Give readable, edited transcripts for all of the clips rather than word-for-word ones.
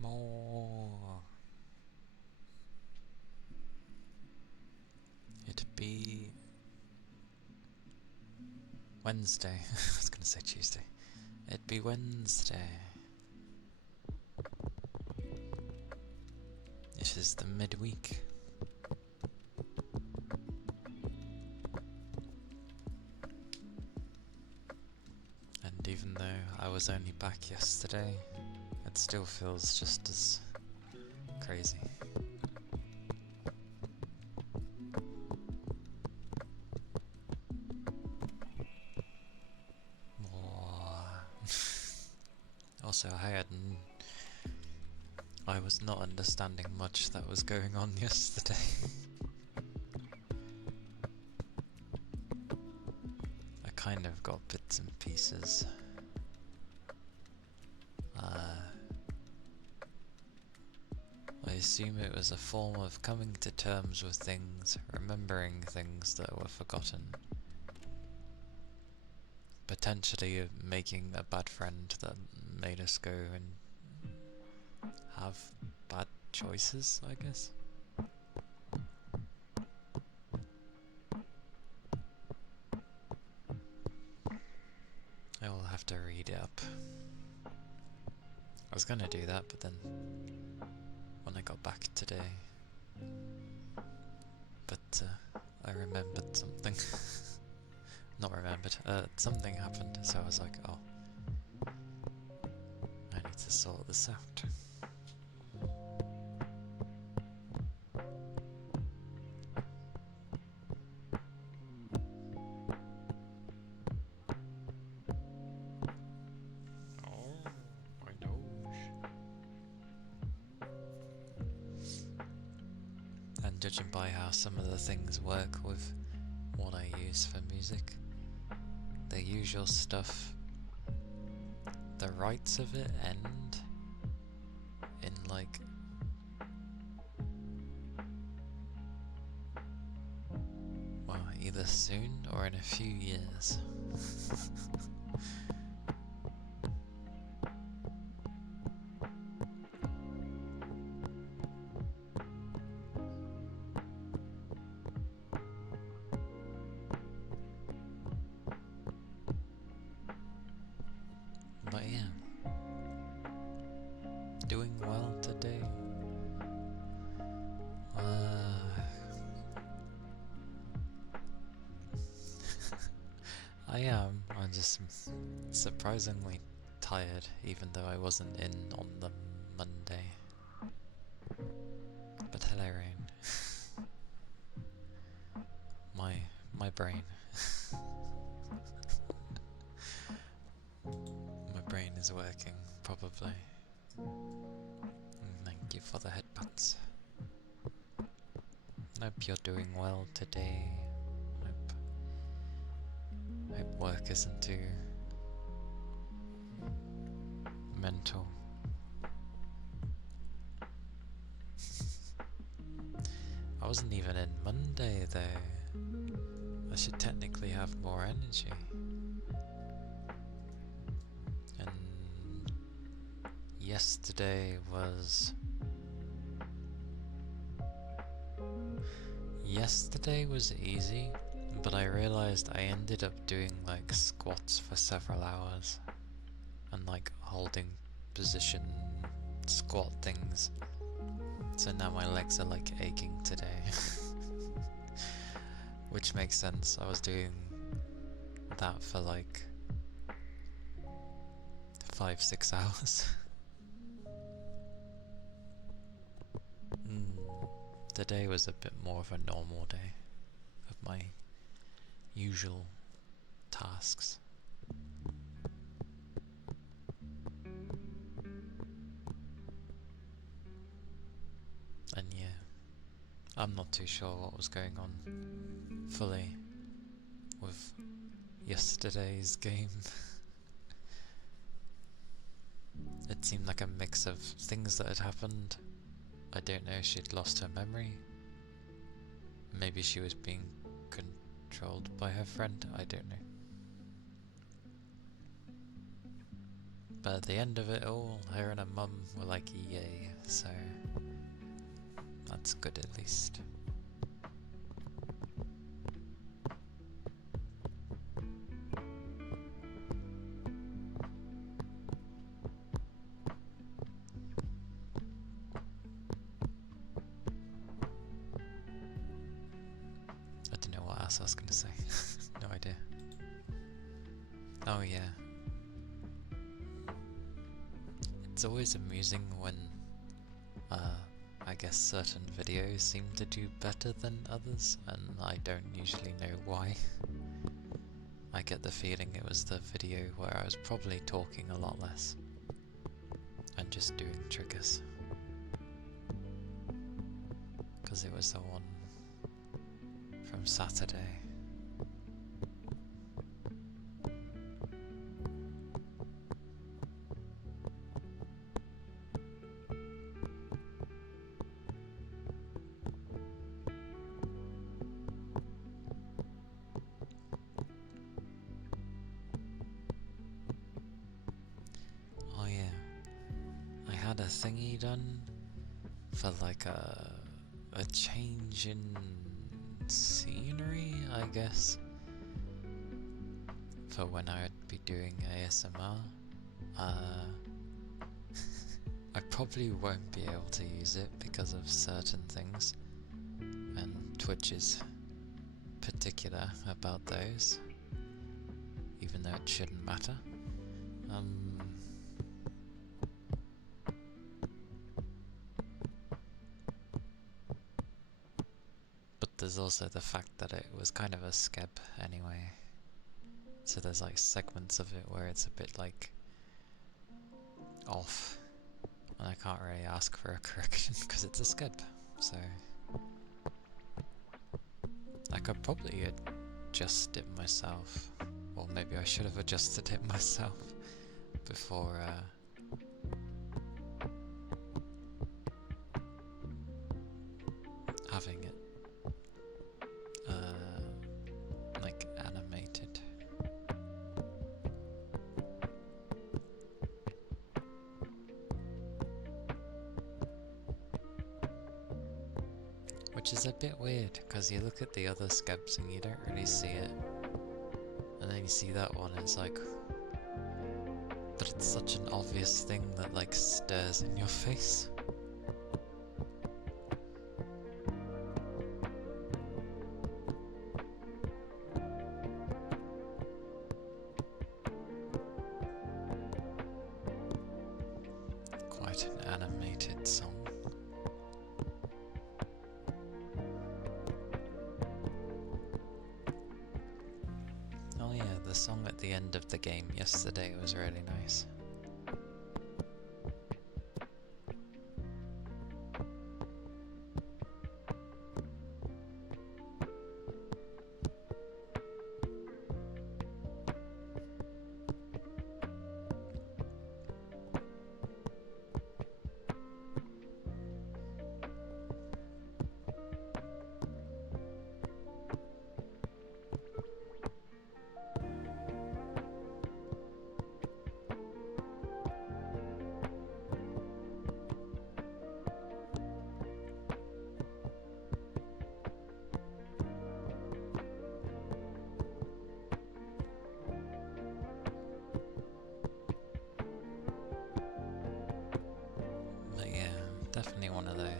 More. It'd be Wednesday. I was gonna say Tuesday. It'd be Wednesday. It is the midweek. And even though I was only back yesterday, it still feels just as crazy. Also, I was not understanding much that was going on yesterday. I kind of got bits and pieces. I assume it was a form of coming to terms with things, remembering things that were forgotten. Potentially making a bad friend that made us go and have bad choices, I guess. I will have to read it up. I was gonna do that, but then when I got back today, but I remembered something. Not remembered, something happened, so I was like, oh, I need to sort this out. Oh, my nose. And judging by how some of the things work with what I use for music, the usual stuff, the rights of it end in like either soon or in a few years. But yeah, doing well today. I am. I'm just surprisingly tired, even though I wasn't in on the Monday. But hello, Rain. My brain. My brain is working, probably. Thank you for the headbutts. Hope you're doing well today. Hope work isn't too mental. wasn't even in Monday though. I should technically have more energy. And yesterday was easy, but I realized I ended up doing like squats for several hours and like holding position squat things. So now my legs are like aching today. Which makes sense. I was doing that for like 5-6 hours. Today was a bit more of a normal day of my usual tasks. And yeah, I'm not too sure what was going on fully with yesterday's game. It seemed like a mix of things that had happened. I don't know, she'd lost her memory. Maybe she was being controlled by her friend, I don't know. But at the end of it all, her and her mum were like, yay, so that's good at least. I don't know what else I was going to say. No idea. Oh yeah. It's always amusing when I guess certain videos seem to do better than others, and I don't usually know why. I get the feeling it was the video where I was probably talking a lot less and just doing triggers. Because it was the one from Saturday. Oh yeah, I had a thingy done for like a change in scenery, I guess, for when I would be doing ASMR. I probably won't be able to use it because of certain things, and Twitch is particular about those, even though it shouldn't matter. But there's also the fact that it was kind of a skeb anyway, so there's like segments of it where it's a bit like off, and I can't really ask for a correction because it's a skeb, so I could probably adjust it myself, or maybe I should have adjusted it myself before having it like animated. Which is a bit weird, because you look at the other skebs and you don't really see it, and then you see that one and it's like, but it's such an obvious thing that like stares in your face. Quite an animated song. Oh yeah, the song at the end of the game yesterday was really nice.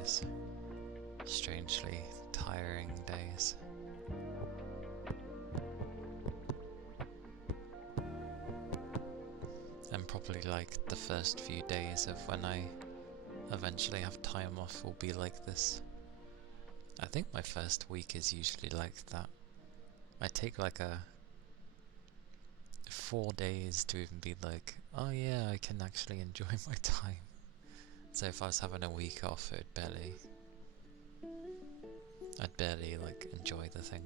those strangely tiring days. And probably like the first few days of when I eventually have time off will be like this. I think my first week is usually like that. I take like 4 days to even be like, oh yeah, I can actually enjoy my time. So if I was having a week off, I'd barely like enjoy the thing.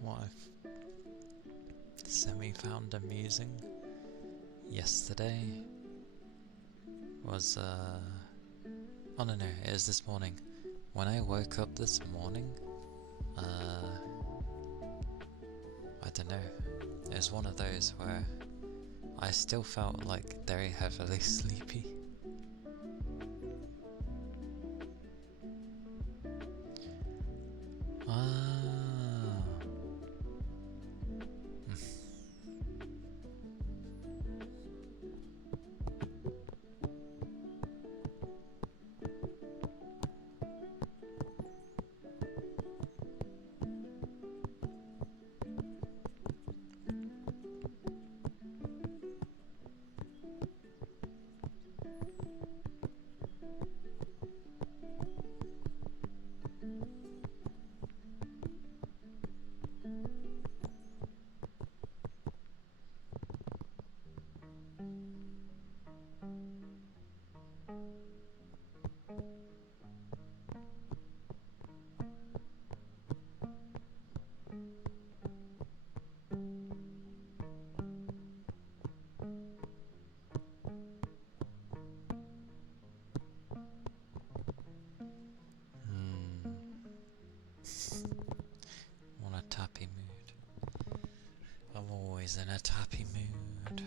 What I've semi-found amusing yesterday was, oh no, it was this morning. When I woke up this morning, I don't know, it was one of those where I still felt like very heavily sleepy. On a tappy mood. I'm always in a tappy mood.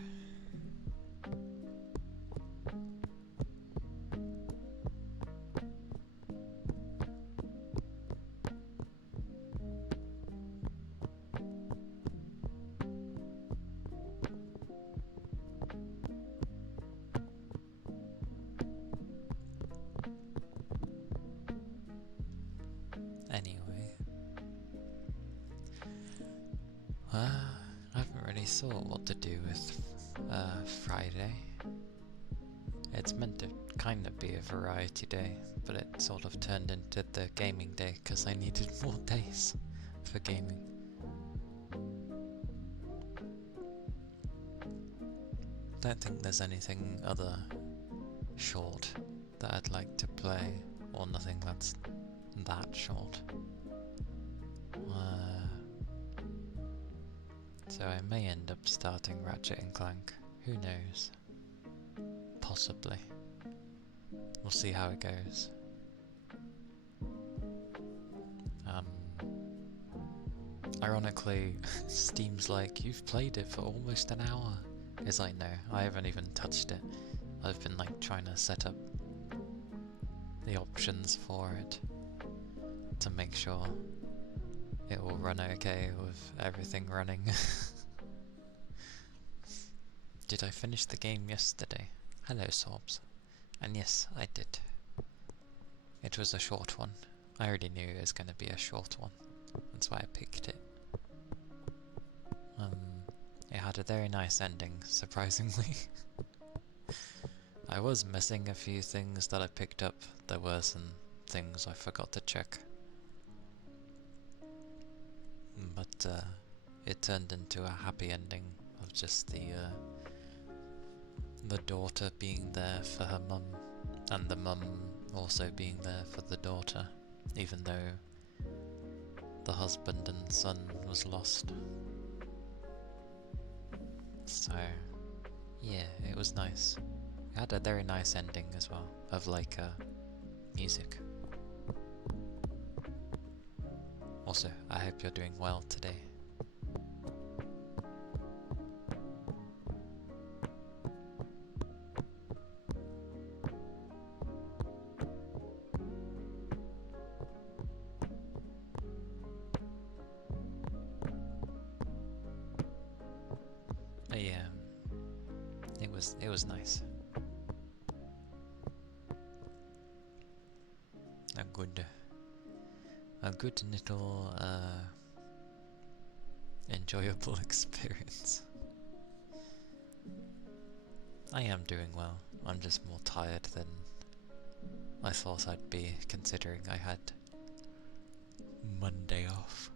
Anyway, I haven't really thought what to do with Friday. It's meant to kind of be a variety day, but it sort of turned into the gaming day because I needed more days for gaming. Don't think there's anything other short that I'd like to play, or nothing that's that short. So I may end up starting Ratchet and Clank. Who knows? Possibly. We'll see how it goes. Ironically, Steam's like, you've played it for almost an hour. It's like, no, I haven't even touched it. I've been like trying to set up the options for it to make sure it will run okay with everything running. Did I finish the game yesterday? Hello, Sorbs. And yes, I did. It was a short one. I already knew it was going to be a short one. That's why I picked it. It had a very nice ending, surprisingly. I was missing a few things that I picked up. There were some things I forgot to check. But it turned into a happy ending of just the daughter being there for her mum, and the mum also being there for the daughter, even though the husband and son was lost. So, yeah, it was nice. It had a very nice ending as well, of like music. Also, I hope you're doing well today. Yeah, it was nice. A good little enjoyable experience. I am doing well. I'm just more tired than I thought I'd be, considering I had Monday off.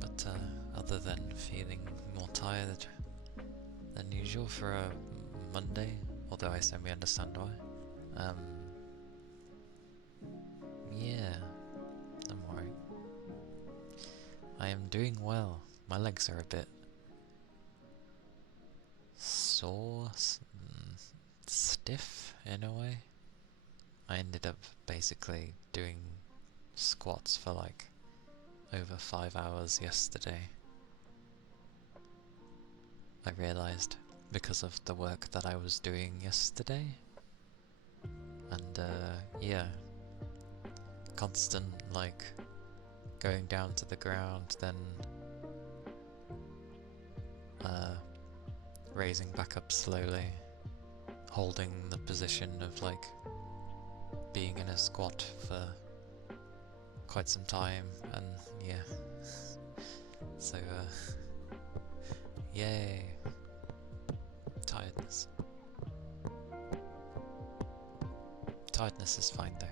But other than feeling more tired than usual for a Monday, although I semi-understand why, yeah, I'm alright. I am doing well. My legs are a bit sore, stiff in a way. I ended up basically doing squats for like over 5 hours yesterday. I realised because of the work that I was doing yesterday. And yeah, constant like going down to the ground, then raising back up slowly, holding the position of like being in a squat for quite some time, and yeah. So yay. Tiredness. Tiredness is fine though.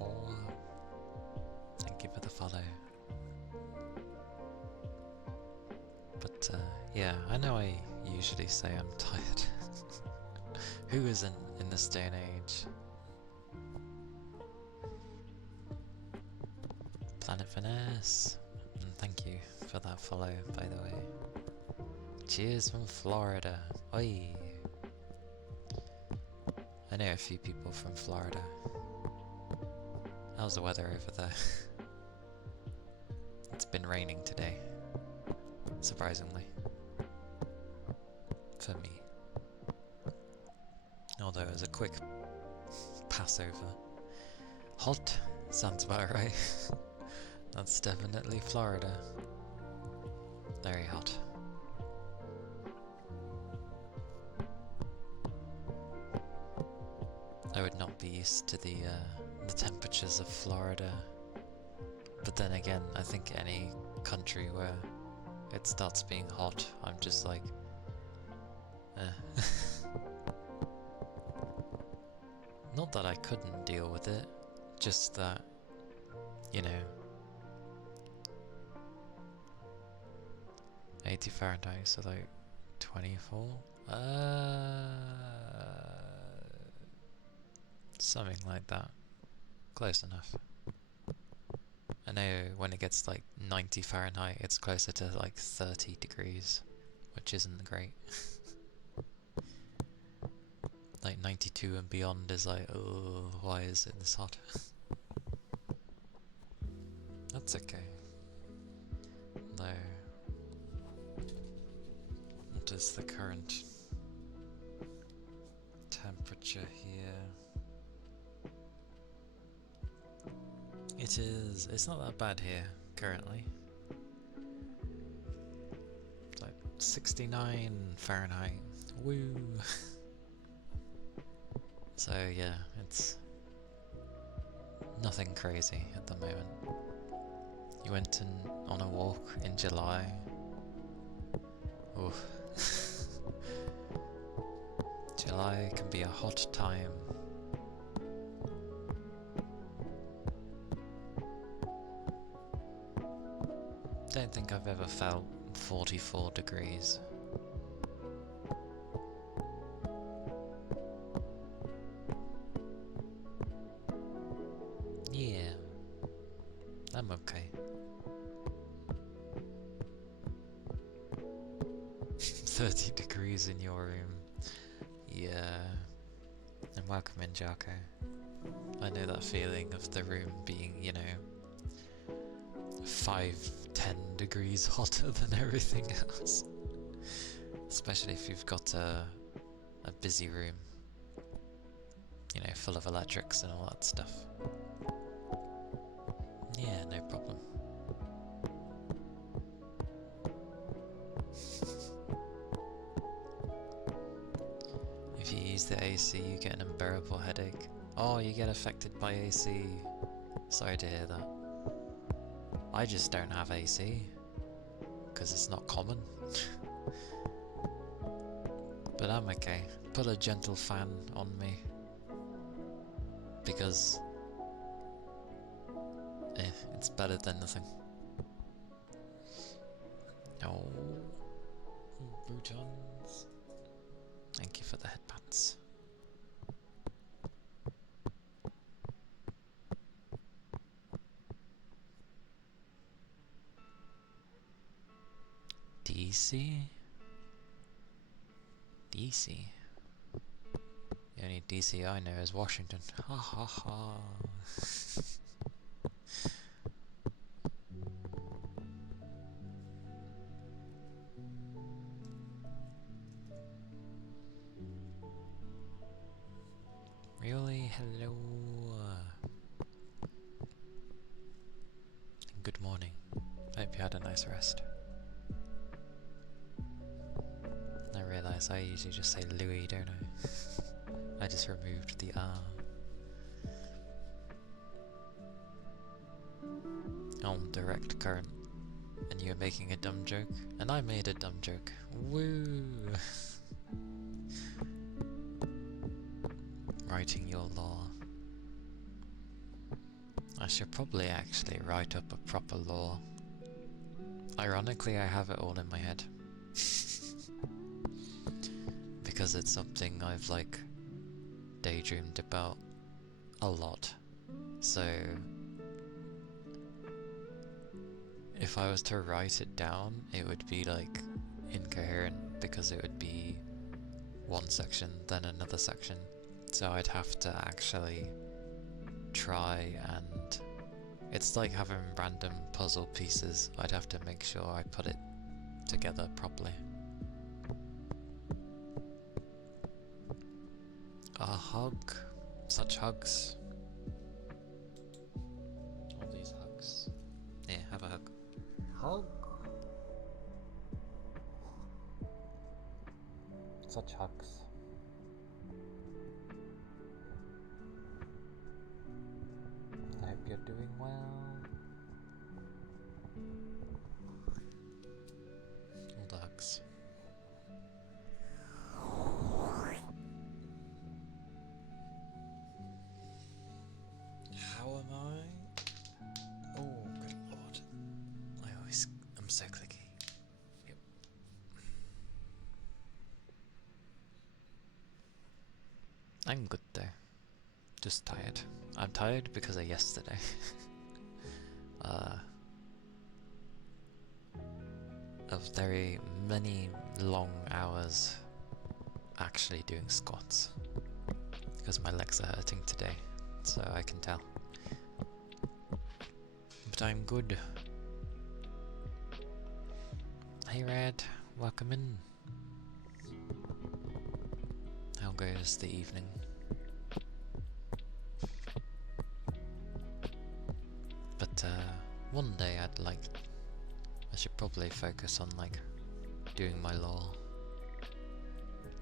Oh, thank you for the follow. But yeah, I know I usually say I'm tired. Who isn't in this day and age? Planet Finesse, and thank you for that follow, by the way. Cheers from Florida. Oi! I know a few people from Florida. How's the weather over there? It's been raining today, surprisingly. For me. Although it was a quick Passover. Hot? Sounds about right. That's definitely Florida. Very hot. I would not be used to the temperatures of Florida. But then again, I think any country where it starts being hot, I'm just like, eh. Not that I couldn't deal with it, just that, you know, 80 Fahrenheit, so like 24? Something like that. Close enough. And know when it gets like 90 Fahrenheit, it's closer to like 30 degrees, which isn't great. Like 92 and beyond is like, oh, why is it this hot? That's okay. No. What is the current temperature here? It's not that bad here, currently. It's like 69 Fahrenheit. Woo! So yeah, it's nothing crazy at the moment. You went on a walk in July. Oof. July can be a hot time. Don't think I've ever felt 44 degrees. Yeah, I'm okay. 30 degrees in your room. Yeah. And welcome in, Jarko. I know that feeling of the room being, you know, 5-10 degrees hotter than everything else. Especially if you've got a busy room. You know, full of electrics and all that stuff. Yeah, no problem. If you use the AC, you get an unbearable headache. Oh, you get affected by AC. Sorry to hear that. I just don't have AC, because it's not common. But I'm okay. Put a gentle fan on me, because it's better than nothing. Oh, boutons. Thank you for the headpats. DC? DC? The only DC I know is Washington. Ha ha ha. Really? Hello. Good morning. Hope you had a nice rest. I realise I usually just say Louis, don't I? I just removed the R. On direct current. And you're making a dumb joke. And I made a dumb joke. Woo! Writing your law. I should probably actually write up a proper law. Ironically, I have it all in my head. Because it's something I've like daydreamed about a lot. So if I was to write it down, it would be like incoherent, because it would be one section then another section. So I'd have to actually try, and it's like having random puzzle pieces. I'd have to make sure I put it together properly. A hug. Such hugs. All these hugs. Yeah, have a hug. Hug. Such hugs. I hope you're doing well. All the hugs. How am I? Oh, good lord. I'm so clicky. Yep. I'm good though. Just tired. I'm tired because of yesterday. of very many long hours actually doing squats. Because my legs are hurting today, so I can tell. But I'm good. Hey Red, welcome in. How goes the evening? But one day I should probably focus on like doing my law.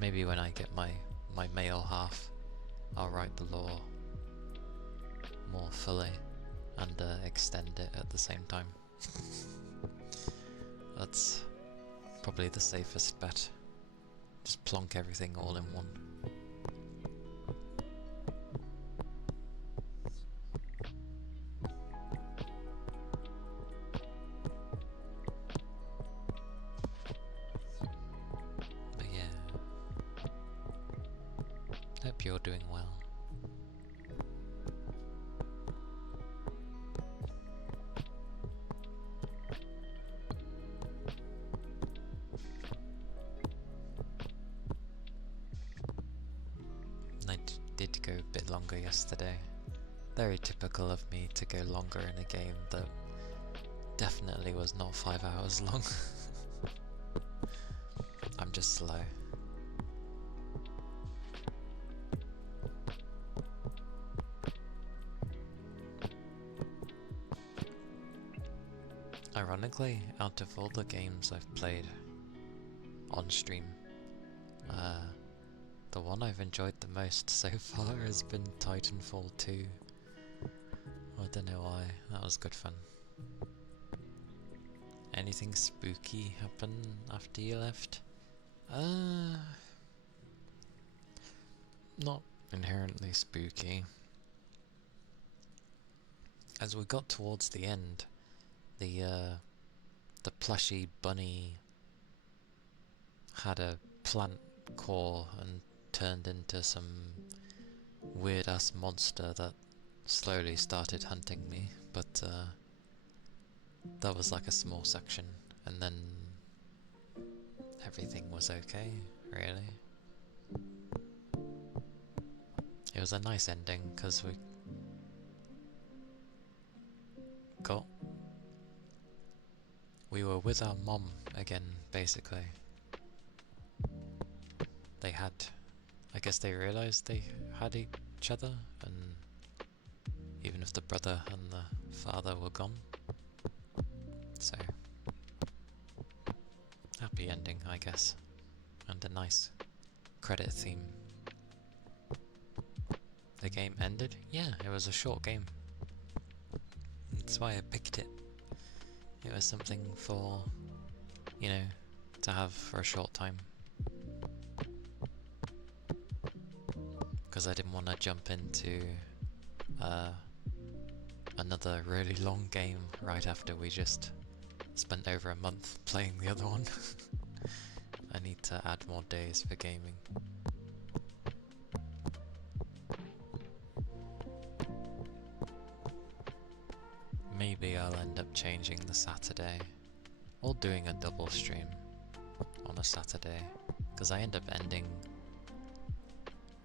Maybe when I get my male half, I'll write the law more fully and extend it at the same time. That's probably the safest bet. Just plonk everything all in one. But yeah, hope you're doing well. I did go a bit longer yesterday. Very typical of me to go longer in a game that definitely was not 5 hours long. I'm just slow. Ironically, out of all the games I've played on stream, the one I've enjoyed the most so far has been Titanfall 2. I don't know why, that was good fun. Anything spooky happen after you left? Not inherently spooky. As we got towards the end, the plushy bunny had a plant core and turned into some weird ass monster that slowly started hunting me, but that was like a small section, and then everything was okay, really. It was a nice ending because we were with our mom again, basically. I guess they realised they had each other, and even if the brother and the father were gone. So, happy ending, I guess. And a nice credit theme. The game ended? Yeah, it was a short game. That's why I picked it. It was something for, you know, to have for a short time. Because I didn't want to jump into another really long game right after we just spent over a month playing the other one. I need to add more days for gaming. Maybe I'll end up changing the Saturday, or doing a double stream on a Saturday, because I end up ending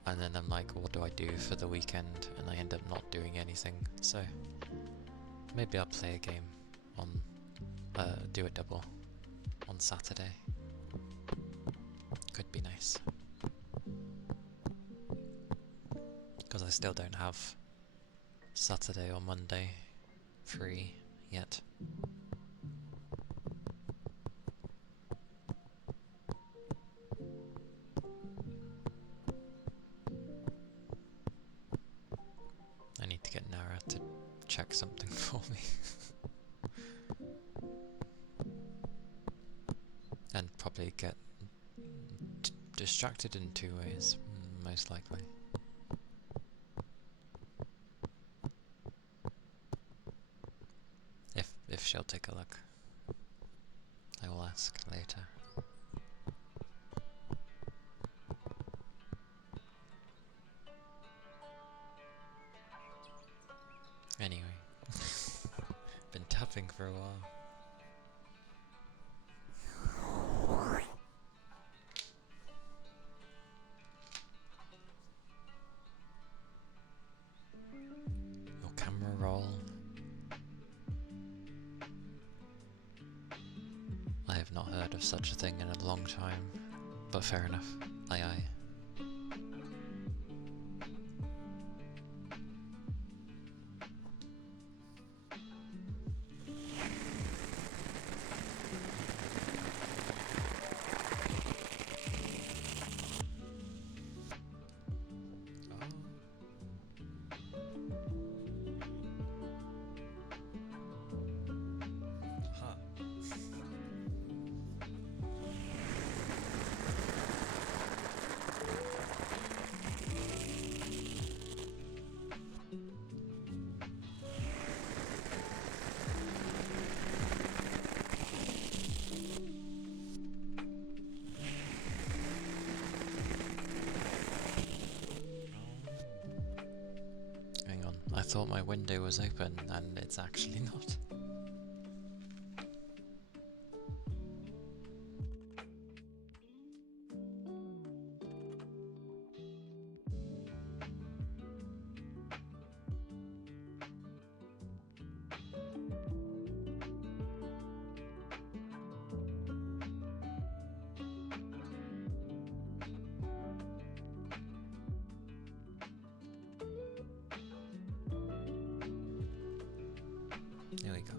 and then I'm like, what do I do for the weekend? And I end up not doing anything. So maybe I'll play a game on, do a double on Saturday. Could be nice. Because I still don't have Saturday or Monday free yet. I need to get Nara to check something for me. And probably get distracted in 2 ways, most likely. If she'll take a look. I will ask later. Anyway, been tapping for a while. not heard of such a thing in a long time, but fair enough. Aye aye. Hang on, I thought my window was open and it's actually not. There we go.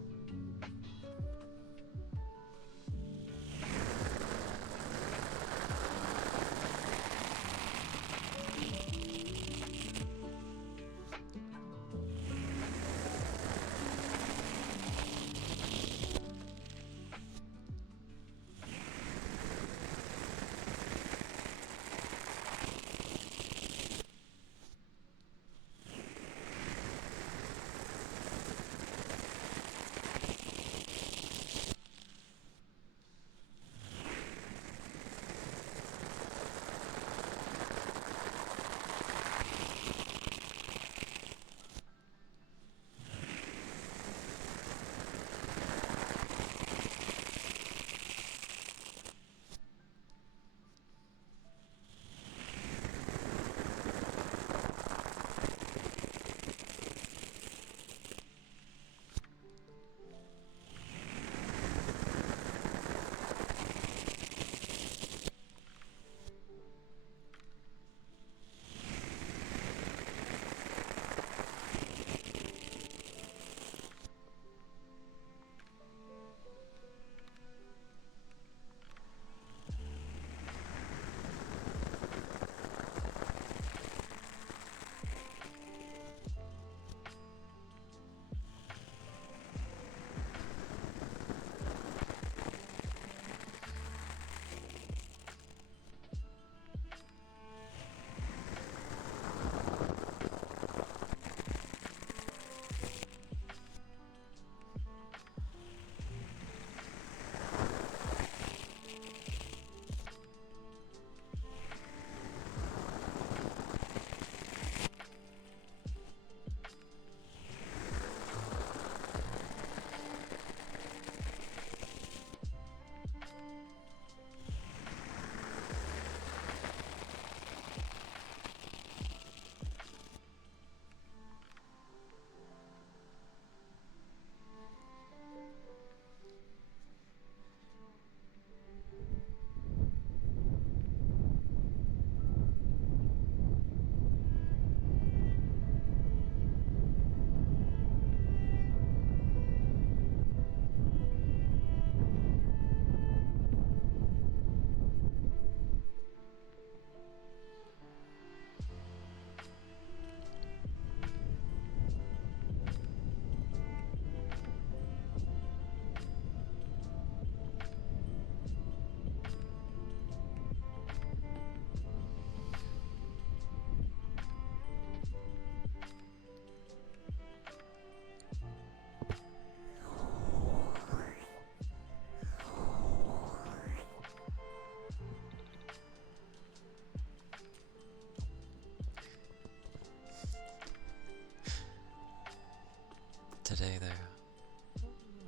Today there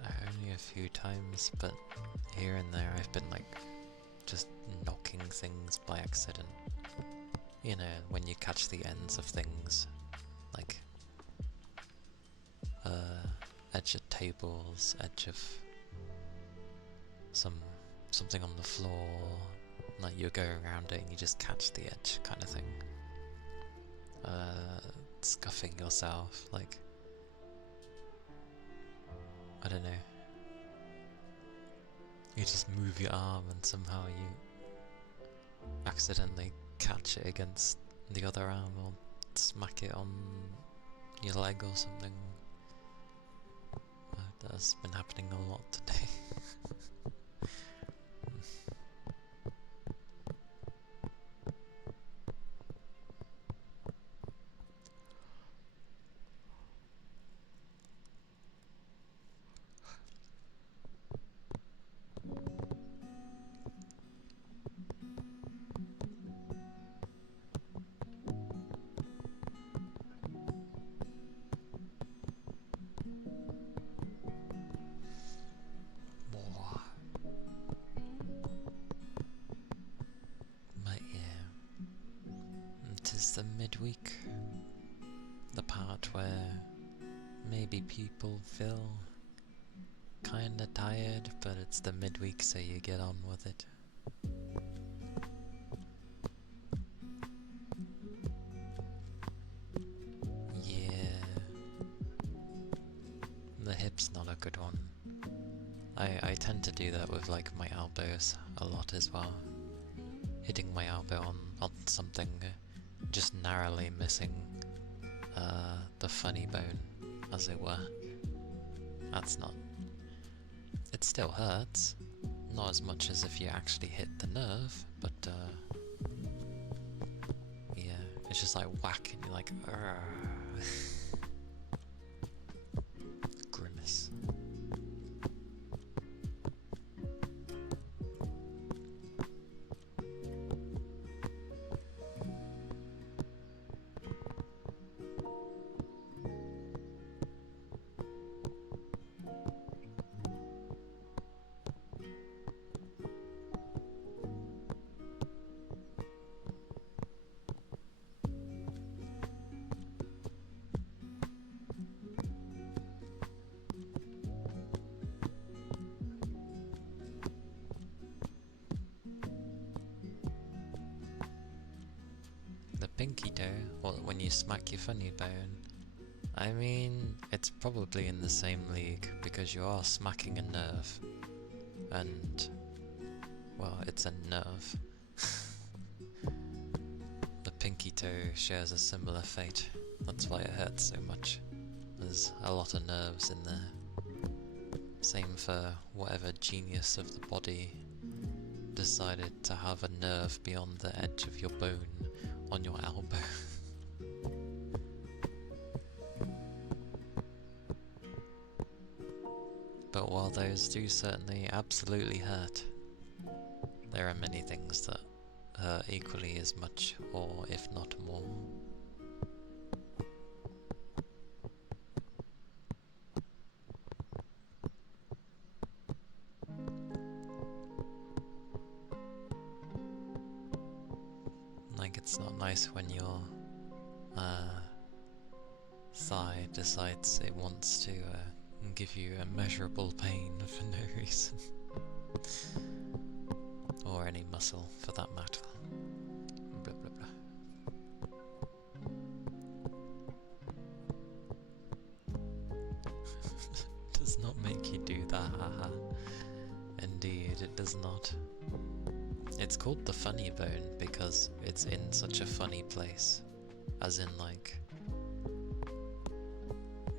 are only a few times, but here and there I've been like just knocking things by accident. You know, when you catch the ends of things, like edge of tables, edge of some something on the floor, like you go around it and you just catch the edge kind of thing. Scuffing yourself, like, I don't know. You just move your arm and somehow you accidentally catch it against the other arm or smack it on your leg or something. That's been happening a lot today. But yeah, it is the midweek, the part where maybe people feel kinda tired, but it's the midweek so you get on with it. Yeah, the hip's not a good one. I tend to do that with like my elbows a lot as well. Hitting my elbow on something, just narrowly missing the funny bone, as it were. That's not... It still hurts. Not as much as if you actually hit the nerve, but yeah, it's just like whack and you're like, grimace. The pinky toe, or when you smack your funny bone, I mean, it's probably in the same league because you are smacking a nerve, and, well, it's a nerve. The pinky toe shares a similar fate, that's why it hurts so much. There's a lot of nerves in there. Same for whatever genius of the body decided to have a nerve beyond the edge of your bone on your elbow. But while those do certainly absolutely hurt, there are many things that hurt equally as much, or if not more. Like, it's not nice when your thigh decides it wants to give you immeasurable pain for no reason. Or any muscle, for that matter. Blah blah blah. Does not make you do that, haha. Indeed, it does not. It's called the funny bone because it's in such a funny place. As in, like,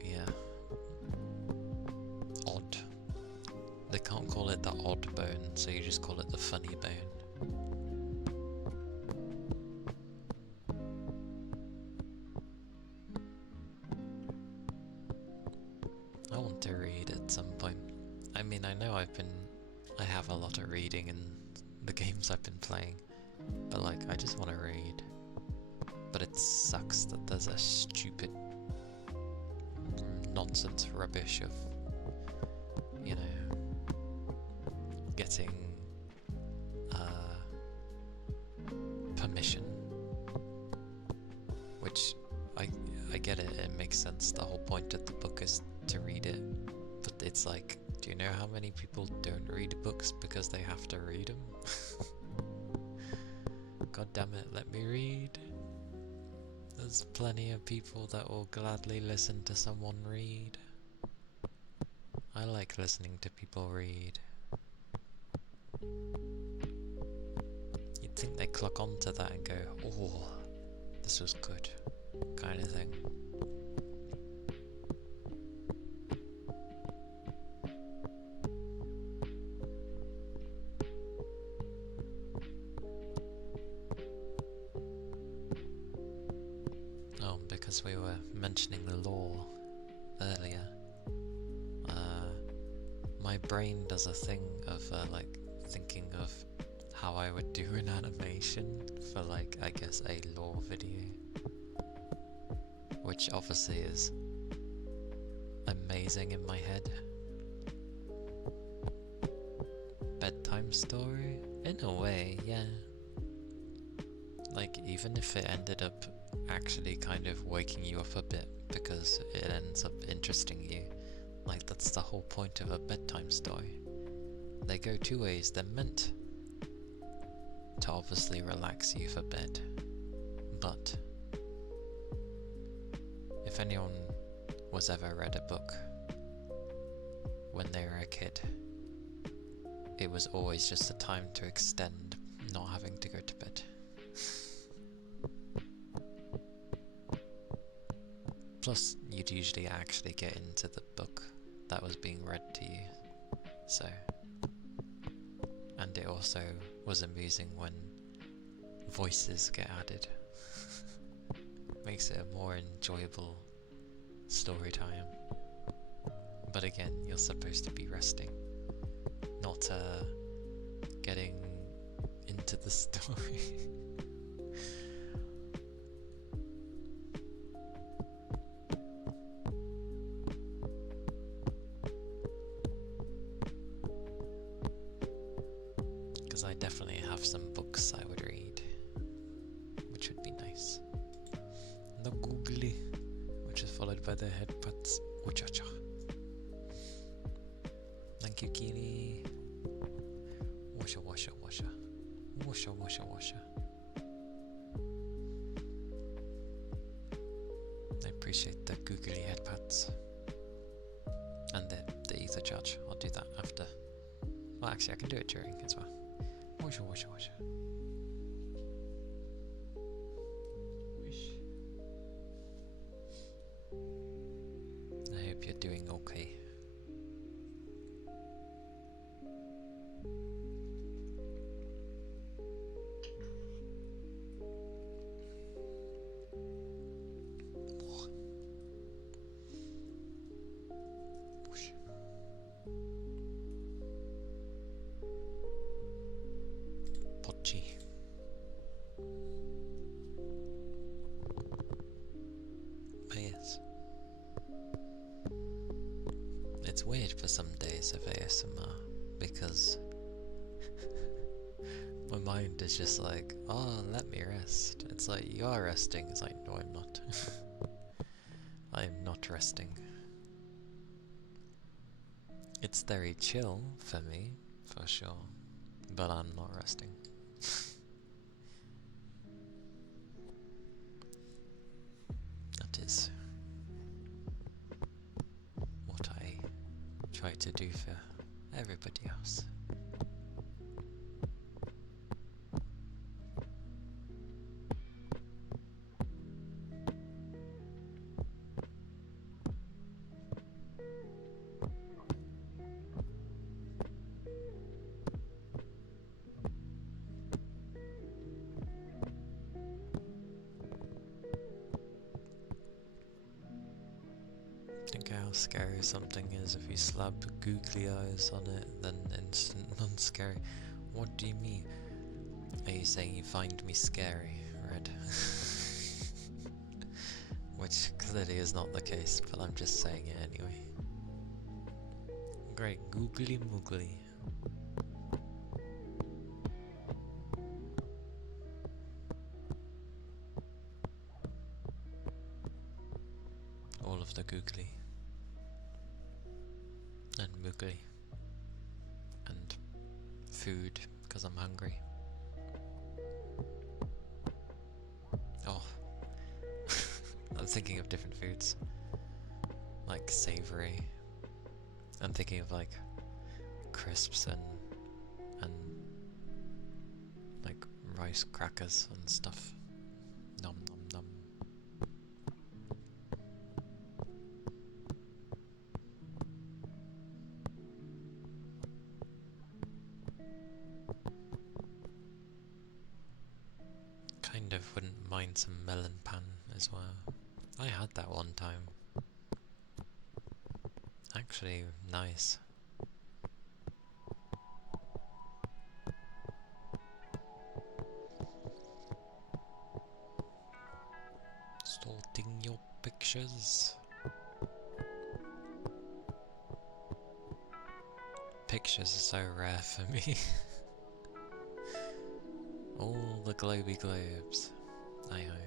yeah, odd. They can't call it the odd bone, so you just call it the funny bone. I want to read at some point. I mean, I know I have a lot of reading in the games I've been playing, but like, I just want to read. But it sucks that there's a stupid nonsense rubbish of, you know, getting permission, which I get it, it makes sense. The whole point of the book is to read it, but it's like Do you know how many people don't read books because they have to read them? God damn it, let me read. There's plenty of people that will gladly listen to someone read. I like listening to people read. You'd think they clock onto that and go, oh, this was good, kind of thing. Oh, because we were mentioning the law earlier, my brain does a thing of like thinking of how I would do an animation for like, I guess, a lore video, which obviously is amazing in my head. Bedtime story? In a way, yeah. Like, even if it ended up actually kind of waking you up a bit because it ends up interesting you, like, that's the whole point of a bedtime story. They go two ways. They're meant to obviously relax you for bed, but if anyone was ever read a book when they were a kid, it was always just a time to extend not having to go to bed. Plus, you'd usually actually get into the book that was being read to you, so. And it also was amusing when voices get added. Makes it a more enjoyable story time. But again, you're supposed to be resting, not getting into the story. Because I definitely have some books I would read, which would be nice. The googly, which is followed by the headpats. Uchacha. Thank you, Kili. Washa, washa, washa. Washa, washa, washa. I appreciate the googly headpats. And the ether charge. I'll do that after. Well, actually, I can do it during as well. Washa, washa, washa. Whoosh. I hope you're doing okay. Pochi. But yes. It's weird for some days of ASMR because my mind is just like, oh, let me rest. It's like, you are resting. It's like, no, I'm not. I'm not resting. It's very chill for me, for sure, but I'm not resting. That is what I try to do for everybody else. Think how scary something is if you slap googly eyes on it, then instant non-scary. What do you mean? Are you saying you find me scary, Red? Which clearly is not the case, but I'm just saying it anyway. Great, googly moogly. All of the googly and moogly. food because I'm hungry. Oh, I'm thinking of different foods, like savoury. I'm thinking of like crisps and like rice crackers and stuff. Nom nom nom. Kind of wouldn't mind some melon pan as well. I had that one time. Actually, nice. Sorting your pictures. Pictures are so rare for me. All the globy globes. Aye aye.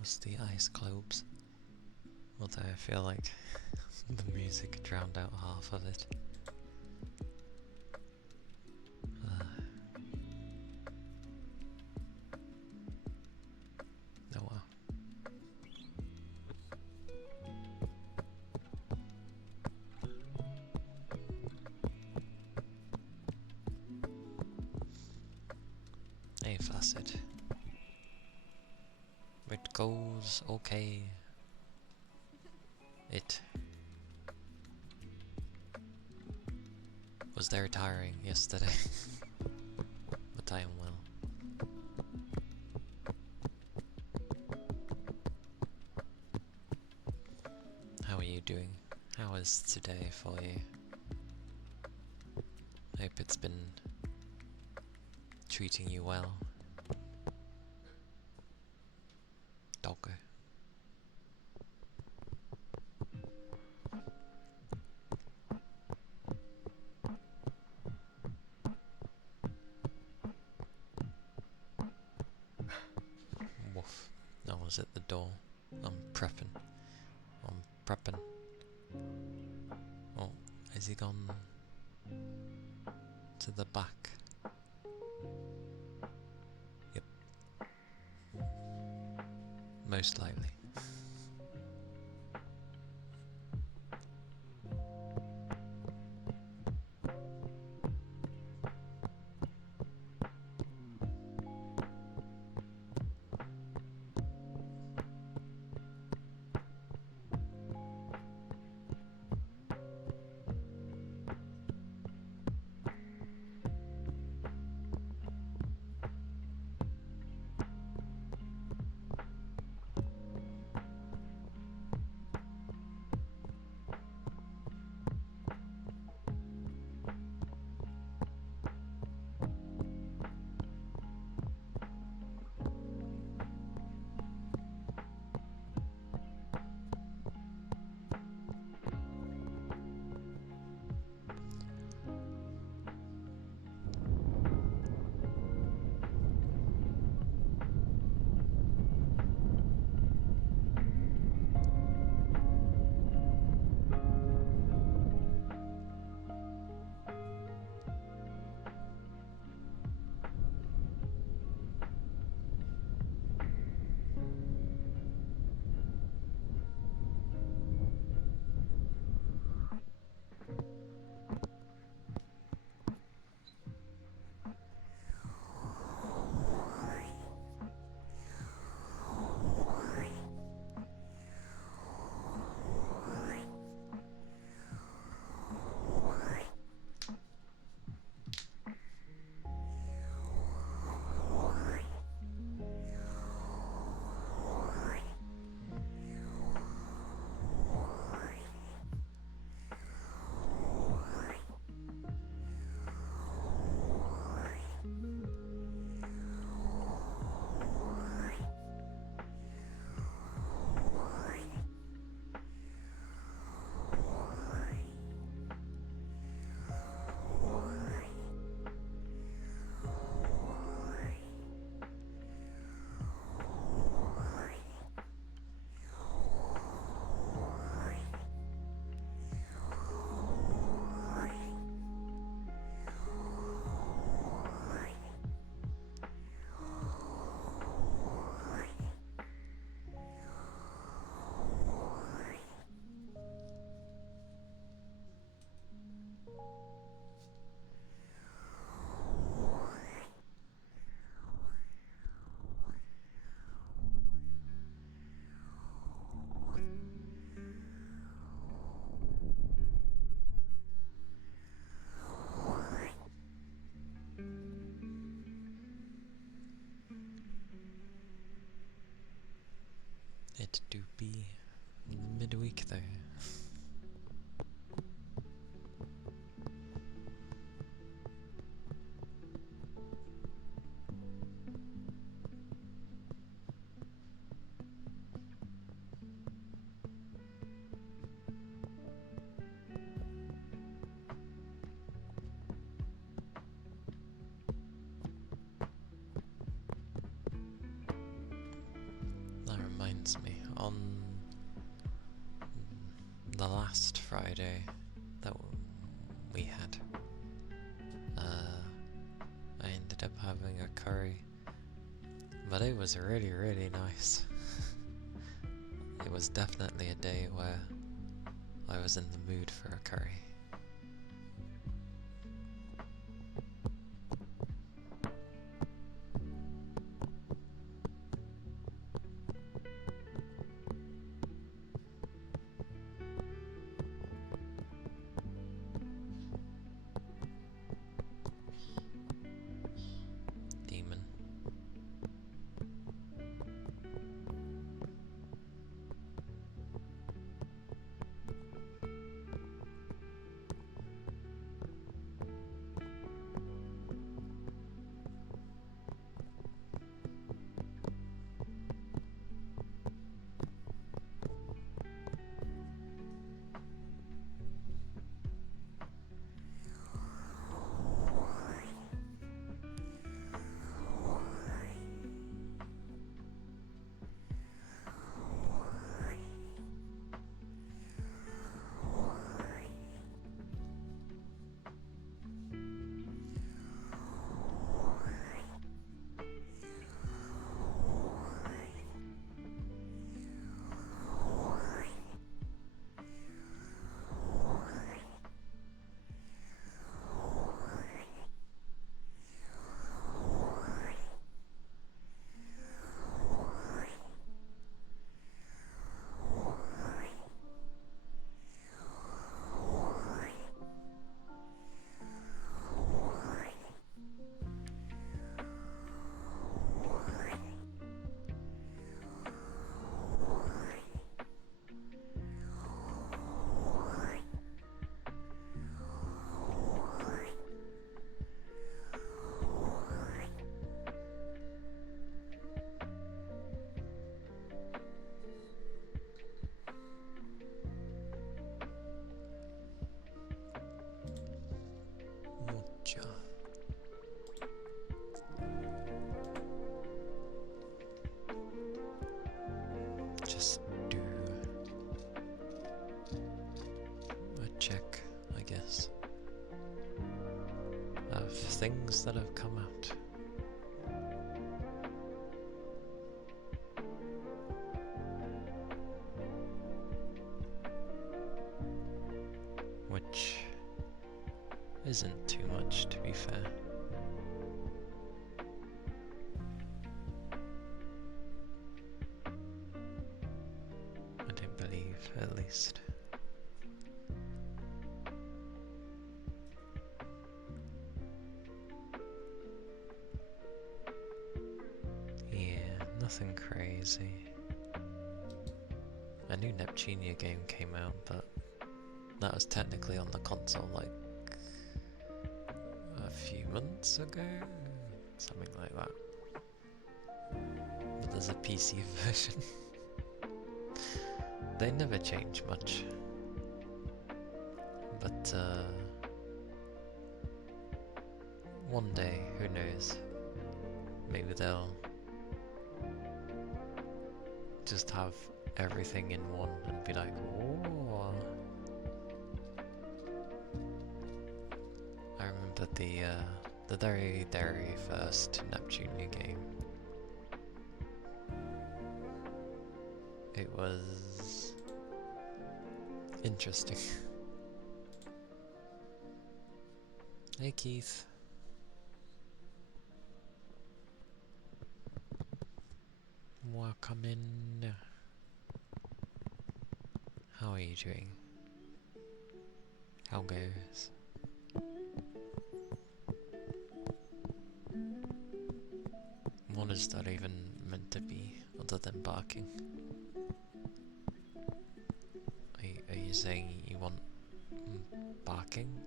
Was the ice globes, although I feel like the music drowned out half of it. Oh well. Hey, Flaccid. It goes okay. It was there tiring yesterday, but I am well. How are you doing? How is today for you? Hope it's been treating you well. Doggo. Woof. No one's at the door. I'm prepping. Oh, has he gone to the back? Yep. Most likely. midweek though. That reminds me, on the last Friday that we had, I ended up having a curry, but it was really, really nice. It was definitely a day where I was in the mood for a curry. Demon. Mucha. Just do a check, I guess, of things that have come out. Which isn't too much, to be fair. I don't believe, at least. Yeah, nothing crazy. A new Neptunia game came out, but that was technically on the console like a few months ago, something like that. But there's a PC version. They never change much. But one day, who knows, maybe they'll just have everything in one and be like, oh. I remember the very, very first Neptunia game. It was interesting. Hey Keith. Welcome in. How are you doing? How goes? What is that even meant to be, other than barking? saying you want barking?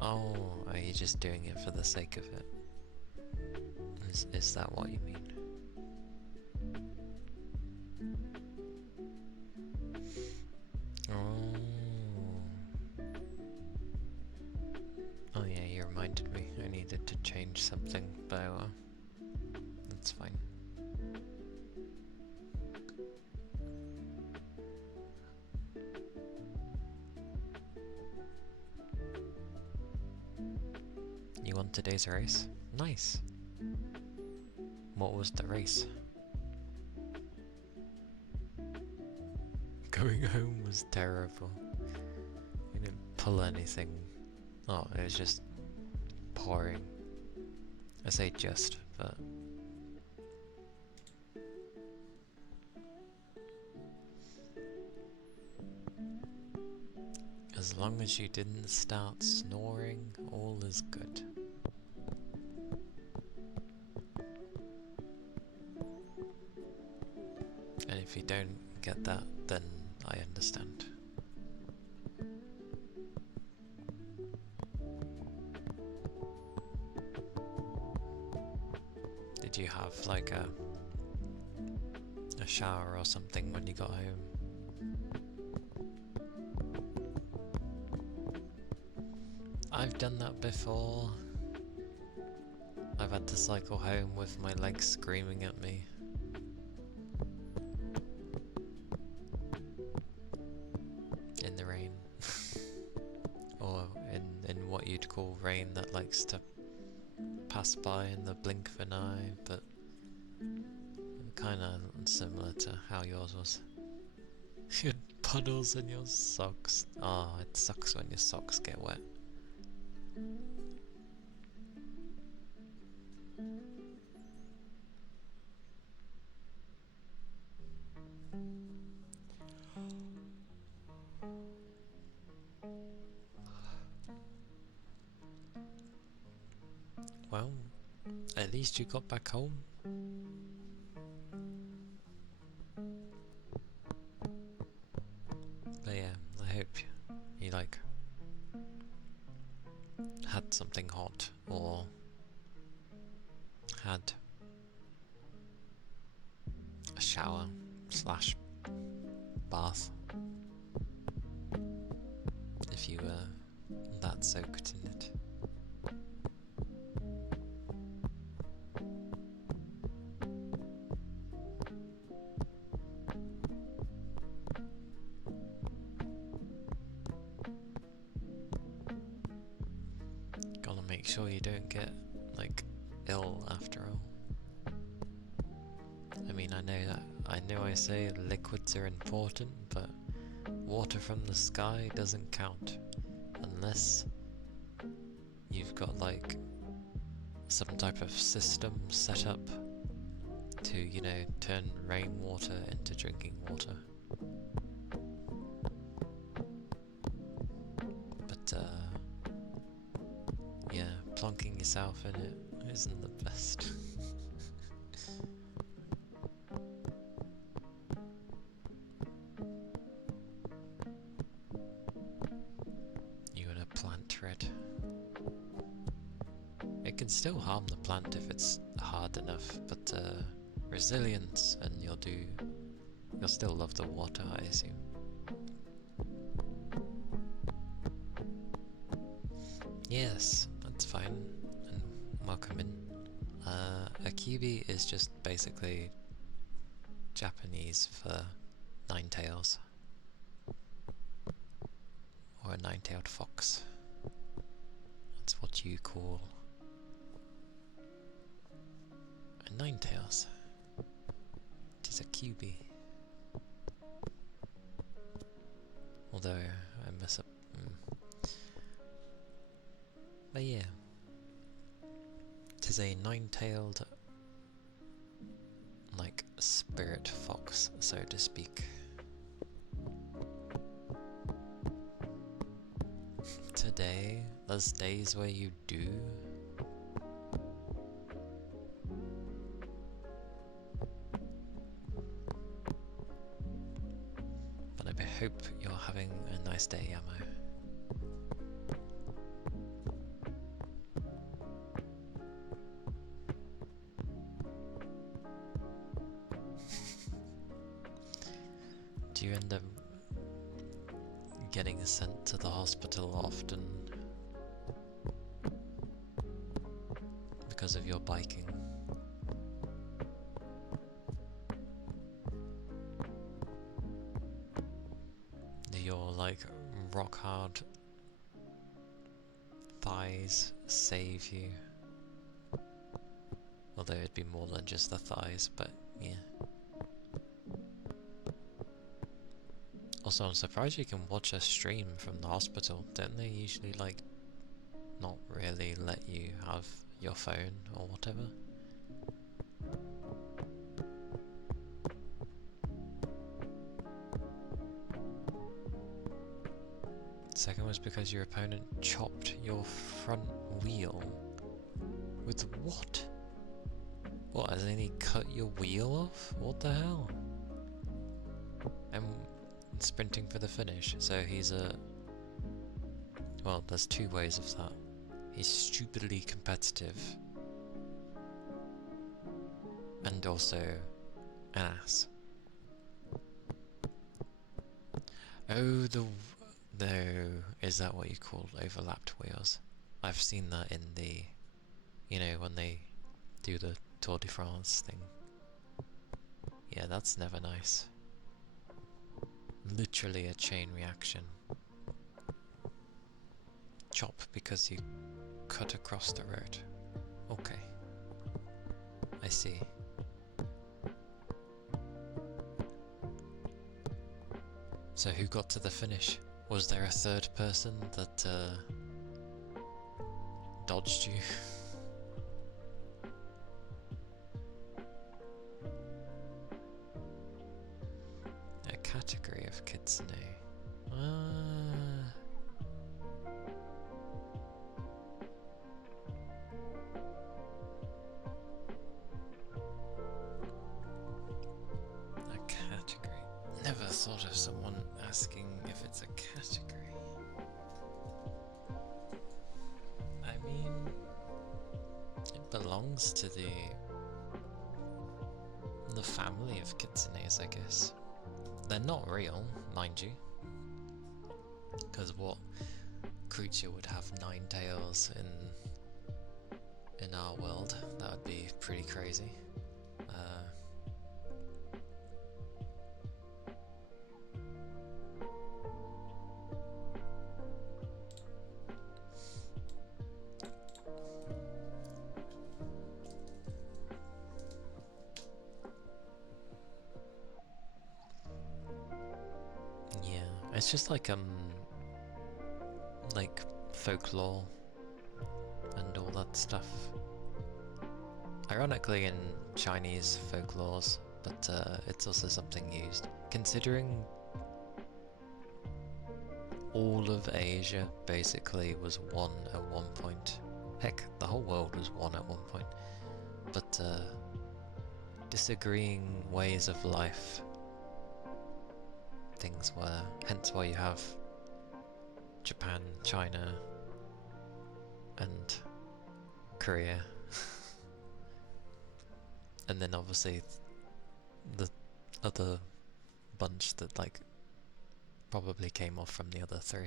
Oh, are you just doing it for the sake of it? Is that what you mean? Oh. Oh yeah, you reminded me. I needed to change something, but that's fine. You won today's race? Nice. What was the race? Going home was terrible. I didn't pull anything. Oh, it was just pouring. I say just, but... as long as you didn't start snoring, all is good. And if you don't get that, then I understand. Did you have like a shower or something when you got home? I've done that before. I've had to cycle home with my legs screaming at me. In the rain. Or in what you'd call rain that likes to pass by in the blink of an eye, but kinda similar to how yours was. You had puddles in your socks. Ah, oh, it sucks when your socks get wet. Well, at least you got back home. But yeah, I hope you like had something hot or had a shower / bath if you were that soaked in it. Gotta make sure you don't get like ill after all. I mean, I know I say liquids are important, but water from the sky doesn't count unless you've got like some type of system set up to, you know, turn rainwater into drinking water. But yeah, plonking yourself in it isn't the best. You and a plant red. It can still harm the plant if it's hard enough, but resilience, and you'll still love the water, I assume. Yes, that's fine, and welcome in. A kiwi is just basically Japanese for nine-tails, or a nine-tailed fox. That's what you call a nine-tails. It is a kiwi. Although I mess up. But yeah, it is a nine-tailed, like, spirit fox, so to speak. Today, there's days where you do hope you're having a nice day, Yamo. Do you end up getting sent to the hospital often because of your biking? Do your like rock hard thighs save you? Although it'd be more than just the thighs, but yeah. Also, I'm surprised you can watch a stream from the hospital. Don't they usually like not really let you have your phone or whatever? Second was because your opponent chopped your front wheel. With what? What, as in he cut your wheel off? What the hell? I'm sprinting for the finish, so he's a... Well, there's two ways of that. He's stupidly competitive. And also an ass. Oh, no, is that what you call overlapped wheels? I've seen that in the, you know, when they do the Tour de France thing. Yeah, that's never nice. Literally a chain reaction. Chop because you cut across the road. Okay. I see. So who got to the finish? Was there a third person that dodged you? A category of kitsune. A category. Never thought of someone asking if it's a category. I mean, it belongs to the family of kitsunes, I guess. They're not real, mind you. Because what creature would have 9 tails in our world? That would be pretty crazy. It's just like folklore and all that stuff. Ironically in Chinese folklores, but it's also something used. Considering all of Asia basically was one at one point. Heck, the whole world was one at one point. But disagreeing ways of life things were, hence why you have Japan, China, and Korea. And then obviously the other bunch that like probably came off from the other 3.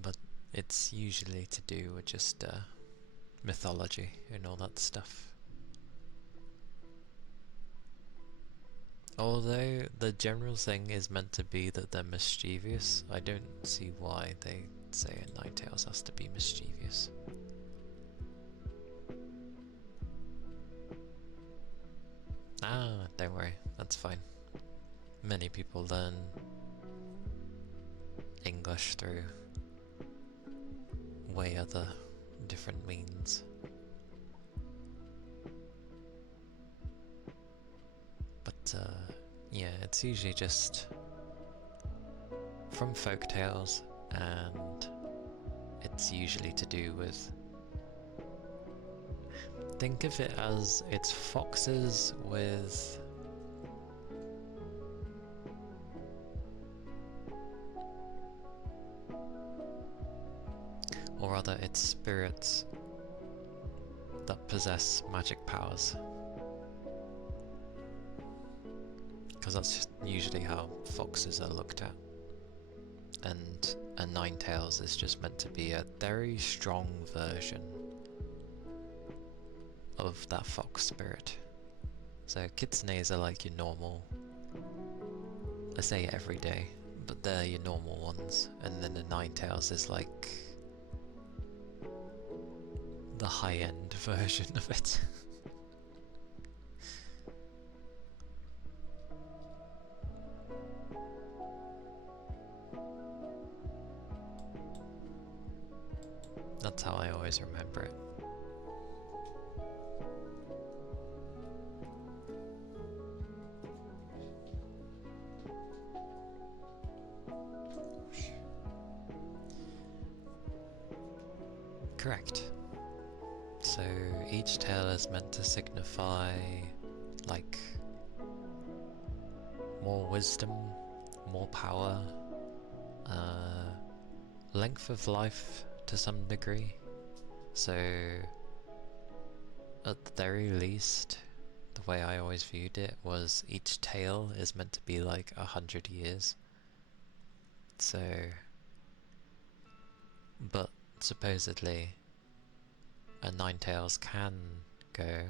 But it's usually to do with just mythology and all that stuff. Although the general thing is meant to be that they're mischievous, I don't see why they say a Ninetales has to be mischievous. Ah, don't worry, that's fine. Many people learn English through way other different means. But yeah, it's usually just from folktales, and it's usually to do with, think of it as it's foxes with Or rather, it's spirits that possess magic powers. Because that's usually how foxes are looked at. And a Ninetales is just meant to be a very strong version of that fox spirit. So kitsunes are like your normal, I say everyday, but they're your normal ones. And then the Ninetales is like the high-end version of it. That's how I always remember it. Correct. So each tale is meant to signify like more wisdom, more power, length of life to some degree. So at the very least, the way I always viewed it was each tale is meant to be like 100 years. So, but supposedly a Ninetales can go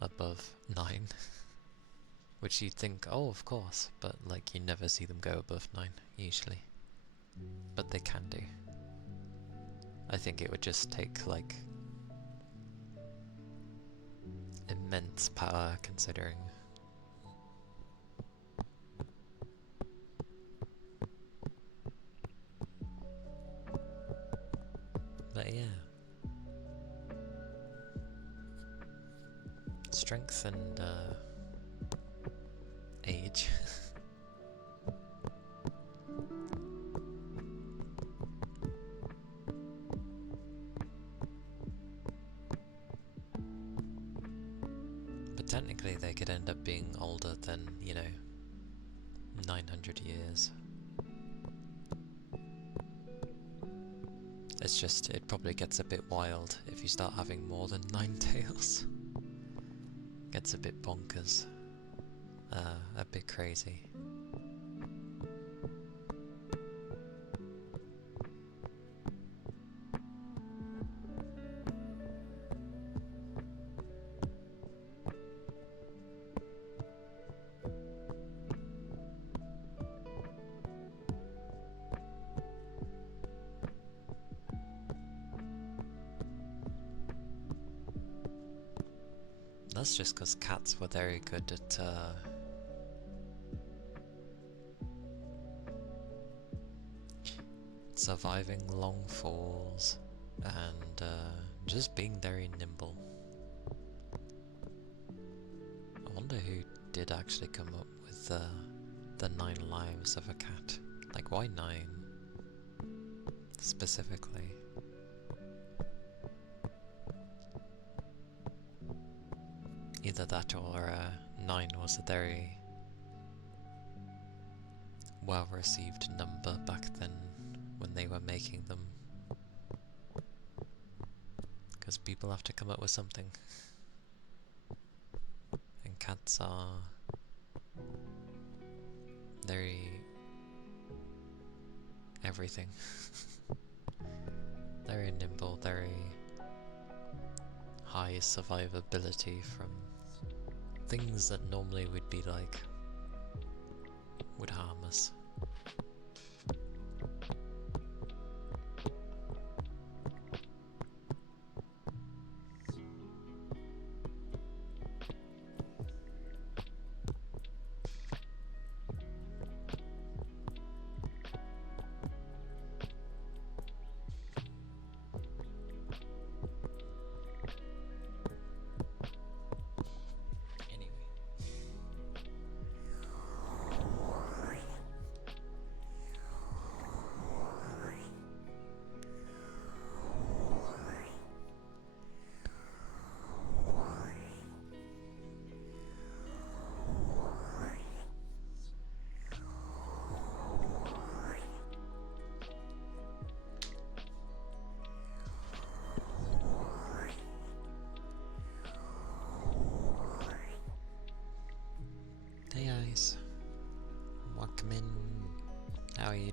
above 9. Which you'd think, oh of course, but like you never see them go above 9 usually. But they can do. I think it would just take like immense power considering. But yeah. Strength and age. But technically they could end up being older than, 900 years. It's just, it probably gets a bit wild if you start having more than 9 tails. Gets a bit bonkers. A bit crazy. That's just because cats were very good at surviving long falls and just being very nimble. I wonder who did actually come up with the 9 lives of a cat. Like, why 9 specifically? Either that or 9 was a very well received number back then when they were making them. Because people have to come up with something. And cats are very everything. Very nimble, very high survivability from things that normally would be like, would harm us.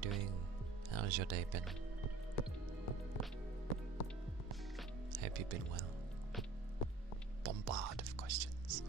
doing? How's your day been? Hope you've been well. Bombard of questions.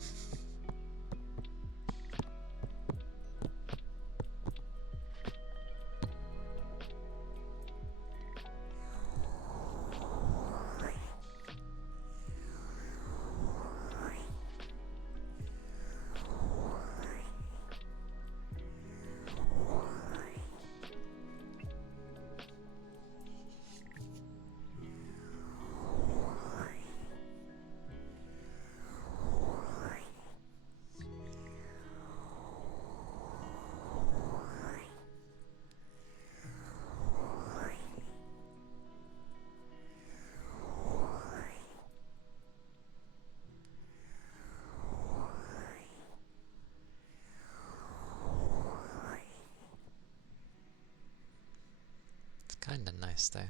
Kinda nice though.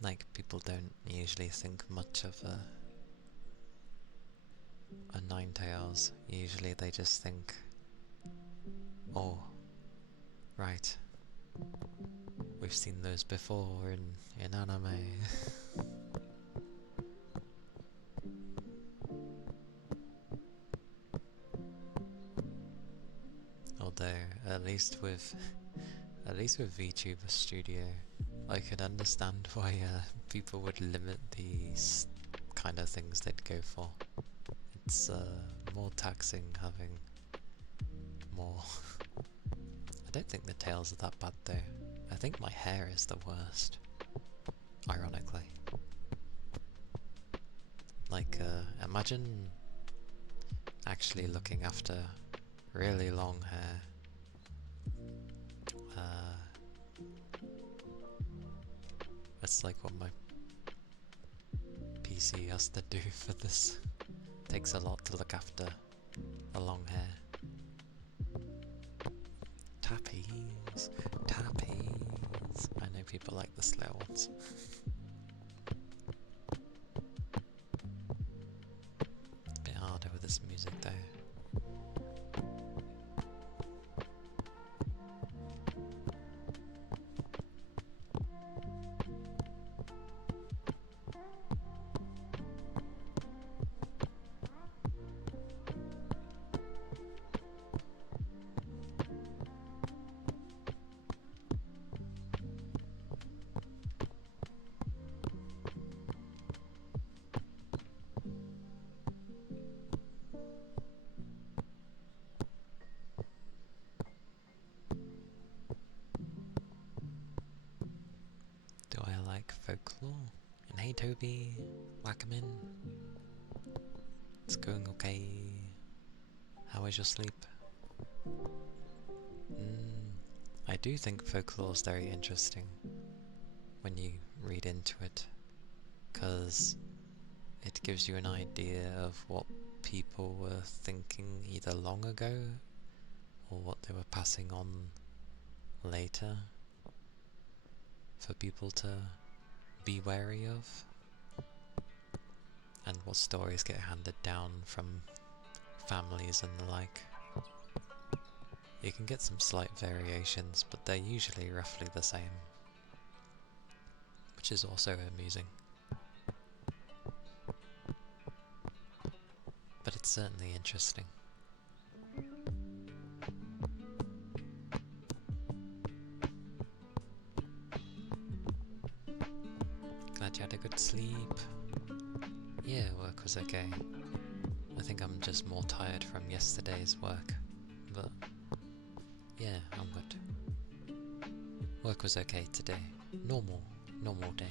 Like, people don't usually think much of a Ninetales. Usually they just think, oh, right, we've seen those before in anime. Although, at least with VTuber Studio, I could understand why people would limit these kind of things they'd go for. It's more taxing having more. I don't think the tails are that bad though. I think my hair is the worst, ironically. Like, imagine actually looking after really long hair. It's like what my PC has to do for this. Takes a lot to look after the long hair. Tappies, tappies. I know people like the slow ones. It's a bit harder with this music though. Do I like folklore? And hey Toby, welcome in. It's going okay. How was your sleep? I do think folklore is very interesting when you read into it, because it gives you an idea of what people were thinking either long ago or what they were passing on later for people to be wary of, and what stories get handed down from families and the like. You can get some slight variations, but they're usually roughly the same, which is also amusing. But it's certainly interesting. Glad you had a good sleep. Yeah, work was okay. I think I'm just more tired from yesterday's work, but yeah, I'm good. Work was okay today. Normal day.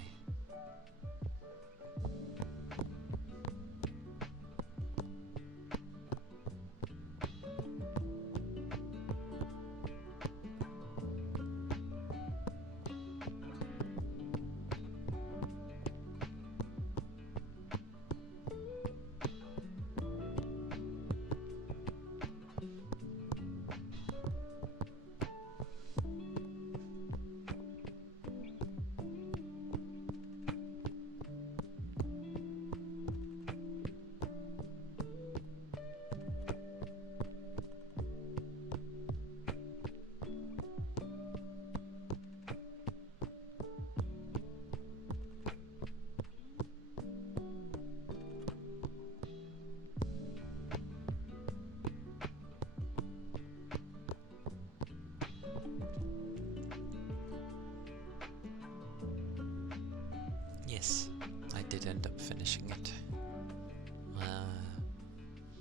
yes, I did end up finishing it.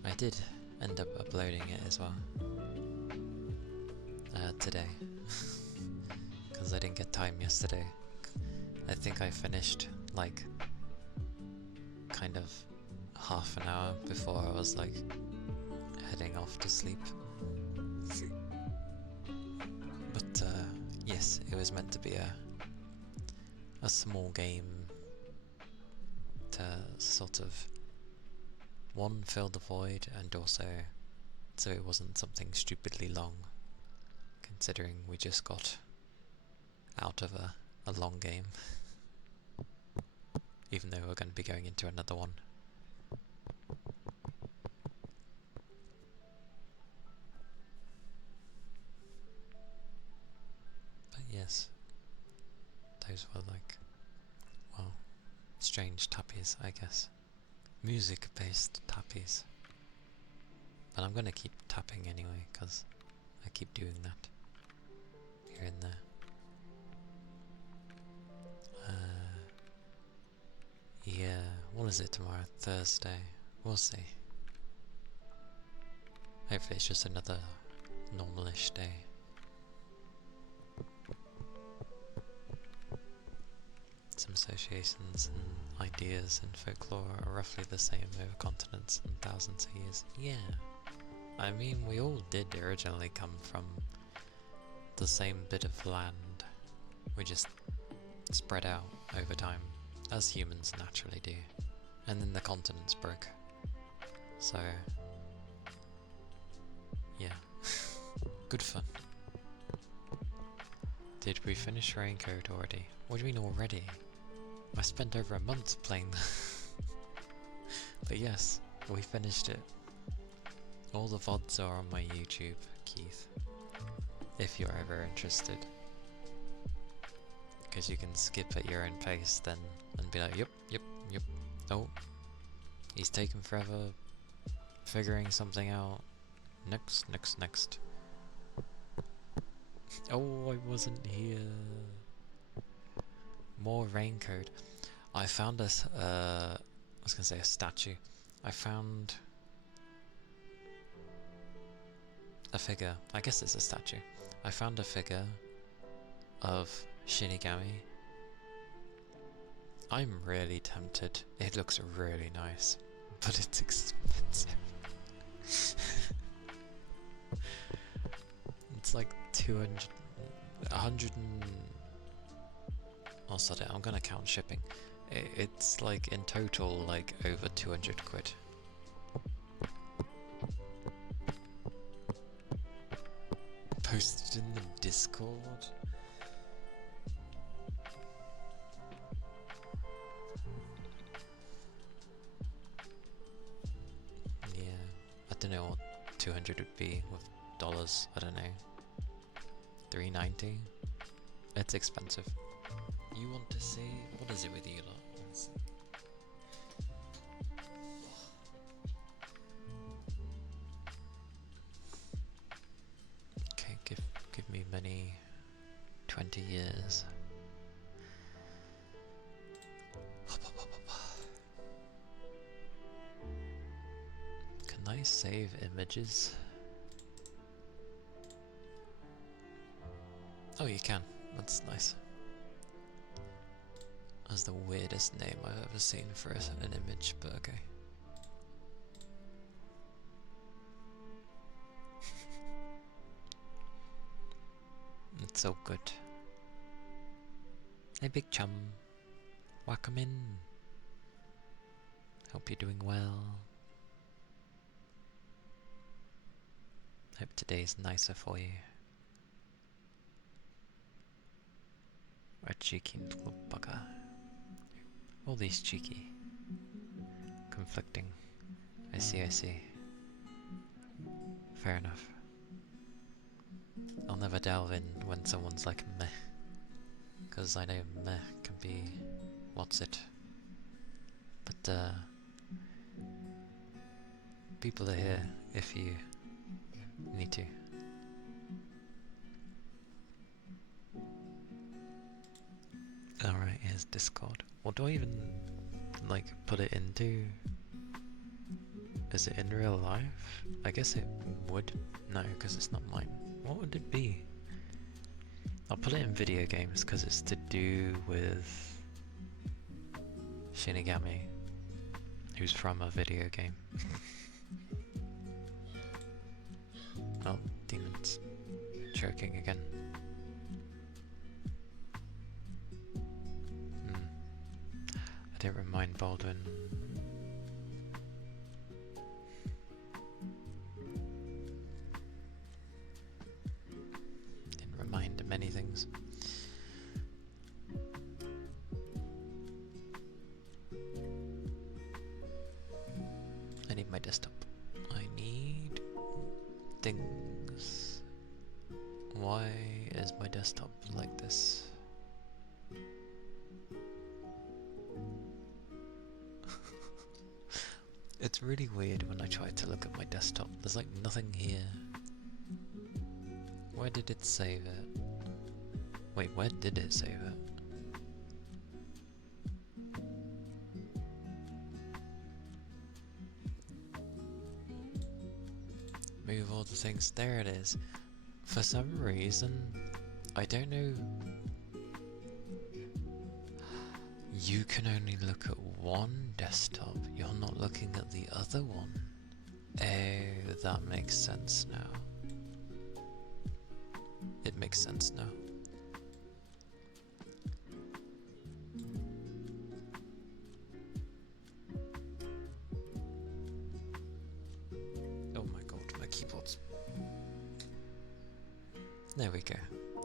I did end up uploading it as well. Today. Because I didn't get time yesterday. I think I finished, like, kind of half an hour before I was, like, heading off to sleep. But, yes, it was meant to be a small game to sort of, one, fill the void, and also so it wasn't something stupidly long, considering we just got out of a long game, even though we're going to be going into another one. But yes, those were like, well, strange tappies, I guess. Music-based tappies. But I'm going to keep tapping anyway, because I keep doing that here and there. Yeah, what is it tomorrow? Thursday. We'll see. Hopefully it's just another normalish day. Some associations and ideas and folklore are roughly the same over continents and thousands of years. Yeah. I mean, we all did originally come from the same bit of land. We just spread out over time, as humans naturally do. And then the continents broke. So, yeah. Good fun. Did we finish Raincoat already? What do you mean already? I spent over a month playing that. But yes, we finished it. All the VODs are on my YouTube, Keith. If you're ever interested. Because you can skip at your own pace then and be like, yep. Oh, he's taken forever figuring something out. Next. Oh, I wasn't here. More Raincoat. I found a statue. I found a figure. I guess it's a statue. I found a figure of Shinigami. I'm really tempted. It looks really nice, but it's expensive. It's like 100 and... Oh, sorry, I'm gonna count shipping. It's like in total like over 200 quid. Posted in the Discord. Yeah, I don't know what 200 would be with dollars. I don't know. 390. It's expensive. You want to see? What is it with you lot? Let's see. Okay, give me many 20 years. Can I save images? Oh, you can. That's nice. That's the weirdest name I've ever seen for an image, but okay. It's so good. Hey, big chum. Welcome in. Hope you're doing well. Hope today's nicer for you. A cheeky little bugger. All these cheeky. Conflicting. I see. Fair enough. I'll never delve in when someone's like meh. Because I know meh can be... what's it? But people are here if you need to. Alright, here's Discord. What do I even, like, put it into? Is it in real life? I guess it would. No, because it's not mine. What would it be? I'll put it in video games because it's to do with Shinigami, who's from a video game. Oh, demons. Choking again. I didn't remind Baldwin. Didn't remind him many things. I need my desktop. I need things. Why is my desktop like this? It's really weird when I try to look at my desktop. There's like nothing here. Where did it save it? Wait, where did it save it? Move all the things. There it is. For some reason, I don't know. You can only look at one desktop. You're not looking at the other one. Oh, that makes sense now. It makes sense now. Oh my god, my keyboard's... There we go.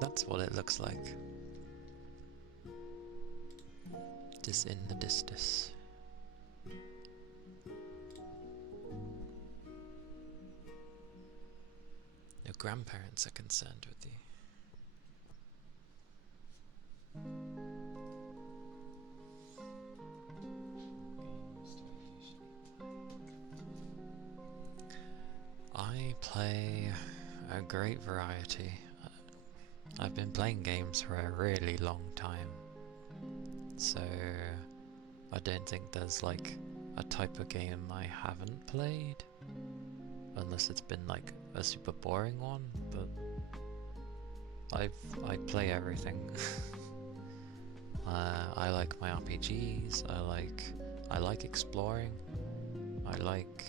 That's what it looks like. Just in the distance. Your grandparents are concerned with you. I play a great variety. I've been playing games for a really long time, so I don't think there's like a type of game I haven't played, unless it's been like a super boring one, but I play everything. I like my RPGs, I like exploring, I like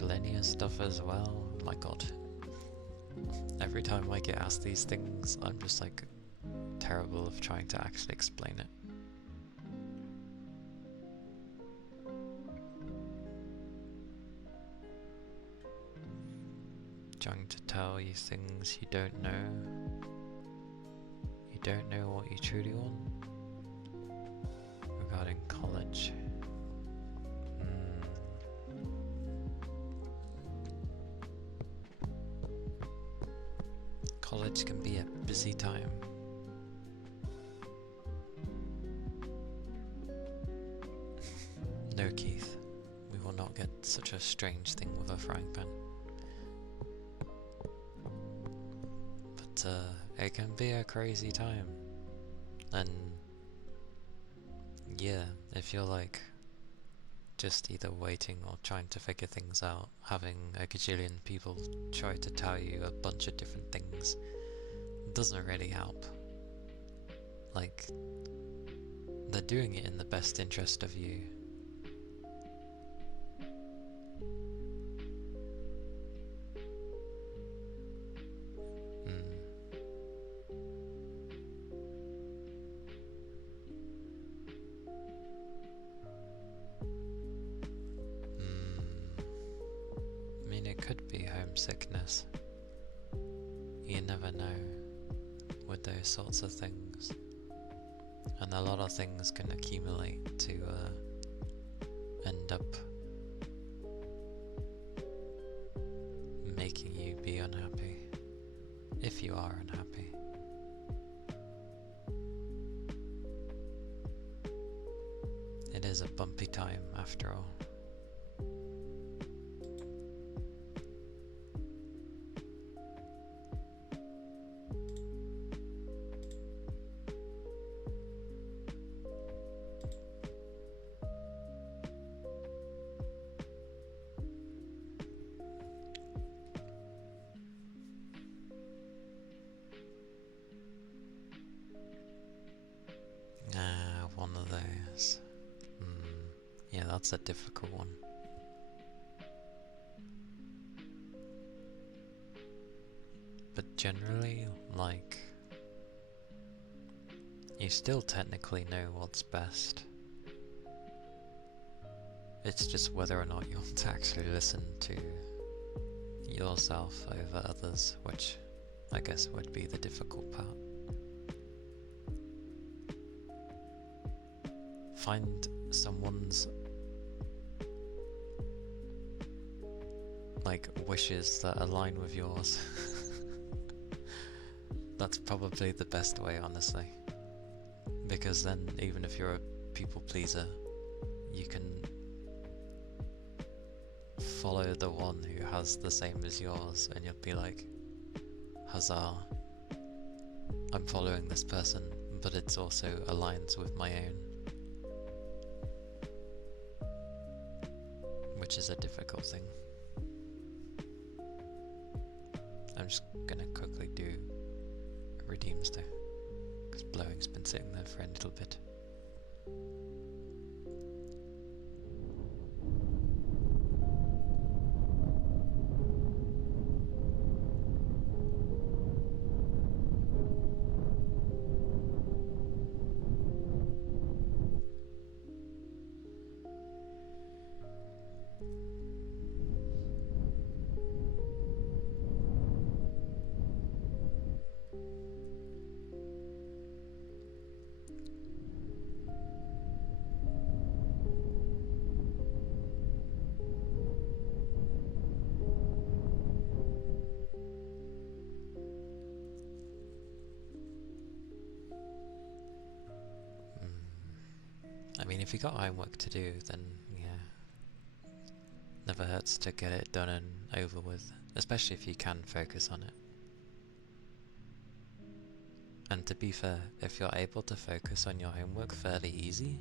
linear stuff as well. Oh my god. Every time I get asked these things, I'm just like terrible of trying to actually explain it. Trying to tell you things you don't know. You don't know what you truly want regarding college. College can be a busy time. No, Keith, we will not get such a strange thing with a frying pan. But it can be a crazy time. And yeah, if you're like just either waiting or trying to figure things out, having a gajillion people try to tell you a bunch of different things doesn't really help. Like, they're doing it in the best interest of you. I mean, it could be homesickness. You never know with those sorts of things. And a lot of things can accumulate to end up making you be unhappy, if you are unhappy. It is a bumpy time after all. that's a difficult one. But generally, like, you still technically know what's best. It's just whether or not you want to actually listen to yourself over others, which I guess would be the difficult part. Find someone's like wishes that align with yours. That's probably the best way, honestly, because then even if you're a people pleaser, you can follow the one who has the same as yours, and you'll be like, huzzah, I'm following this person, but it's also aligns with my own. Which is a difficult thing. I'm just gonna quickly do redeems though, because blowing's been sitting there for a little bit. I mean, if you got homework to do, then yeah, never hurts to get it done and over with, especially if you can focus on it. And to be fair, if you're able to focus on your homework fairly easy,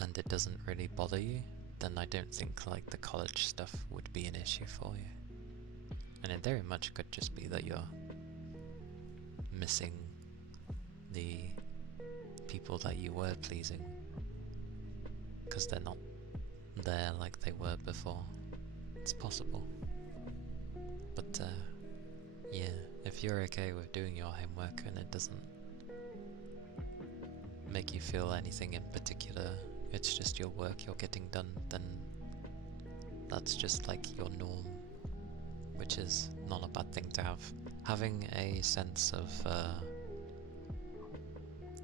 and it doesn't really bother you, then I don't think like the college stuff would be an issue for you. And it very much could just be that you're missing the people that you were pleasing, because they're not there like they were before. It's possible. But yeah, if you're okay with doing your homework and it doesn't make you feel anything in particular, it's just your work you're getting done, then that's just like your norm, which is not a bad thing to have. Having a sense of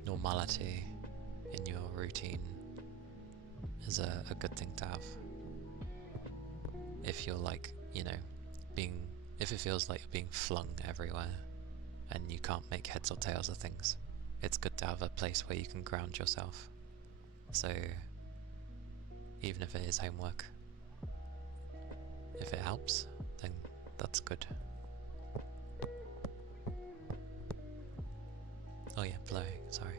normality in your routine is a good thing to have. If you're like, you know, if it feels like you're being flung everywhere and you can't make heads or tails of things, it's good to have a place where you can ground yourself. So even if it is homework, if it helps, then that's good. Oh yeah, blowing, sorry.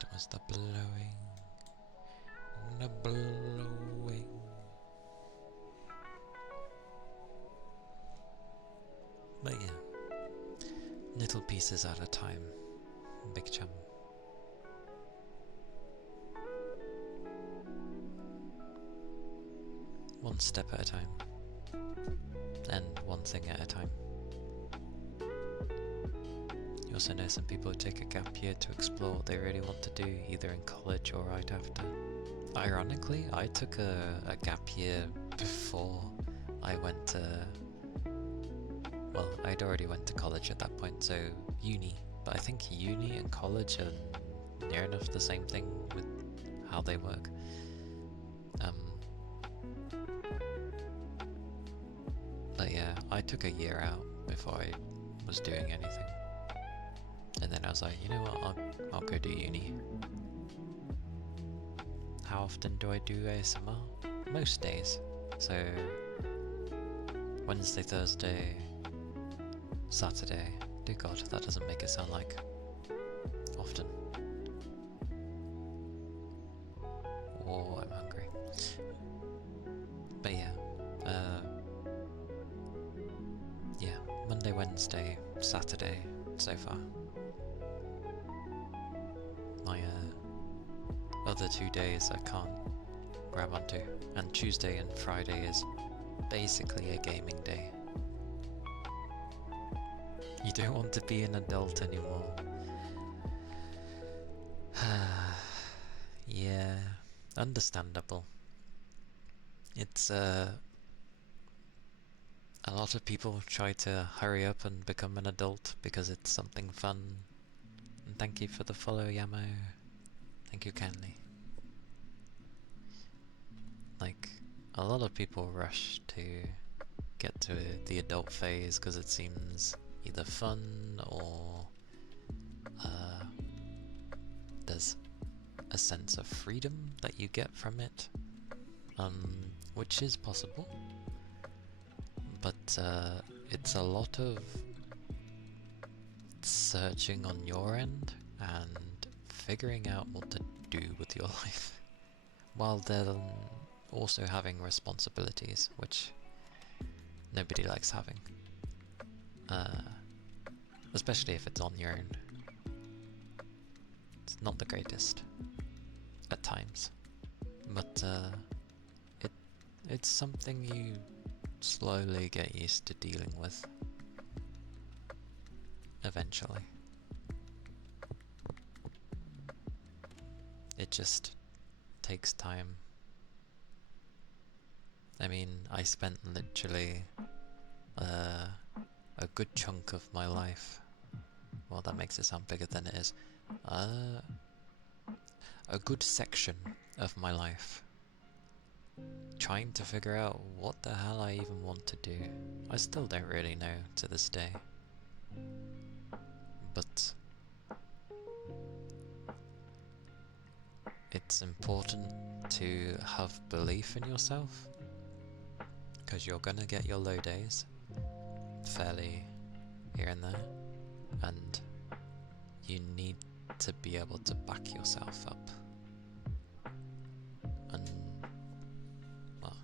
It was the blowing, the blowing. But yeah, little pieces at a time, big chum. One step at a time, and one thing at a time. You also know some people who take a gap year to explore what they really want to do, either in college or right after. Ironically, I took a gap year before I went to... Well, I'd already went to college at that point, so uni. But I think uni and college are near enough the same thing with how they work. I took a year out before I was doing anything. And then I was like, you know what, I'll go do uni. How often do I do ASMR? Most days. So Wednesday, Thursday, Saturday. Dear God, that doesn't make it sound like often. Oh, I'm hungry. But yeah, yeah, Monday, Wednesday, Saturday so far. My other 2 days I can't grab onto, and Tuesday and Friday is basically a gaming day. You don't want to be an adult anymore. Yeah, understandable. It's a lot of people try to hurry up and become an adult because it's something fun. And thank you for the follow, Yamo. Thank you kindly. Like, a lot of people rush to get to the adult phase because it seems either fun or there's a sense of freedom that you get from it, which is possible, but it's a lot of searching on your end and figuring out what to do with your life, while then also having responsibilities, which nobody likes having, especially if it's on your own. It's not the greatest at times, but it's something you slowly get used to dealing with eventually. It just takes time. I mean, I spent literally a good chunk of my life, well, that makes it sound bigger than it is, a good section of my life trying to figure out what the hell I even want to do. I still don't really know to this day, but it's important to have belief in yourself, because you're gonna get your low days fairly here and there, and you need to be able to back yourself up. And, well,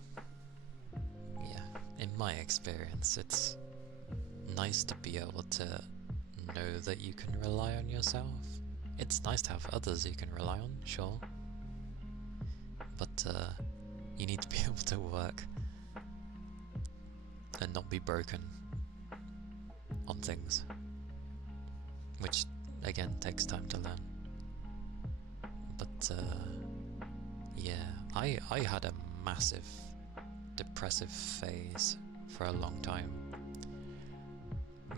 yeah, in my experience, it's nice to be able to know that you can rely on yourself. It's nice to have others you can rely on, sure, but you need to be able to work and not be broken on things, which again takes time to learn. But yeah, I had a massive depressive phase for a long time,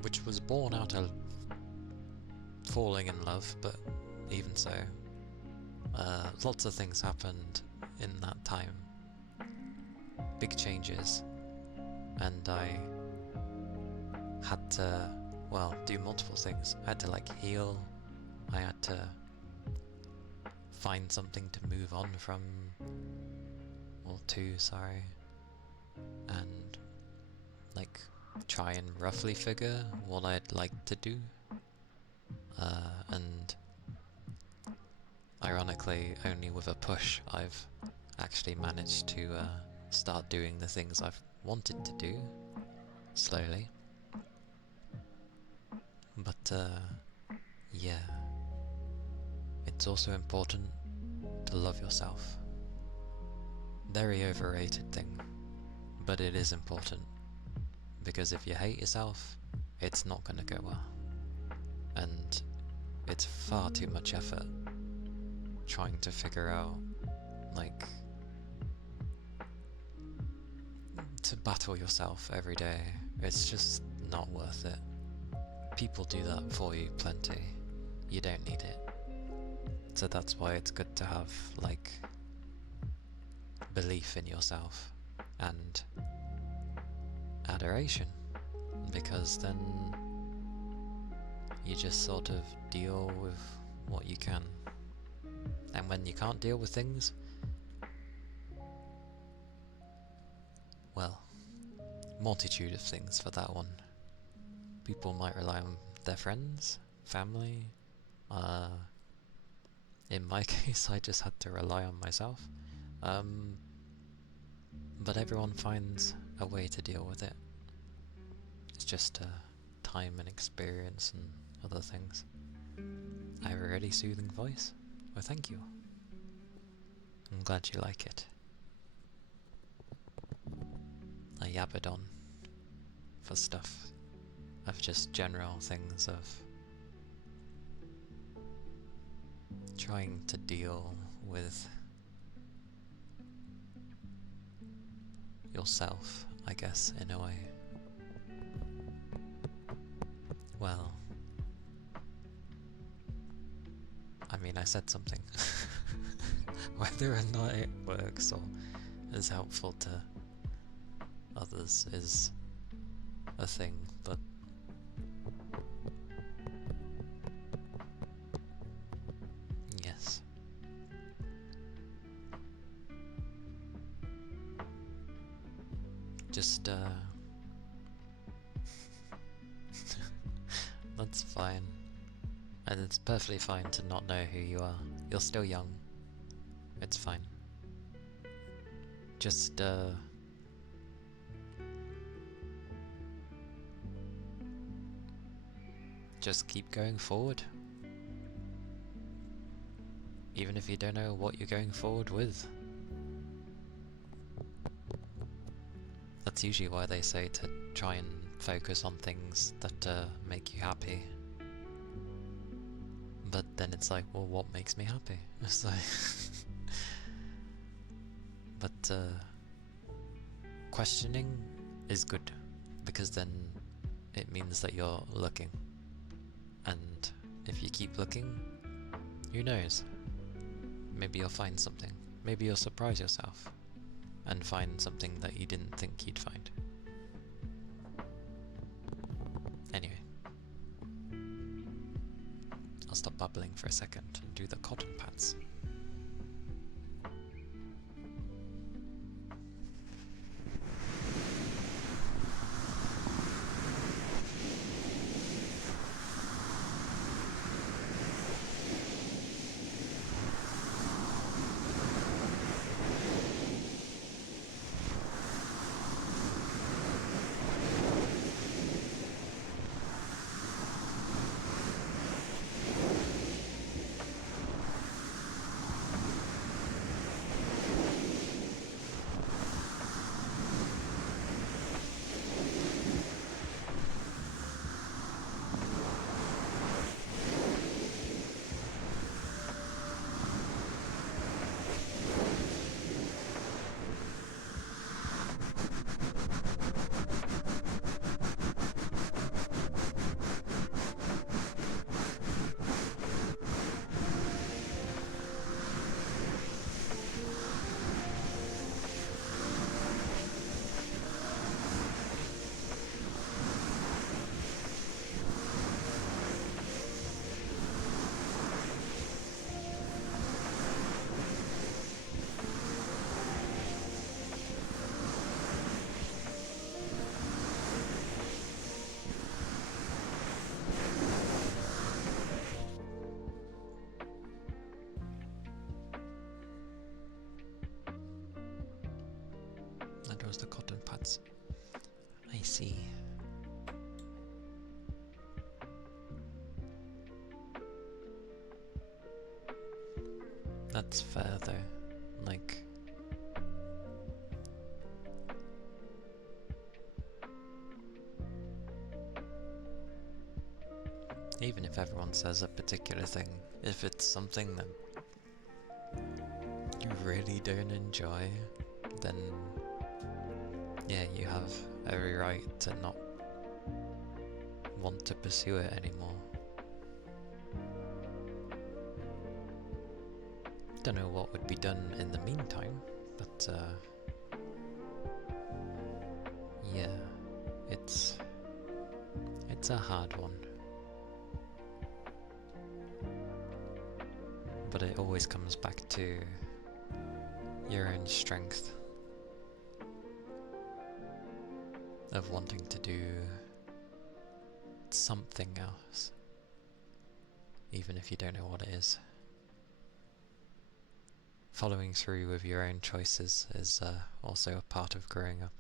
which was born out of falling in love, but even so, lots of things happened in that time, big changes, and I had to, well, do multiple things. I had to like heal, I had to find something to move on from, or to, sorry, and like try and roughly figure what I'd like to do, and ironically only with a push I've actually managed to start doing the things I've wanted to do, slowly. But yeah, it's also important to love yourself. Very overrated thing, but it is important, because if you hate yourself, it's not going to go well, and it's far too much effort trying to figure out, like, to battle yourself every day. It's just not worth it. People do that for you plenty. You don't need it. So that's why it's good to have, like, belief in yourself and adoration because then you just sort of deal with what you can. And when you can't deal with things, well, multitude of things for that one. People might rely on their friends, family. In my case, I just had to rely on myself. But everyone finds a way to deal with it. It's just time and experience and other things. I have a really soothing voice. Well, thank you. I'm glad you like it. I yabbered on for stuff of just general things of trying to deal with yourself, I guess, in a way. Well, I mean, I said something. Whether or not it works or is helpful to others is a thing, but yes. Just, that's fine. And it's perfectly fine to not know who you are. You're still young. It's fine. Just, just keep going forward. Even if you don't know what you're going forward with. That's usually why they say to try and focus on things that make you happy. But then it's like, well, what makes me happy? It's like but questioning is good, because then it means that you're looking. And if you keep looking, who knows? Maybe you'll find something. Maybe you'll surprise yourself and find something that you didn't think you'd find. Anyway, I'll stop babbling for a second and do the cotton pads. That was the cotton pads. I see. That's fair though. Like, even if everyone says a particular thing, if it's something that you really don't enjoy, then yeah, you have every right to not want to pursue it anymore. Don't know what would be done in the meantime, but yeah, it's It's a hard one. But it always comes back to your own strength of wanting to do something else, even if you don't know what it is. Following through with your own choices is also a part of growing up.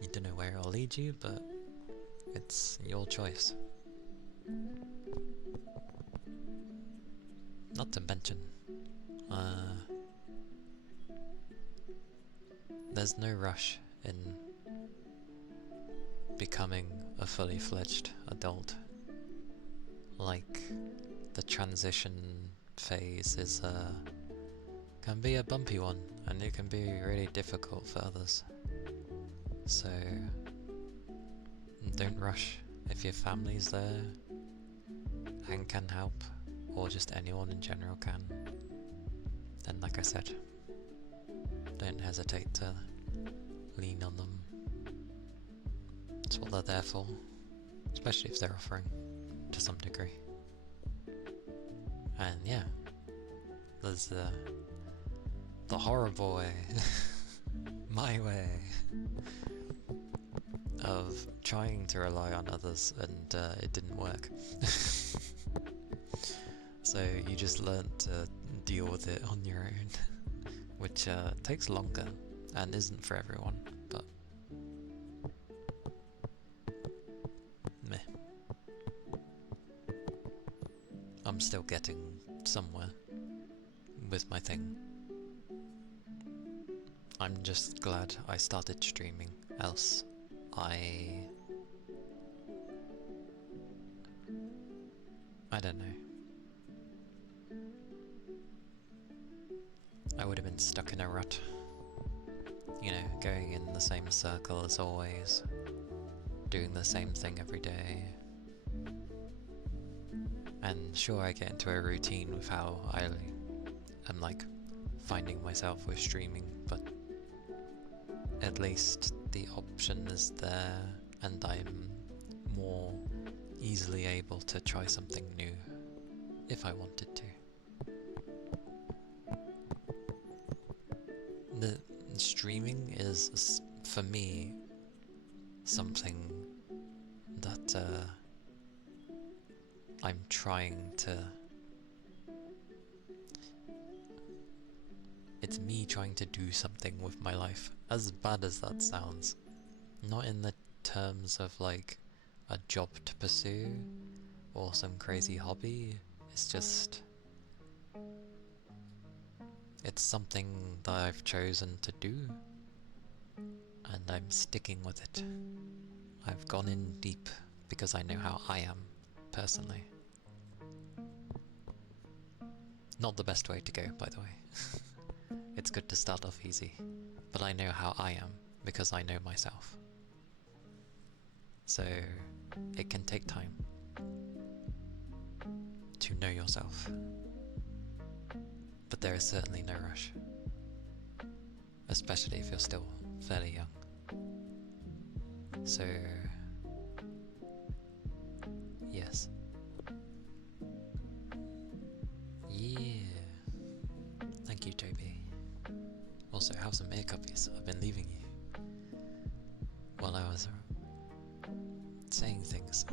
You don't know where it'll lead you, but it's your choice. Not to mention, there's no rush in becoming a fully fledged adult. Like, the transition phase is can be a bumpy one, and it can be really difficult for others. So don't rush. If your family's there and can help, or just anyone in general can, then like I said, don't hesitate to lean on them. It's what they're there for, especially if they're offering to some degree. And yeah, there's the horrible way, my way, of trying to rely on others, and it didn't work. So you just learn to deal with it on your own, which takes longer and isn't for everyone, but meh. I'm still getting somewhere with my thing. I'm just glad I started streaming, else I don't know. I would have been stuck in a rut. You know, going in the same circle as always, doing the same thing every day. And sure, I get into a routine with how I am like finding myself with streaming, but at least the option is there, and I'm more easily able to try something new if I wanted to. The streaming is, for me, something that I'm trying to... It's me trying to do something with my life, as bad as that sounds. Not in the terms of like a job to pursue or some crazy hobby. It's just... it's something that I've chosen to do, and I'm sticking with it. I've gone in deep because I know how I am, personally. Not the best way to go, by the way. It's good to start off easy, but I know how I am because I know myself. So it can take time to know yourself, but there is certainly no rush, especially if you're still fairly young. So yes. Yeah. Thank you, Toby. Also, have some ear copies. I've been leaving you while I was saying things.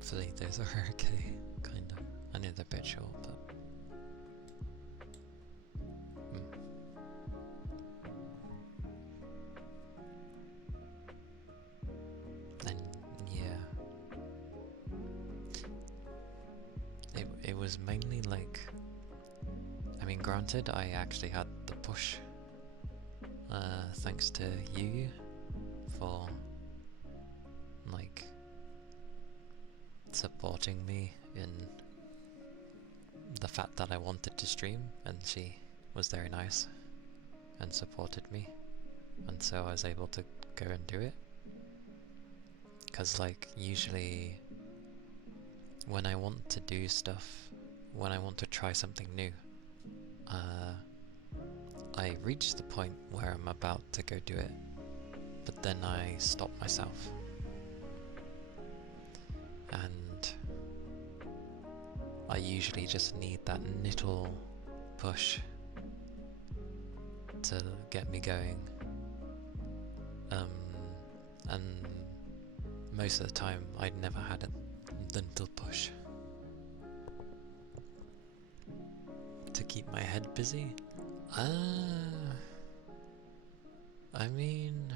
hopefully those are okay, kind of. I know they're a bit short, but... And yeah, it was mainly like, I mean, granted, I actually had the push, thanks to you for like supporting me in the fact that I wanted to stream, and she was very nice and supported me, and so I was able to go and do it. Because like usually when I want to do stuff, when I want to try something new, I reach the point where I'm about to go do it, but then I stop myself. And I usually just need that little push to get me going. And most of the time I'd never had the little push. To keep my head busy? I mean,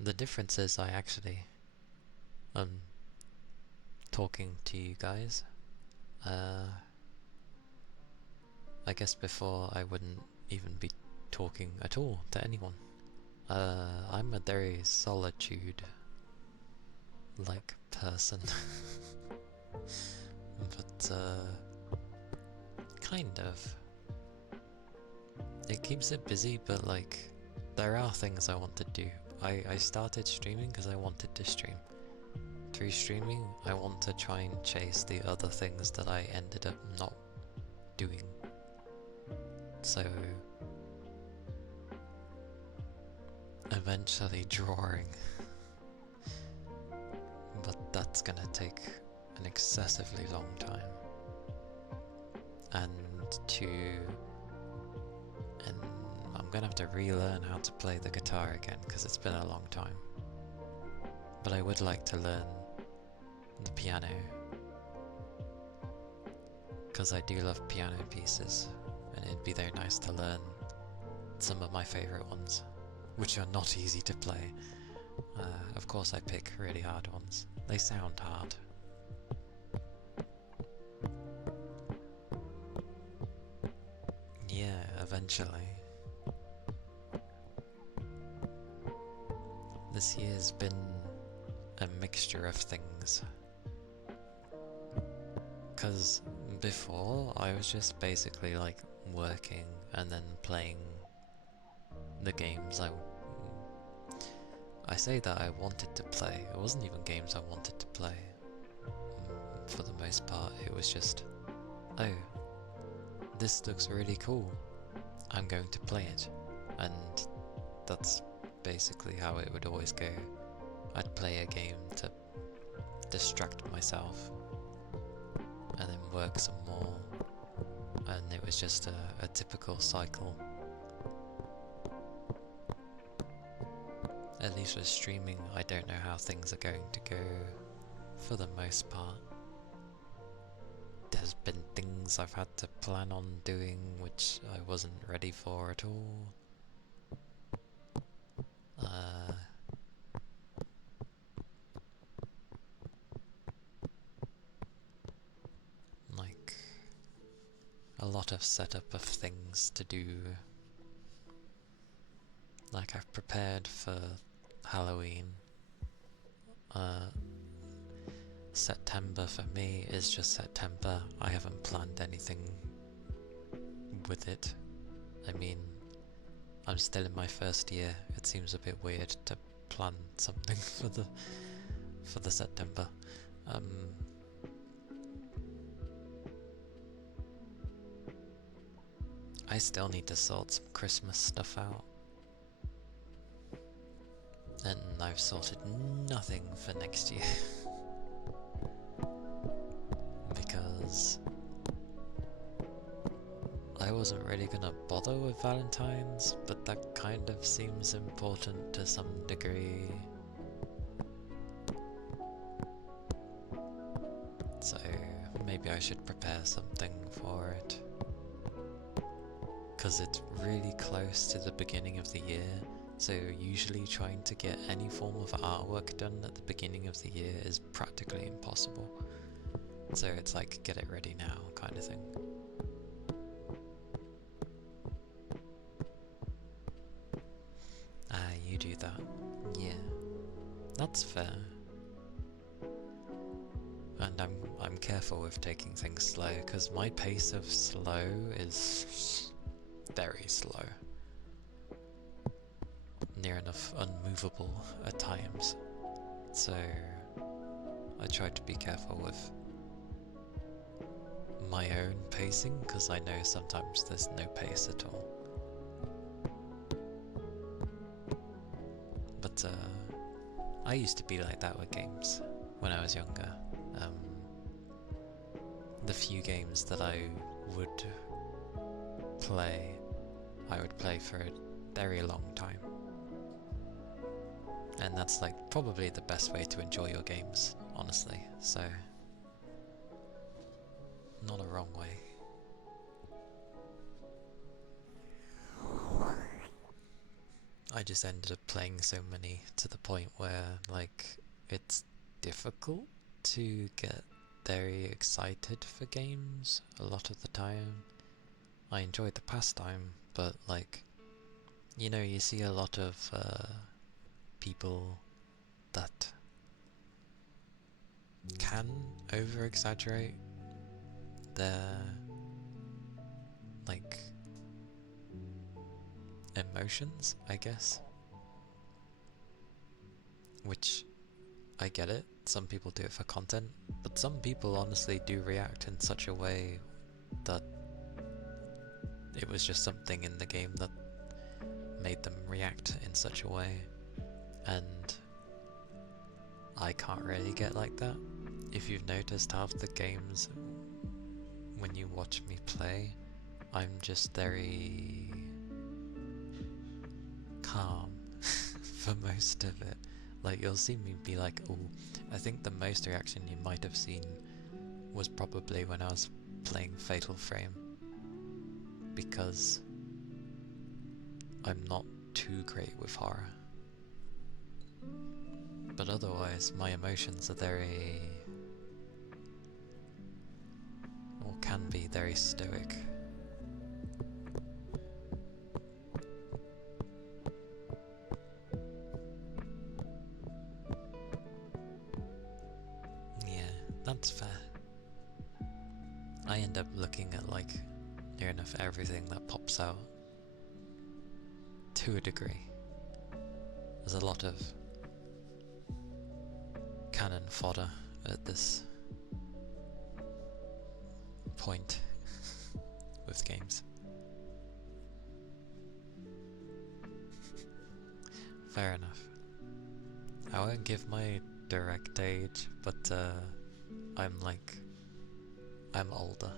the difference is I actually talking to you guys. I guess before I wouldn't even be talking at all to anyone. I'm a very solitude like person. But kind of. It keeps it busy, but like there are things I want to do. I started streaming because I wanted to stream. Through streaming, I want to try and chase the other things that I ended up not doing. So eventually drawing. But that's gonna take an excessively long time. And I'm gonna have to relearn how to play the guitar again because it's been a long time. But I would like to learn the piano because I do love piano pieces, and it'd be very nice to learn some of my favourite ones, which are not easy to play. Of course I pick really hard ones. They sound hard. Yeah, eventually. This year's been a mixture of things. Because before, I was just basically like working and then playing the games I say that I wanted to play. It wasn't even games I wanted to play. For the most part, it was just, oh, this looks really cool. I'm going to play it. And that's basically how it would always go. I'd play a game to distract myself and then work some more, and it was just a typical cycle. At least with streaming, I don't know how things are going to go for the most part. There's been things I've had to plan on doing which I wasn't ready for at all. Like a lot of setup of things to do. Like I've prepared for Halloween. September for me is just September. I haven't planned anything with it. I mean, I'm still in my first year. It seems a bit weird to plan something for the September. I still need to sort some Christmas stuff out. And I've sorted nothing for next year. Because I wasn't really gonna bother with Valentine's, but that kind of seems important to some degree. maybe I should prepare something for it. Because it's really close to the beginning of the year, so usually trying to get any form of artwork done at the beginning of the year is practically impossible. So it's like, get it ready now kind of thing. Ah, you do that. Yeah, that's fair. And I'm careful with taking things slow, because my pace of slow is very slow. Near enough unmovable at times. So I try to be careful with my own pacing, because I know sometimes there's no pace at all. But I used to be like that with games when I was younger. The few games that I would play, I would play for a very long time. And that's like probably the best way to enjoy your games, honestly, so not a wrong way. I just ended up playing so many to the point where like it's difficult to get very excited for games a lot of the time. I enjoyed the pastime, but like, you know, you see a lot of people that can over-exaggerate their like emotions, I guess. Which, I get it, some people do it for content, but some people honestly do react in such a way that it was just something in the game that made them react in such a way, and I can't really get like that. If you've noticed, half the games, when you watch me play, I'm just very calm for most of it. Like, you'll see me be like, oh, I think the most reaction you might have seen was probably when I was playing Fatal Frame, because I'm not too great with horror. But otherwise, my emotions are very, or can be very stoic. Yeah, that's fair. I end up looking at like near enough everything that pops out to a degree. There's a lot of cannon fodder at this point with games. Fair enough. I won't give my direct age, but I'm older.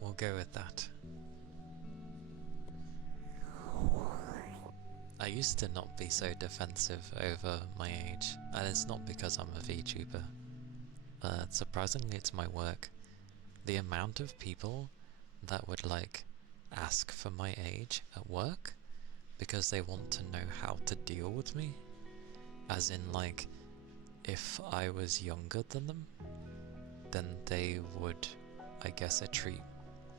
We'll go with that. I used to not be so defensive over my age, and it's not because I'm a VTuber. Surprisingly, it's my work. The amount of people that would like ask for my age at work because they want to know how to deal with me, as in like, if I was younger than them, then they would, I guess,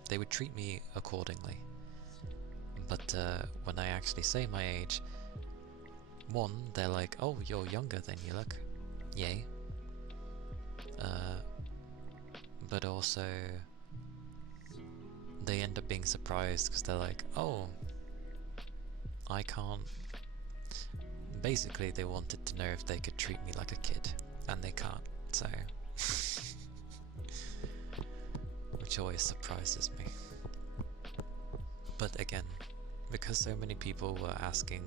they would treat me accordingly. But when I actually say my age, one, they're like, oh, you're younger than you look, yay. But also, they end up being surprised because they're like, oh, I can't. Basically, they wanted to know if they could treat me like a kid, and they can't, so. Which always surprises me. But again, because so many people were asking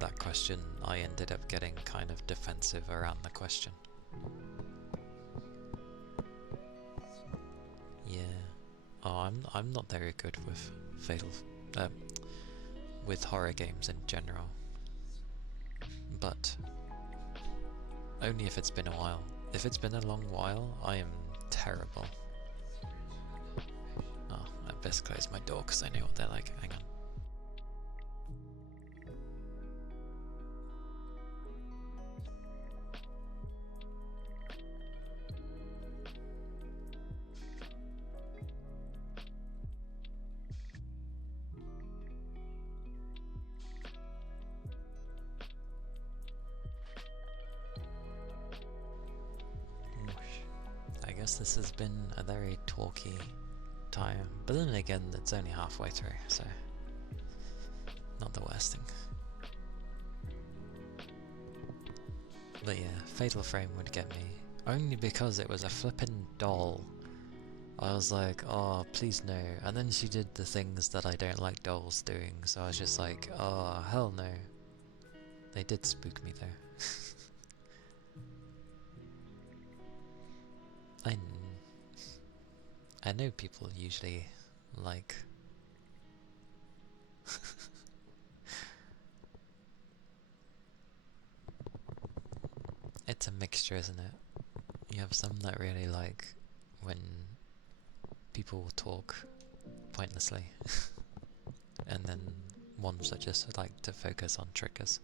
that question, I ended up getting kind of defensive around the question. Yeah. Oh, I'm not very good with with horror games in general. But only if it's been a while. If it's been a long while, I am terrible. Oh, I best close my door because I know what they're like. Hang on. I guess this has been a very talky time, but then again, it's only halfway through, so not the worst thing. But yeah, Fatal Frame would get me, only because it was a flippin' doll. I was like, oh, please no, and then she did the things that I don't like dolls doing, so I was just like, oh, hell no. They did spook me though. I know people usually like it's a mixture, isn't it? You have some that really like when people talk pointlessly and then ones that just like to focus on triggers.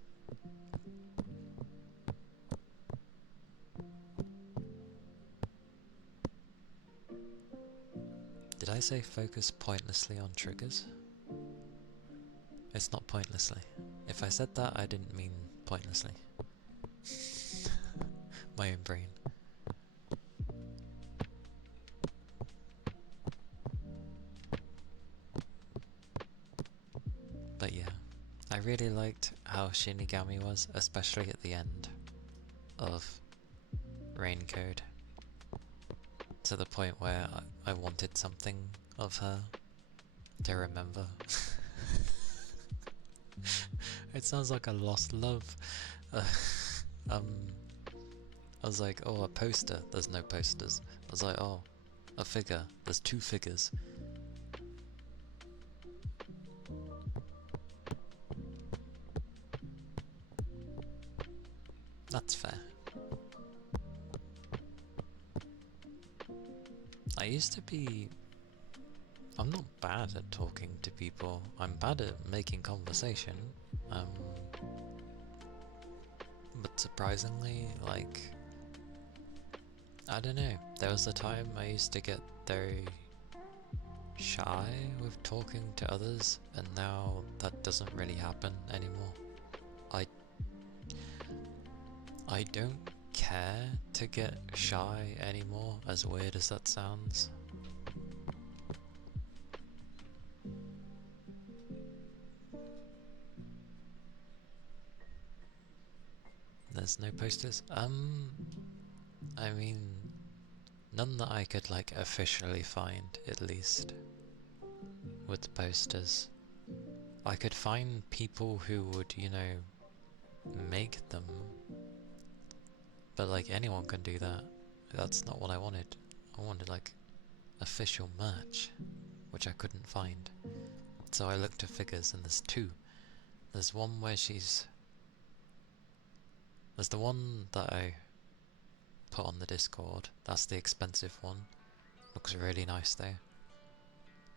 Did I say focus pointlessly on triggers? It's not pointlessly. If I said that, I didn't mean pointlessly. My own brain. But yeah, I really liked how Shinigami was, especially at the end of Raincode. To the point where I wanted something of her to remember. It sounds like a lost love. I was like, oh, a poster. There's no posters. I was like, oh, a figure. There's 2 figures. That's fair. I used to be... I'm not bad at talking to people. I'm bad at making conversation. But surprisingly, like... I don't know. There was a time I used to get very shy with talking to others, and now that doesn't really happen anymore. I don't care to get shy anymore, as weird as that sounds. There's no posters? I mean, none that I could like officially find, at least, with posters. I could find people who would, you know, make them. But like anyone can do that. That's not what I wanted. I wanted like official merch, which I couldn't find. So I looked at figures and there's 2. There's one where there's the one that I put on the Discord. That's the expensive one. Looks really nice though.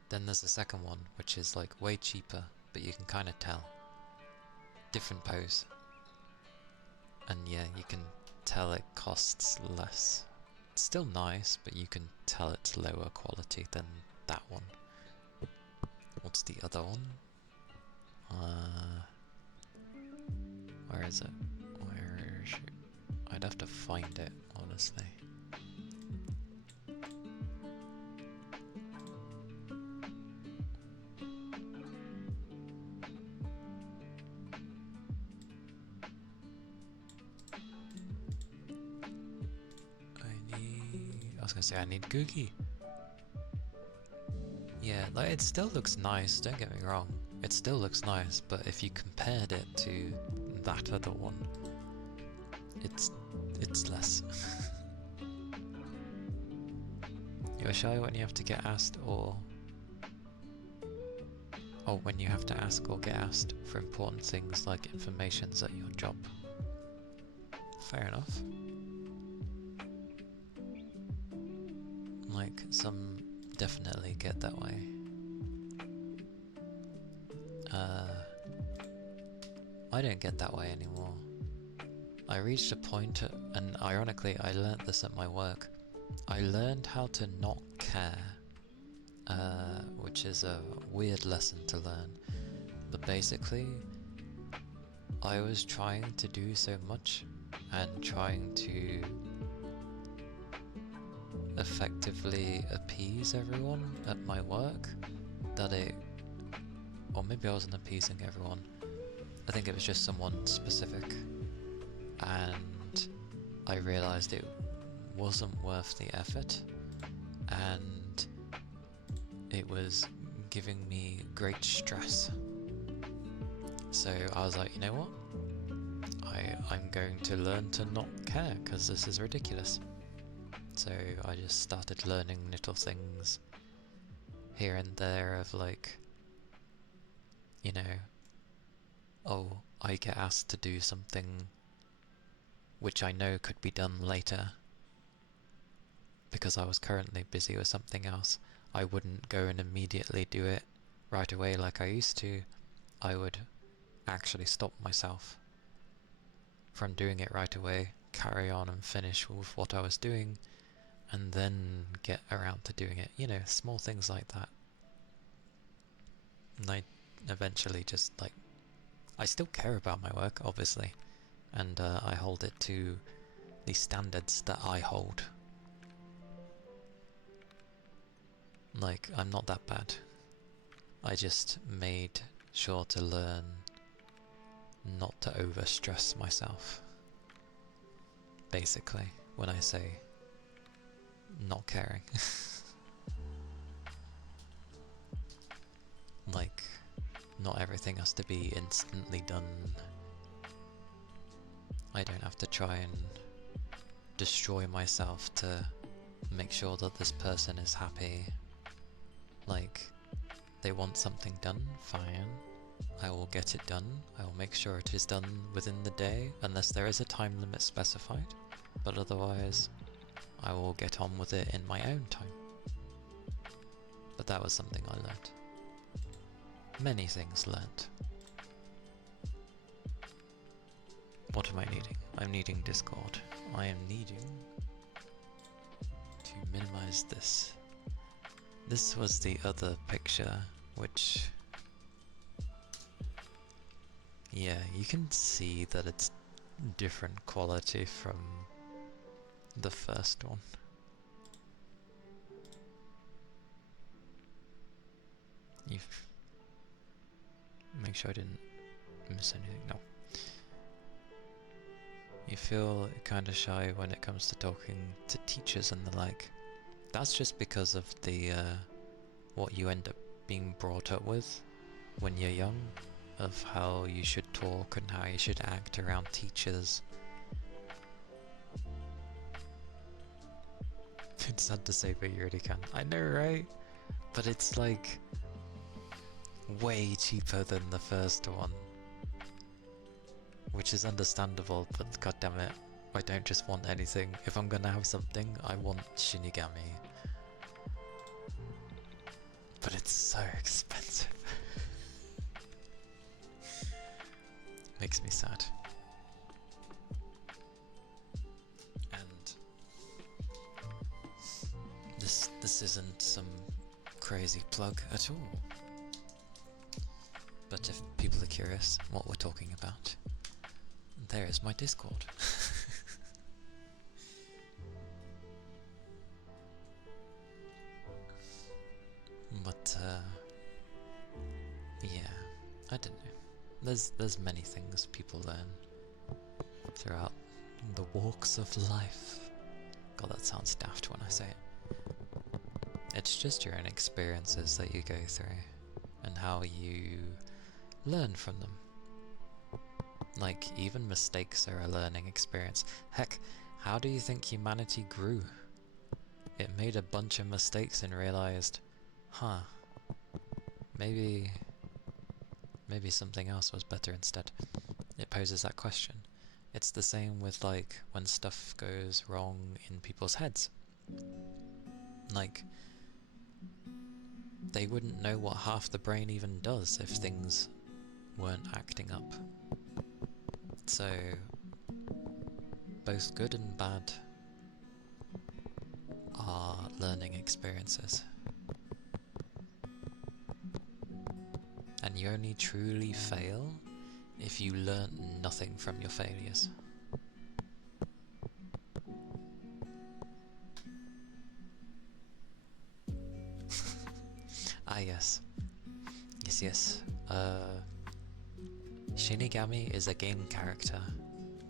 Then there's the second one, which is like way cheaper, but you can kind of tell. Different pose. And yeah, you can tell it costs less. It's still nice, but you can tell it's lower quality than that one. What's the other one? Where is it? Where is it? I'd have to find it, honestly. I need Googie. Yeah, like it still looks nice, don't get me wrong. It still looks nice, but if you compared it to that other one, it's less. You're shy when you have to get asked or when you have to ask or get asked for important things like informations at your job. Fair enough. Like, some definitely get that way. I don't get that way anymore. I reached a point, and ironically I learned this at my work. I learned how to not care, which is a weird lesson to learn. But basically, I was trying to do so much and trying to effectively appease everyone at my work that or maybe I wasn't appeasing everyone. I think it was just someone specific, and I realised it wasn't worth the effort, and it was giving me great stress. So I was like, you know what? I'm going to learn to not care, because this is ridiculous. So I just started learning little things here and there of like, you know, oh, I get asked to do something which I know could be done later because I was currently busy with something else. I wouldn't go and immediately do it right away like I used to. I would actually stop myself from doing it right away, carry on and finish with what I was doing, and then get around to doing it. You know, small things like that. And I eventually just like, I still care about my work, obviously, and I hold it to the standards that I hold. Like, I'm not that bad. I just made sure to learn not to overstress myself. Basically, when I say not caring. Like, not everything has to be instantly done. I don't have to try and destroy myself to make sure that this person is happy. Like, they want something done, fine. I will get it done. I will make sure it is done within the day, unless there is a time limit specified. But otherwise, I will get on with it in my own time. But that was something I learnt. Many things learnt. What am I needing? I'm needing Discord. I am needing to minimize this. This was the other picture, which... yeah, you can see that it's different quality from the first one. Make sure I didn't miss anything. No. You feel kind of shy when it comes to talking to teachers and the like. That's just because of the what you end up being brought up with when you're young, of how you should talk and how you should act around teachers. It's sad to say, but you really can. I know, right? But it's like way cheaper than the first one, which is understandable, but goddammit, I don't just want anything. If I'm gonna have something, I want Shinigami. But it's so expensive. Makes me sad. And this isn't some crazy plug at all. But if people are curious what we're talking about, there is my Discord. But yeah, I don't know. There's many things people learn throughout the walks of life. God, that sounds daft when I say it. It's just your own experiences that you go through and how you learn from them. Like, even mistakes are a learning experience. Heck, how do you think humanity grew? It made a bunch of mistakes and realized, huh, maybe something else was better instead. It poses that question. It's the same with, like, when stuff goes wrong in people's heads. Like, they wouldn't know what half the brain even does if things weren't acting up. So, both good and bad are learning experiences. And you only truly fail if you learn nothing from your failures. Ah yes. Yes. Shinigami is a game character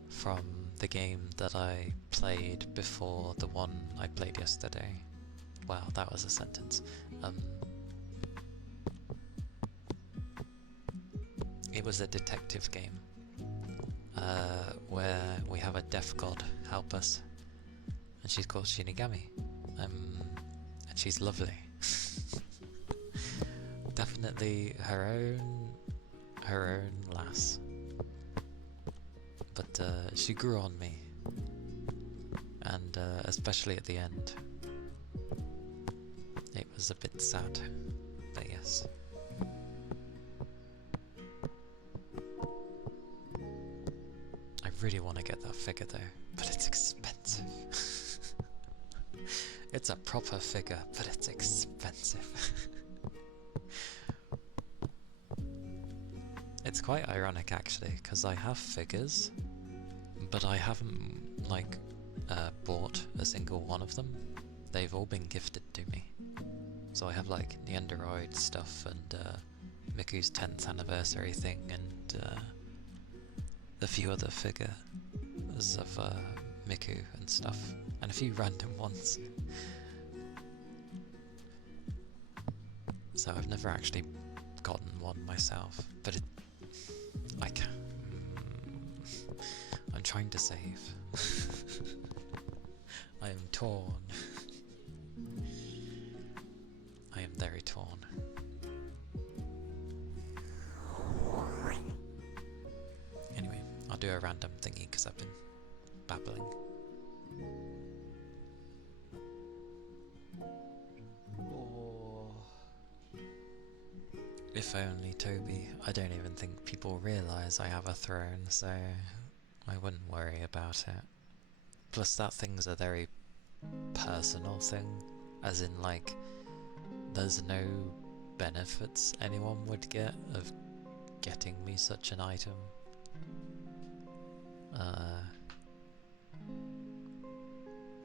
from the game that I played before the one I played yesterday. Wow, that was a sentence. It was a detective game where we have a deaf god help us, and she's called Shinigami, and she's lovely. Definitely her own lass, but she grew on me, and especially at the end, it was a bit sad, but yes. I really want to get that figure though, but it's expensive. It's a proper figure, but it's expensive. It's quite ironic actually, because I have figures, but I haven't bought a single one of them. They've all been gifted to me. So I have like Neanderoid stuff and Miku's 10th anniversary thing and a few other figures of Miku and stuff, and a few random ones. So I've never actually gotten one myself, but I'm trying to save. I am torn. I am very torn. Anyway, I'll do a random thingy because I've been babbling. If only, Toby. I don't even think people realise I have a throne, so I wouldn't worry about it. Plus that thing's a very personal thing, as in like, there's no benefits anyone would get of getting me such an item.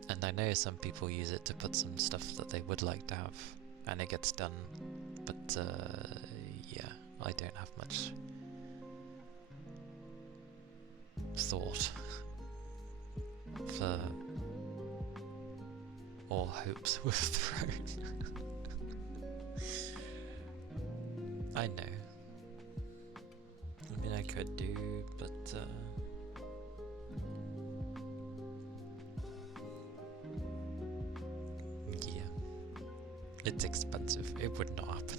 And I know some people use it to put some stuff that they would like to have, and it gets done, but yeah, I don't have much thought for or hopes with Throne. I know. I mean, I could do, but yeah, it's expensive. It would not happen.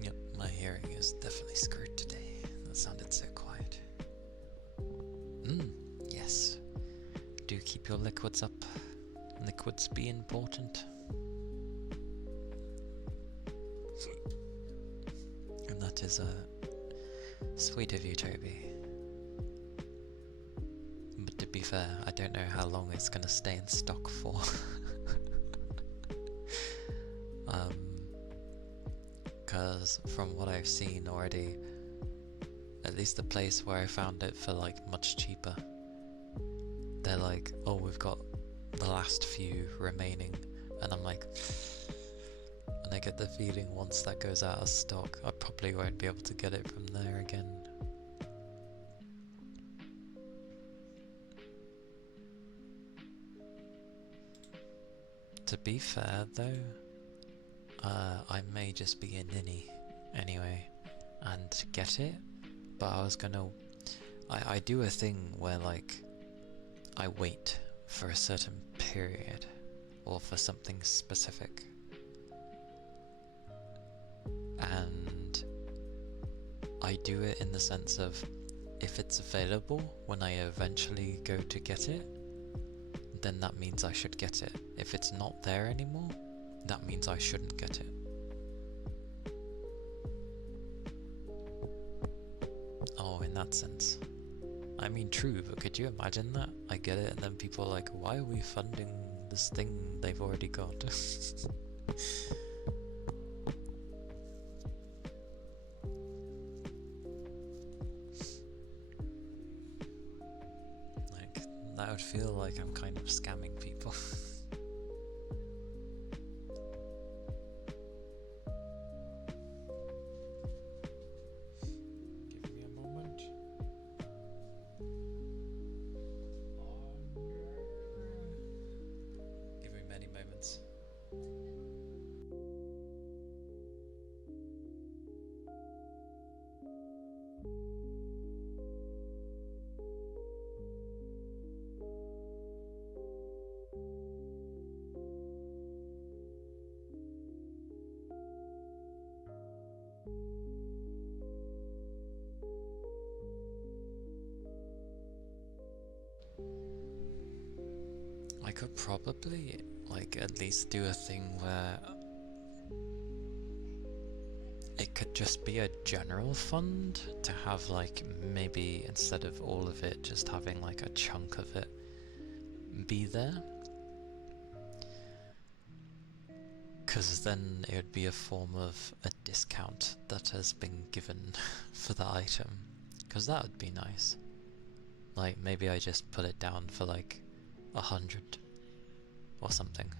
Yep, my hearing is definitely screwed today. That sounded so quiet. do keep your liquids up. Liquids be important. And that is sweet of you, Toby. But to be fair, I don't know how long it's gonna stay in stock for. Because from what I've seen already, at least the place where I found it for like much cheaper, they're like, oh, we've got the last few remaining, and I'm like, and I get the feeling once that goes out of stock, I probably won't be able to get it from there again. To be fair though, I may just be a ninny anyway and get it, but I was gonna, I do a thing where like I wait for a certain period or for something specific, and I do it in the sense of if it's available when I eventually go to get it, then that means I should get it. If it's not there anymore, that means I shouldn't get it. Oh, in that sense. I mean, true, but could you imagine that? I get it, and then people are like, why are we funding this thing they've already got? Like, that would feel like I'm kind of scamming people. I could probably, like, at least do a thing where it could just be a general fund to have, like, maybe instead of all of it, just having, like, a chunk of it be there. Because then it would be a form of a discount that has been given for the item. Because that would be nice. Like, maybe I just put it down for, like, 100 or something.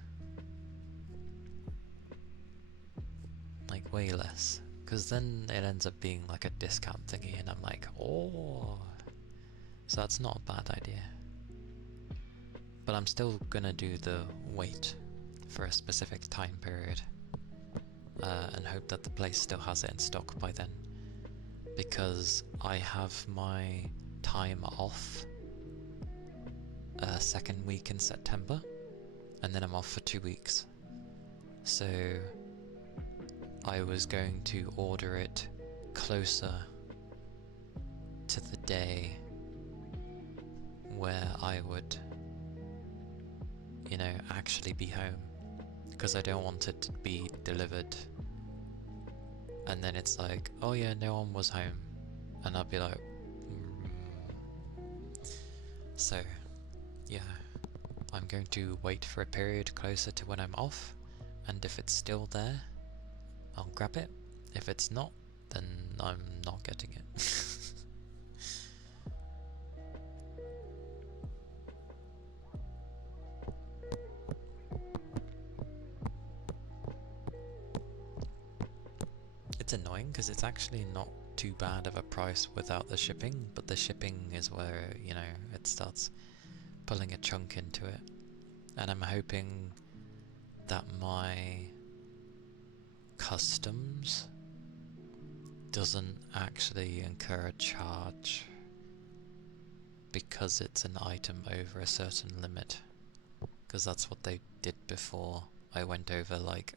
Like, way less. Because then it ends up being like a discount thingy, and I'm like, oh. So that's not a bad idea. But I'm still gonna do the wait for a specific time period. And hope that the place still has it in stock by then. Because I have my time off second week in September, and then I'm off for 2 weeks. So I was going to order it closer to the day where I would, you know, actually be home, because I don't want it to be delivered and then it's like, oh yeah, no one was home, and I'll be like, So yeah, I'm going to wait for a period closer to when I'm off, and if it's still there, I'll grab it. If it's not, then I'm not getting it. It's annoying because it's actually not too bad of a price without the shipping, but the shipping is where, you know, it starts pulling a chunk into it. And I'm hoping that my customs doesn't actually incur a charge because it's an item over a certain limit, because that's what they did before. I went over like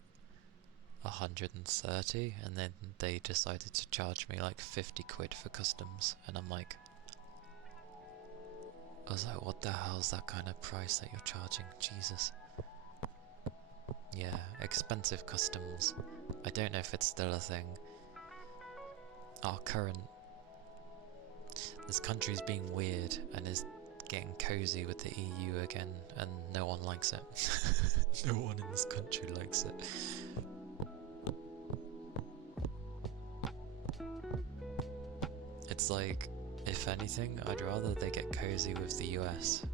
130 and then they decided to charge me like 50 quid for customs, and I'm like, I was like, what the hell's that kind of price that you're charging? Jesus. Yeah, expensive customs. I don't know if it's still a thing. Our current... This country's being weird and is getting cozy with the EU again, and no one likes it. No one in this country likes it. It's like, if anything, I'd rather they get cozy with the US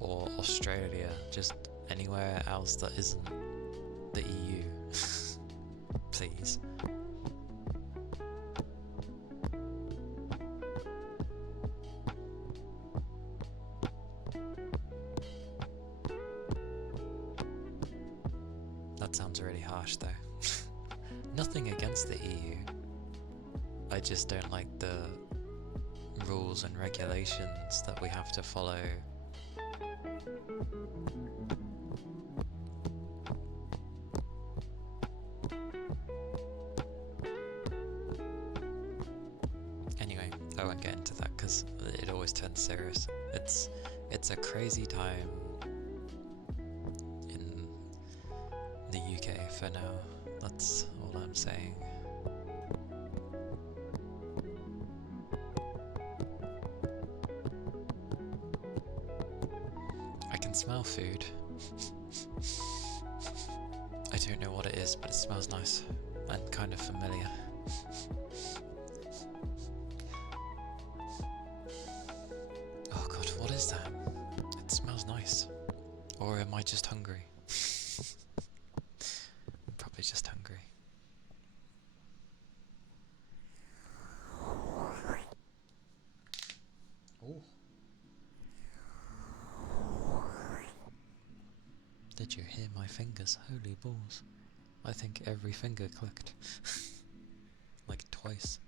or Australia, just anywhere else that isn't the EU. Please. That sounds really harsh though. Nothing against the EU. I just don't like the rules and regulations that we have to follow. Anyway, I won't get into that because it always turns serious. It's a crazy time in the UK for now. That's all I'm saying. I can smell food. I don't know what it is, but it smells nice and kind of familiar. Oh god, what is that? It smells nice. Or am I just hungry? I'm probably just hungry. Oh. Did you hear my fingers? Holy balls. I think every finger clicked. Like twice.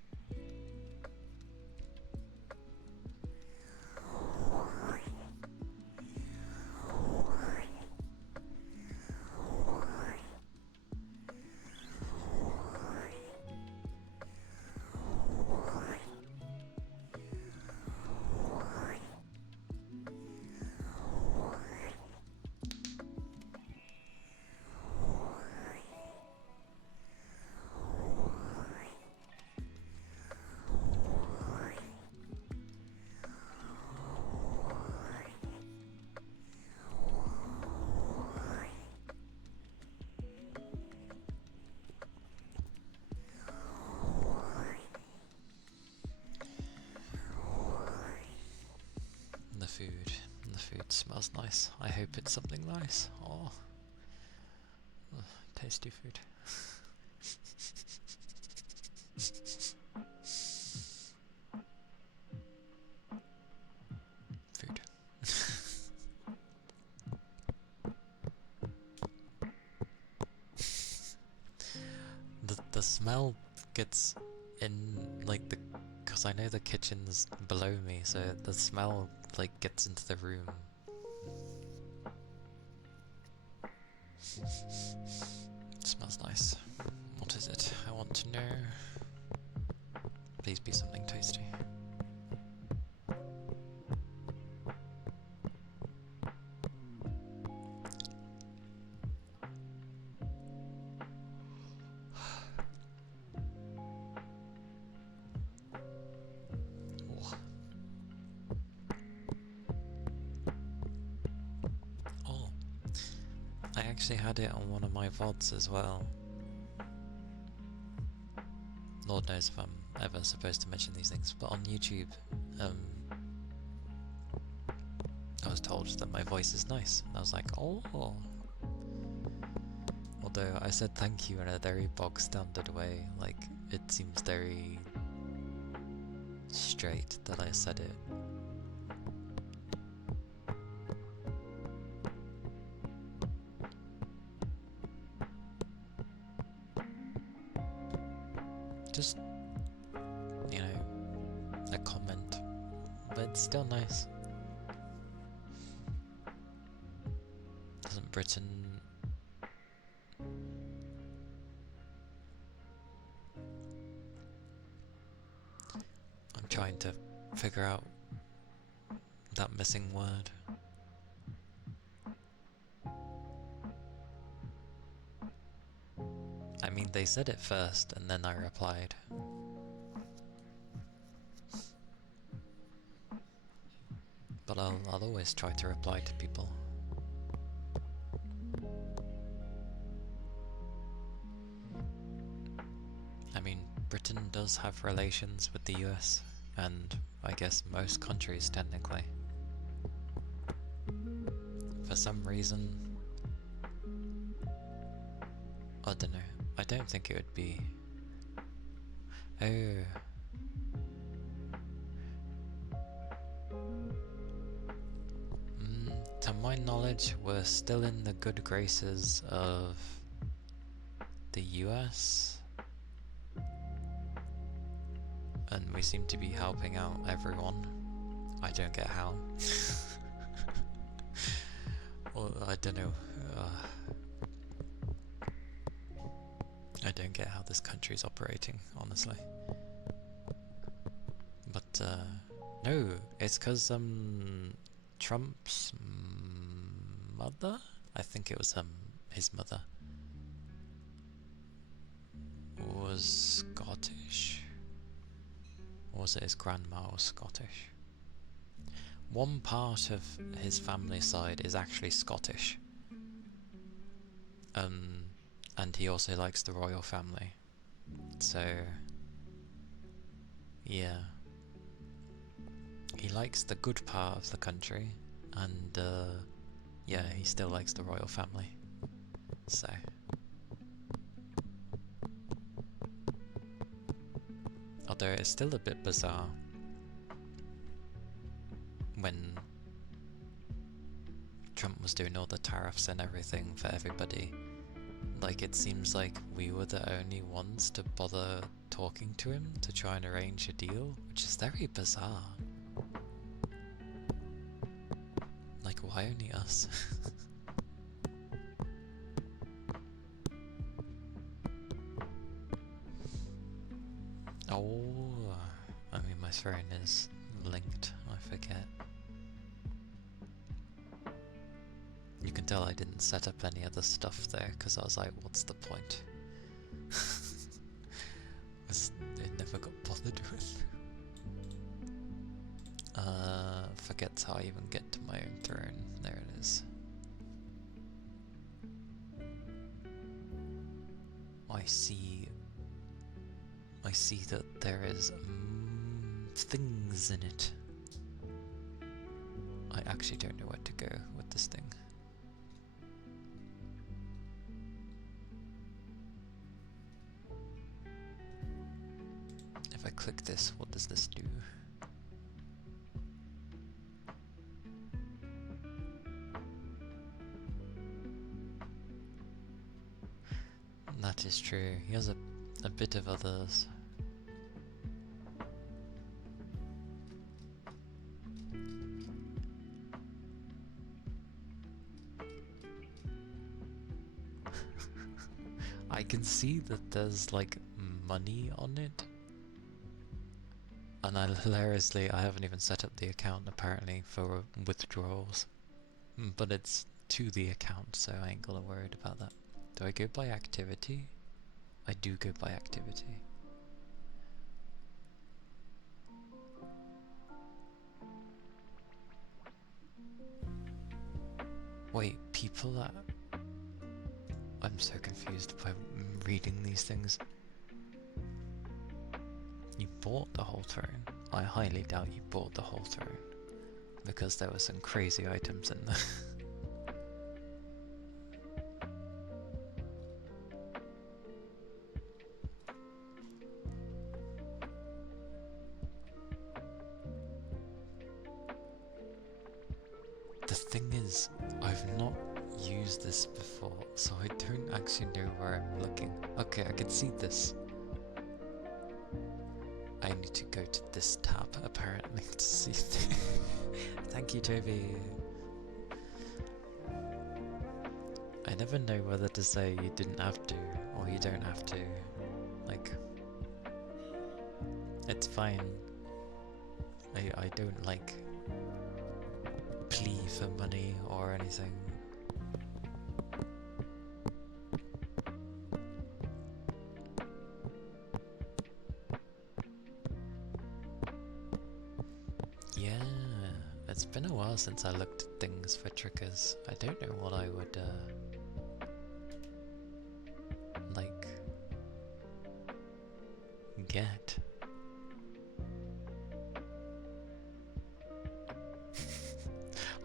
The food smells nice. I hope it's something nice. Oh, ugh, tasty food. Food. The smell gets in, like, because I know the kitchen's below me, so the smell like gets into the room. It smells nice. What is it? I want to know. Please be something tasty. I actually had it on one of my VODs as well. Lord knows if I'm ever supposed to mention these things, but on YouTube, I was told that my voice is nice, and I was like, oh. Although I said thank you in a very bog standard way, like it seems very straight that I said it. Just, you know, a comment, but it's still nice. Doesn't Britain... I'm trying to figure out that missing word. I mean, they said it first, and then I replied. But I'll always try to reply to people. I mean, Britain does have relations with the US, and I guess most countries technically. For some reason, I don't know. I don't think it would be. Oh. To my knowledge, we're still in the good graces of the US. And we seem to be helping out everyone. I don't get how. Well, I don't know. I don't get how this country's operating, honestly. But, no, it's because, Trump's mother? I think it was, his mother was Scottish. Or was it his grandma was Scottish? One part of his family side is actually Scottish. And he also likes the royal family. So, yeah. He likes the good part of the country, and, yeah, he still likes the royal family. So. Although it's still a bit bizarre when Trump was doing all the tariffs and everything for everybody. Like, it seems like we were the only ones to bother talking to him to try and arrange a deal, which is very bizarre. Like, why only us? Oh, I mean, my phone is linked, I forget. You can tell I didn't set up any other stuff there, because I was like, what's the point? It never got bothered with. Forgets how I even get to my own throne. There it is. I see that there is things in it. I actually don't know where to go with this thing. If I click this, what does this do? That is true. He has a bit of others. I can see that there's like money on it. And I haven't even set up the account apparently for withdrawals. But it's to the account, so I ain't gonna worry about that. Do I go by activity? I do go by activity. Wait, people that... I'm so confused by reading these things. You bought the whole throne? I highly doubt you bought the whole throne, because there were some crazy items in there. The thing is, I've not used this before, so I don't actually know where I'm looking. Okay, I can see this. I need to go to this tab, apparently, to see things. Thank you, Toby. I never know whether to say you didn't have to, or you don't have to. Like, it's fine. I don't like plea for money or anything. Yeah, it's been a while since I looked at things for triggers. I don't know what I would, like, get.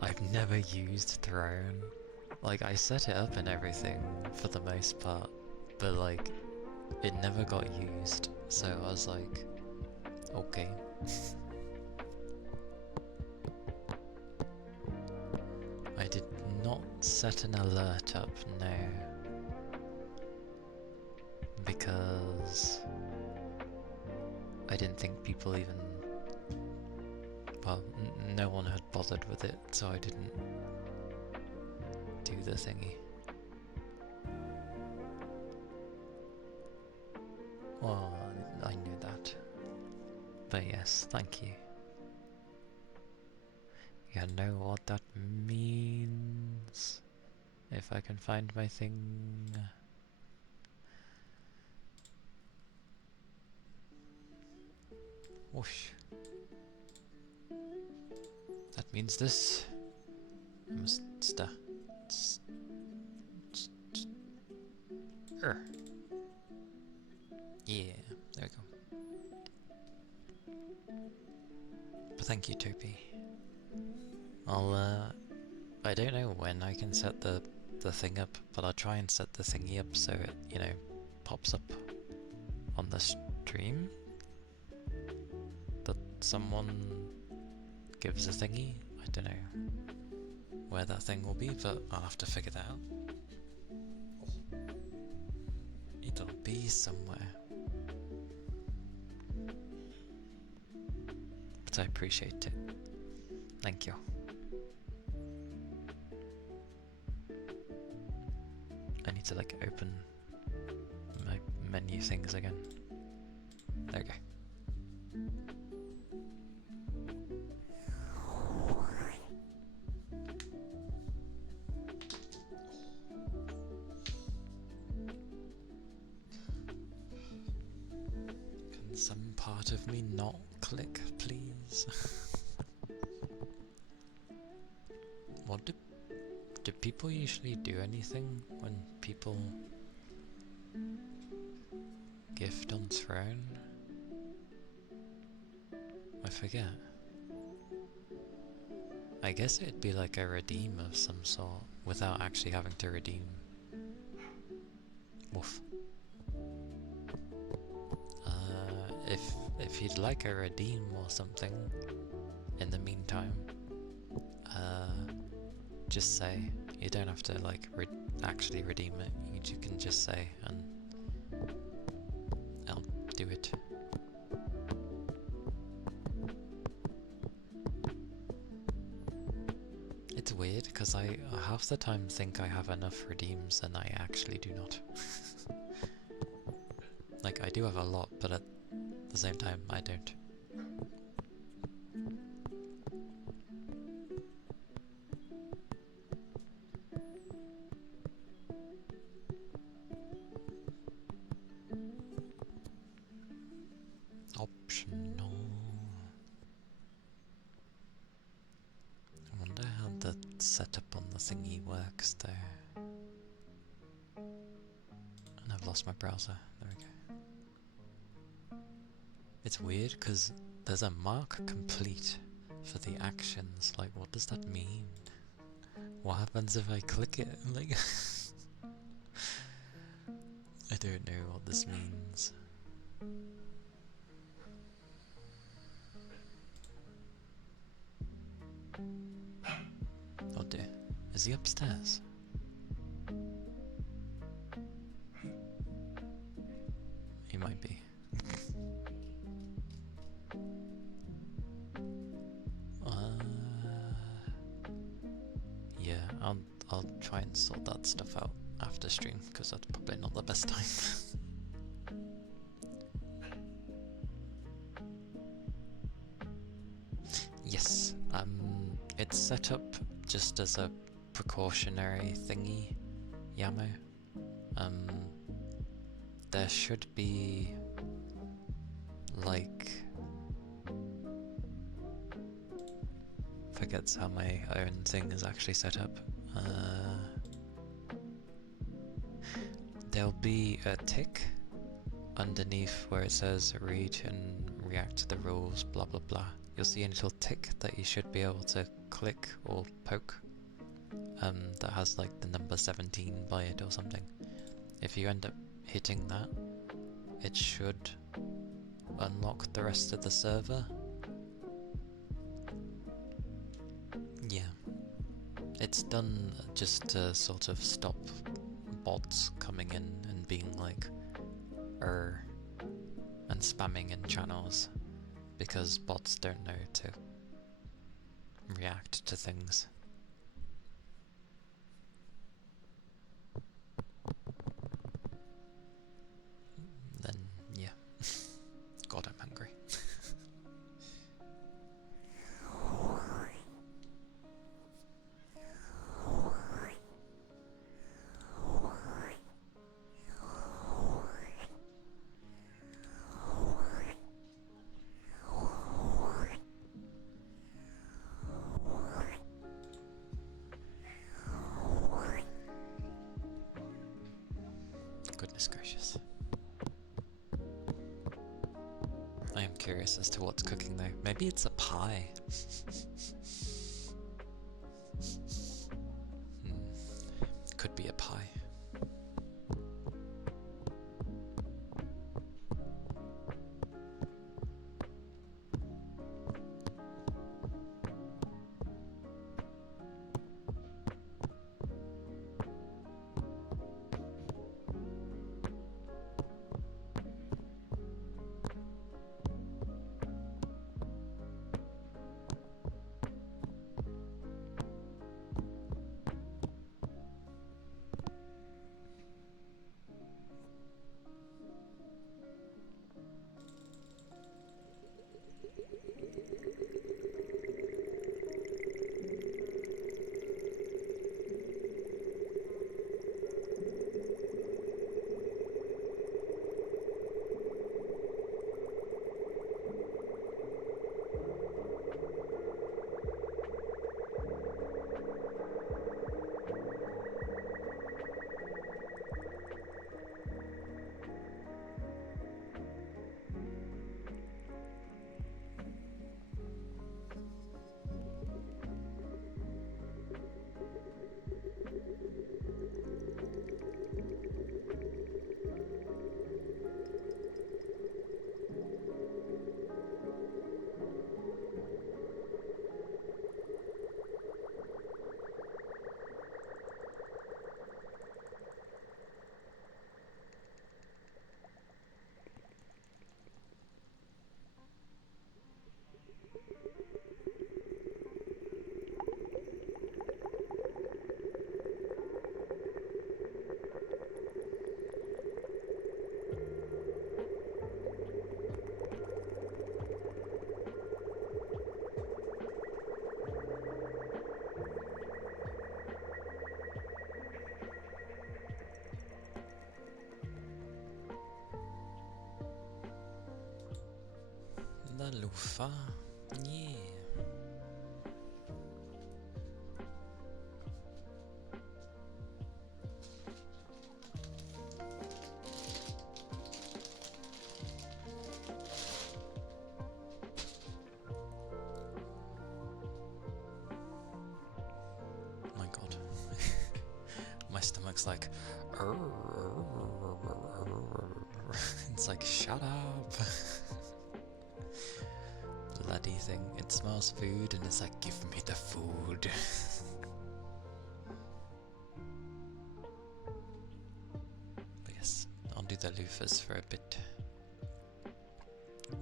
I've never used Throne. Like, I set it up and everything for the most part, but like, it never got used, so I was like, okay. I did not set an alert up, no. Because I didn't think people even... Well, no one had bothered with it, so I didn't do the thingy. Well, I knew that. But yes, thank you. You know what that means. If I can find my thing. Whoosh. That means this. I must Yeah, there we go. But thank you, Topi. I don't know when I can set the thing up, but I'll try and set the thingy up so it, you know, pops up on the stream. That someone gives a thingy. I don't know where that thing will be, but I'll have to figure that out. It'll be somewhere. But I appreciate it. Thank you. I need to like open my menu things again. There we go. Can some part of me not click, please? What do people usually do anything when people gift on Throne? I forget. I guess it'd be like a redeem of some sort, without actually having to redeem. Woof. If you'd like a redeem or something, in the meantime, just say. You don't have to like actually redeem it. You can just say, and I'll do it. It's weird because I half the time think I have enough redeems and I actually do not. Like I do have a lot, but at the same time I don't. Optional. I wonder how the setup on the thingy works there. And I've lost my browser. There we go. It's weird because there's a mark complete for the actions. Like, what does that mean? What happens if I click it? Like, I don't know what this means. Oh dear. Is he upstairs? He might be. Yeah, I'll try and sort that stuff out after stream, because that's probably not the best time. Yes, it's set up just as a precautionary thingy, Yamo, there should be like, forgets how my own thing is actually set up. There'll be a tick underneath where it says read and react to the rules, blah blah blah. You'll see a little tick that you should be able to click or poke, that has like the number 17 by it or something. If you end up hitting that, it should unlock the rest of the server. Yeah. It's done just to sort of stop bots coming in and being like, and spamming in channels, because bots don't know to react to things. Then, yeah. God, I'm hungry. Goodness gracious. I am curious as to what's cooking though. Maybe it's a pie. Could be a pie. La lufa, yeah. My God, my stomach's like, it's like, shut up. Bloody thing. It smells food and it's like, give me the food. But yes, I'll do the loofahs for a bit.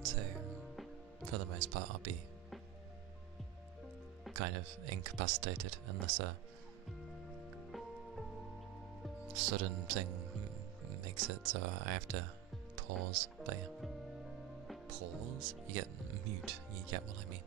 So, for the most part, I'll be kind of incapacitated unless a sudden thing makes it so I have to pause. But yeah. Pause? You get mute, you get what I mean.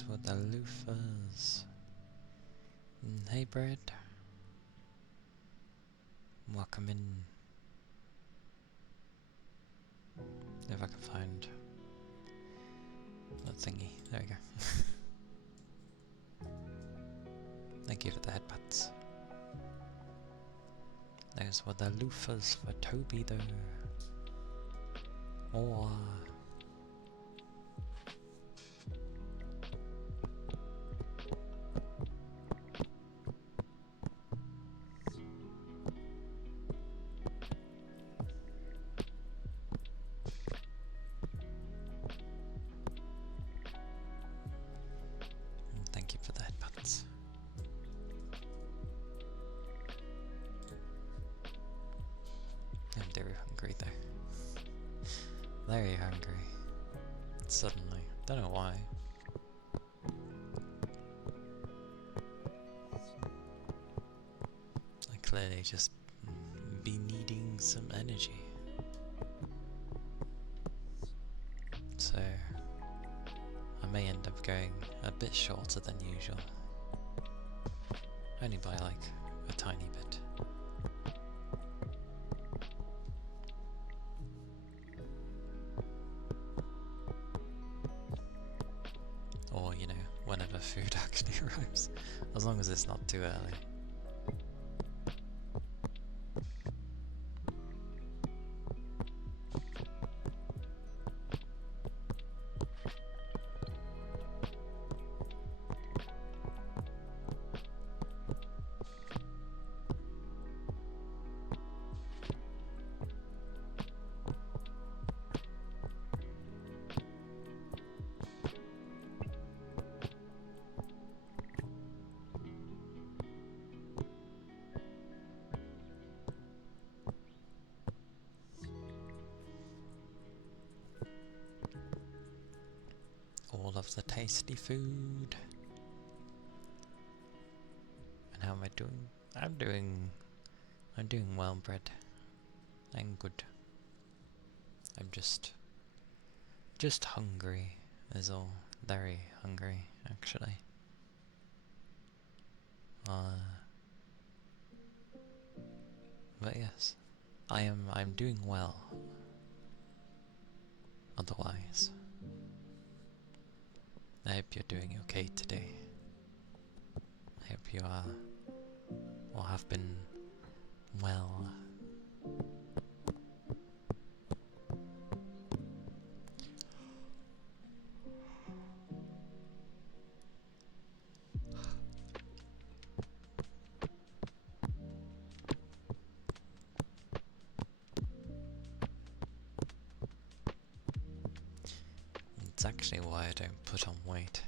Those were the loafers. Hey, Brad. Welcome in. If I can find that thingy. There we go. Thank you for the headbutts. Those were the loofahs for Toby though. Oh. Thank you for the headbutts. I'm very hungry though. Very hungry. Suddenly. Don't know why. I clearly just be needing some energy. So I may end up going a bit shorter than usual. Only by like a tiny bit. Or, you know, whenever food actually arrives. As long as it's not too early. All of the tasty food. And how am I doing? I'm doing well, Brett. I'm good. I'm just hungry is all. Very hungry, actually. But yes, I'm doing well. Otherwise, I hope you're doing okay today. I hope you are, or have been, well. It's actually why I don't put on weight.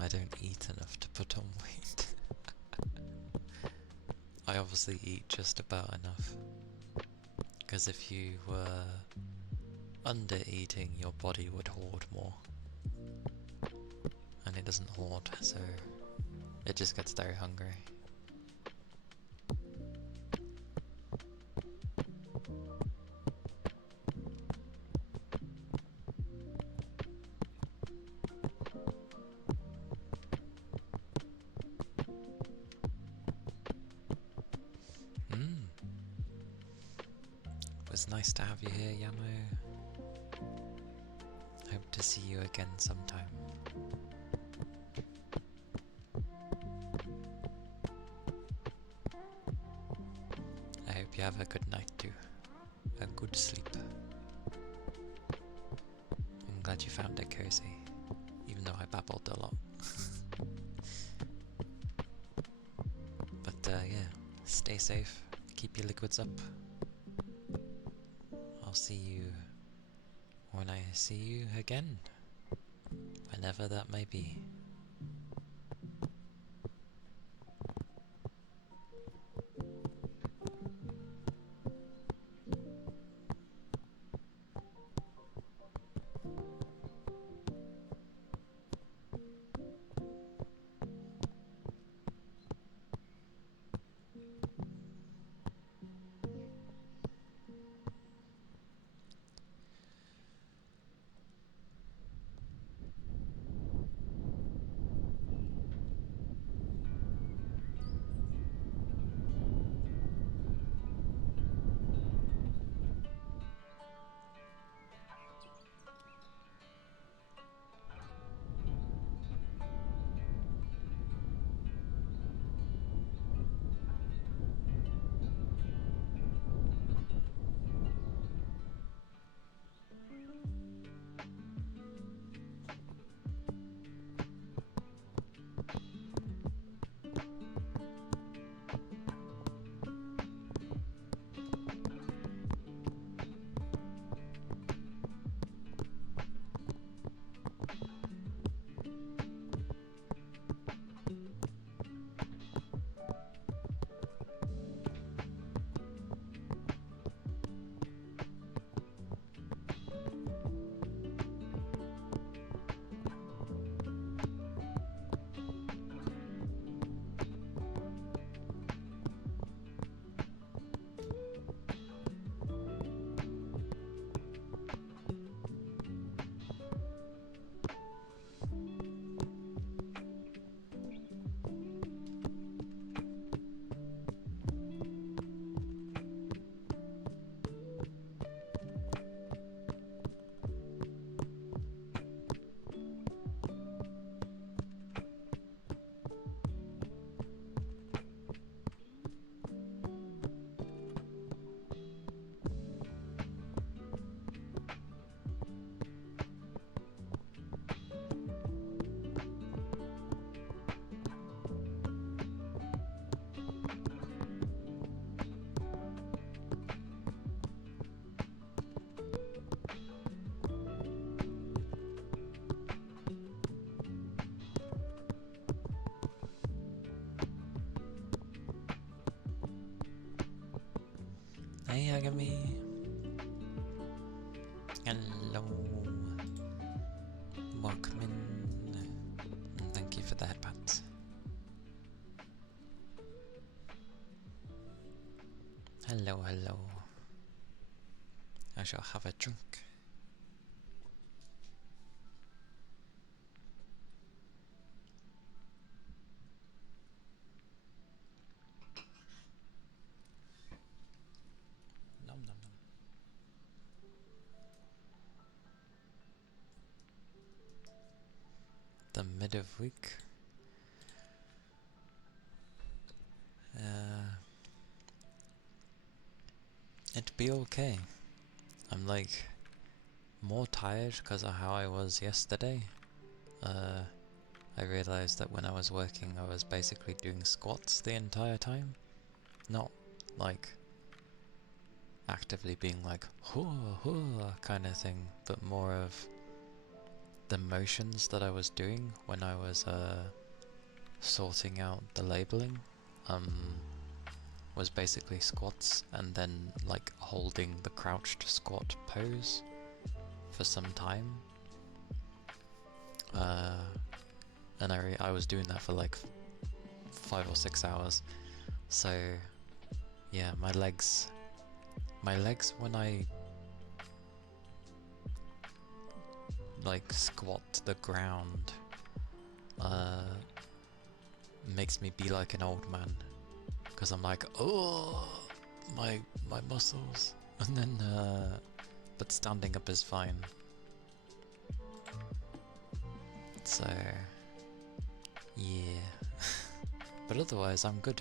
I don't eat enough to put on weight. I obviously eat just about enough. Because if you were under eating, your body would hoard more. And it doesn't hoard, so it just gets very hungry. It was nice to have you here, Yamo. Hope to see you again sometime. I hope you have a good night too. A good sleep. I'm glad you found it cozy, even though I babbled a lot. But yeah, stay safe, keep your liquids up. I'll see you when I see you again, whenever that may be. Hey Agami. Hello. Welcome in. And thank you for the headpats. Hello, hello. I shall have a drink. Nom nom nom. The mid of week. It'd be okay. I'm like more tired because of how I was yesterday. I realized that when I was working I was basically doing squats the entire time. Not like actively being like hoo hoo kind of thing, but more of the motions that I was doing when I was sorting out the labeling was basically squats and then like holding the crouched squat pose for some time. And I was doing that for like 5 or 6 hours. So yeah, my legs when I like squat the ground makes me be like an old man, because I'm like, oh, my muscles, and then but standing up is fine. So yeah. But otherwise I'm good.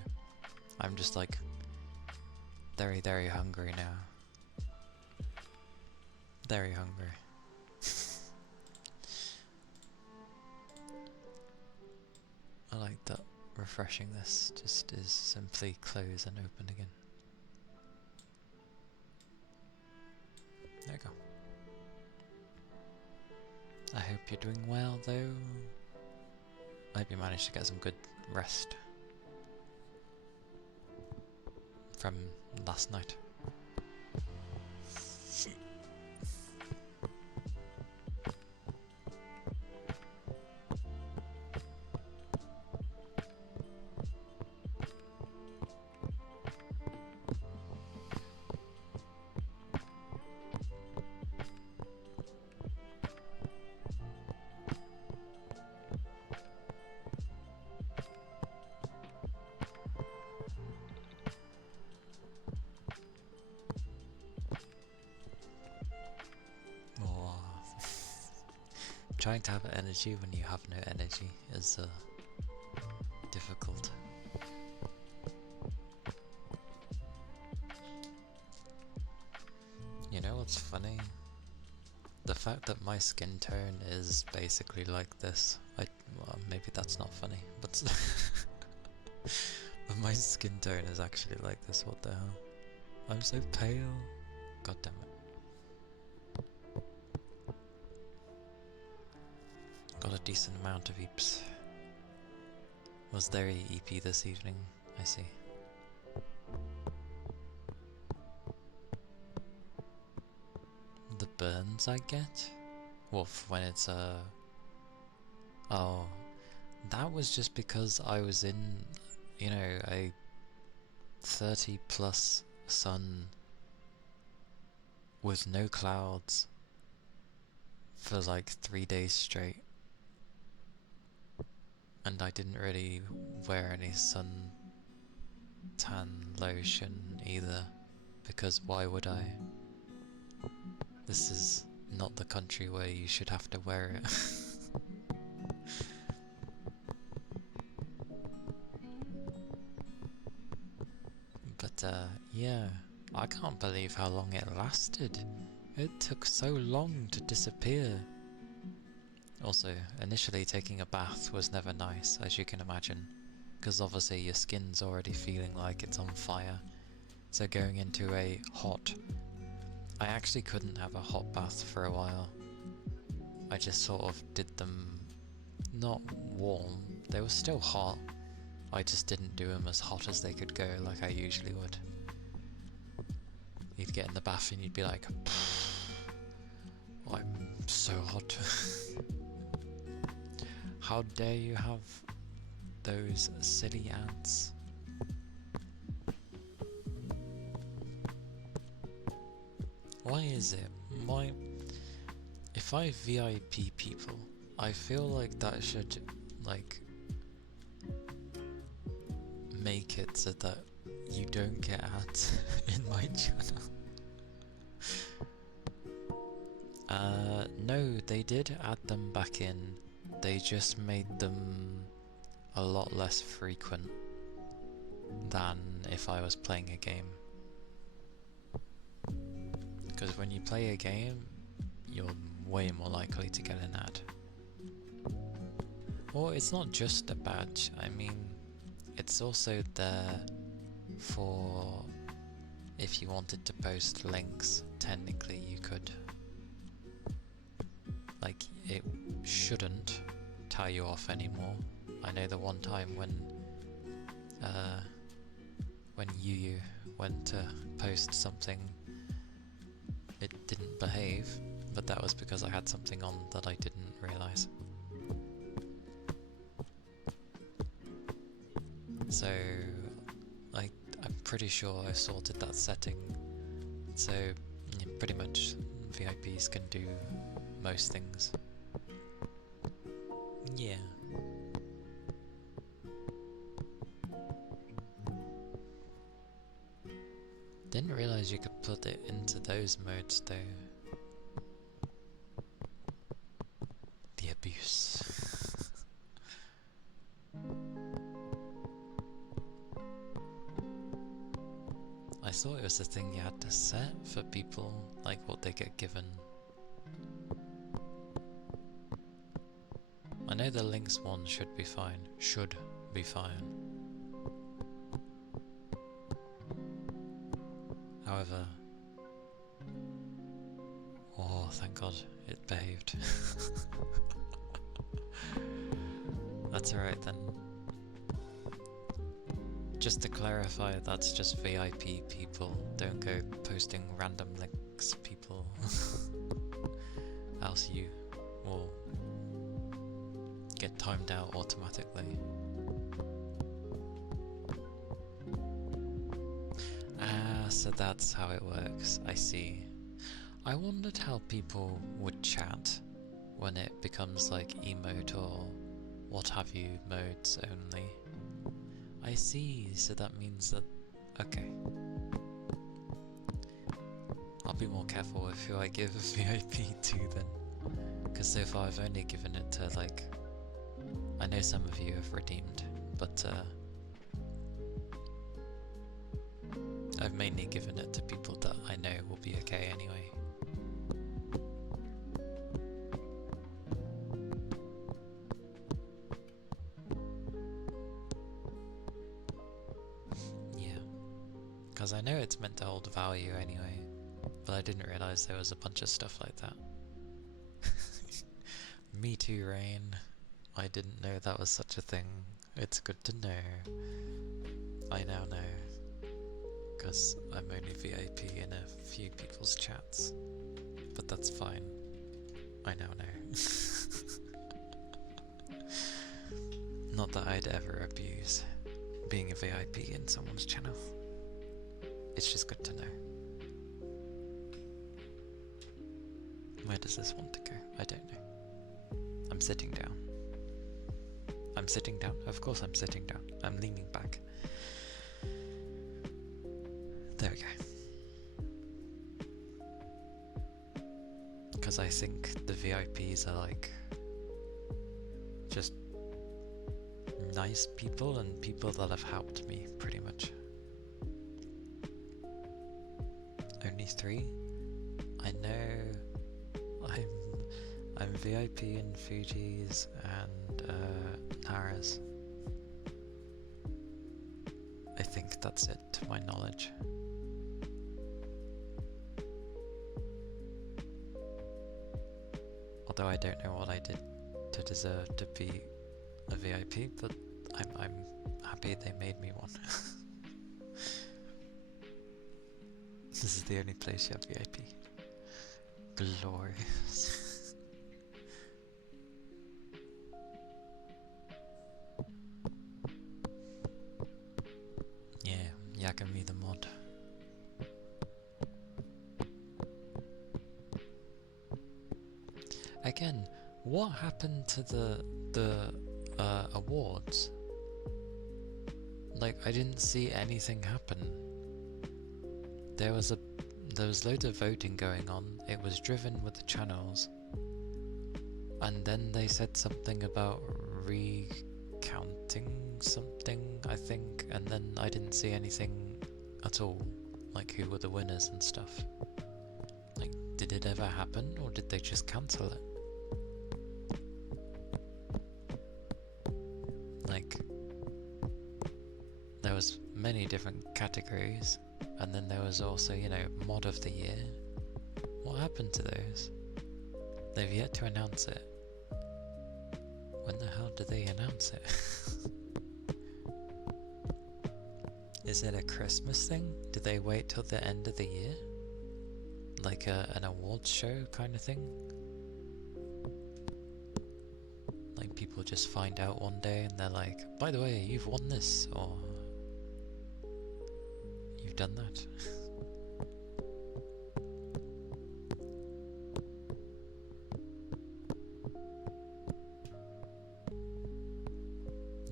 I'm just like very, very hungry now. Very hungry. I like that refreshing this just is simply close and open again. There you go. I hope you're doing well though. I hope you managed to get some good rest from last night. Trying to have energy when you have no energy is difficult. You know what's funny? The fact that my skin tone is basically like this. Well, maybe that's not funny, but but my skin tone is actually like this. What the hell? I'm so pale. God damn it. Got a decent amount of eeps. Was very EP this evening, I see. The burns I get? Wolf, when it's oh, that was just because I was in, you know, a 30 plus sun with no clouds for like 3 days straight. And I didn't really wear any sun tan lotion either, because why would I? This is not the country where you should have to wear it. But yeah, I can't believe how long it lasted. It took so long to disappear. Also, initially taking a bath was never nice, as you can imagine, because obviously your skin's already feeling like it's on fire. So going into a hot... I actually couldn't have a hot bath for a while. I just sort of did them not warm, they were still hot. I just didn't do them as hot as they could go like I usually would. you'd get in the bath and you'd be like, I'm so hot. How dare you have those silly ants? Why is it? If I VIP people, I feel like that should, like, make it so that you don't get ads in my channel. No, they did add them back in. They just made them a lot less frequent than if I was playing a game. Because when you play a game, you're way more likely to get an ad. Well, it's not just a badge, I mean, it's also there for if you wanted to post links, technically you could. Like, it shouldn't tie you off anymore. I know the one time when you went to post something, it didn't behave, but that was because I had something on that I didn't realise. So, like, I'm pretty sure I sorted that setting, so yeah, pretty much VIPs can do most things. Yeah. Didn't realise you could put it into those modes though. The abuse. I thought it was the thing you had to set for people, like what they get given. I know the links one should be fine. Should be fine. However... Oh, thank God, it behaved. That's alright then. Just to clarify, that's just VIP people. Don't go posting random links, people. Else you will get timed out automatically. Ah, so that's how it works. I see. I wondered how people would chat when it becomes like emote or what have you modes only. I see, so that means that... okay. I'll be more careful with who I give a VIP to then. Because so far I've only given it to like... I know some of you have redeemed, but I've mainly given it to people that I know will be okay anyway. Because I know it's meant to hold value anyway, but I didn't realise there was a bunch of stuff like that. Me too, Rain. I didn't know that was such a thing. It's good to know. I now know. Because I'm only VIP in a few people's chats. But that's fine. I now know. Not that I'd ever abuse being a VIP in someone's channel. It's just good to know. Where does this want to go? I don't know. I'm sitting down. I'm sitting down. Of course I'm sitting down. I'm leaning back. There we go. Because I think the VIPs are like just nice people and people that have helped me pretty much. Only 3? I know I'm VIP in Fuji's and Nara's. I think that's it to my knowledge. Although I don't know what I did to deserve to be a VIP, but I'm happy they made me one. This is the only place you have VIP. Glorious. Yeah, Yakami the mod. Again, what happened to the awards? Like, I didn't see anything happen. There was loads of voting going on. It was driven with the channels, and then they said something about recounting something, I think, and then I didn't see anything at all, like who were the winners and stuff. Like, did it ever happen, or did they just cancel it? Like, there was many different categories, and then there was also, you know, mod of the year. What happened to those? They've yet to announce it. When the hell did they announce it? Is it a Christmas thing? Did they wait till the end of the year? Like an awards show kind of thing? Like people just find out one day and they're like, by the way, you've won this, or you've done that.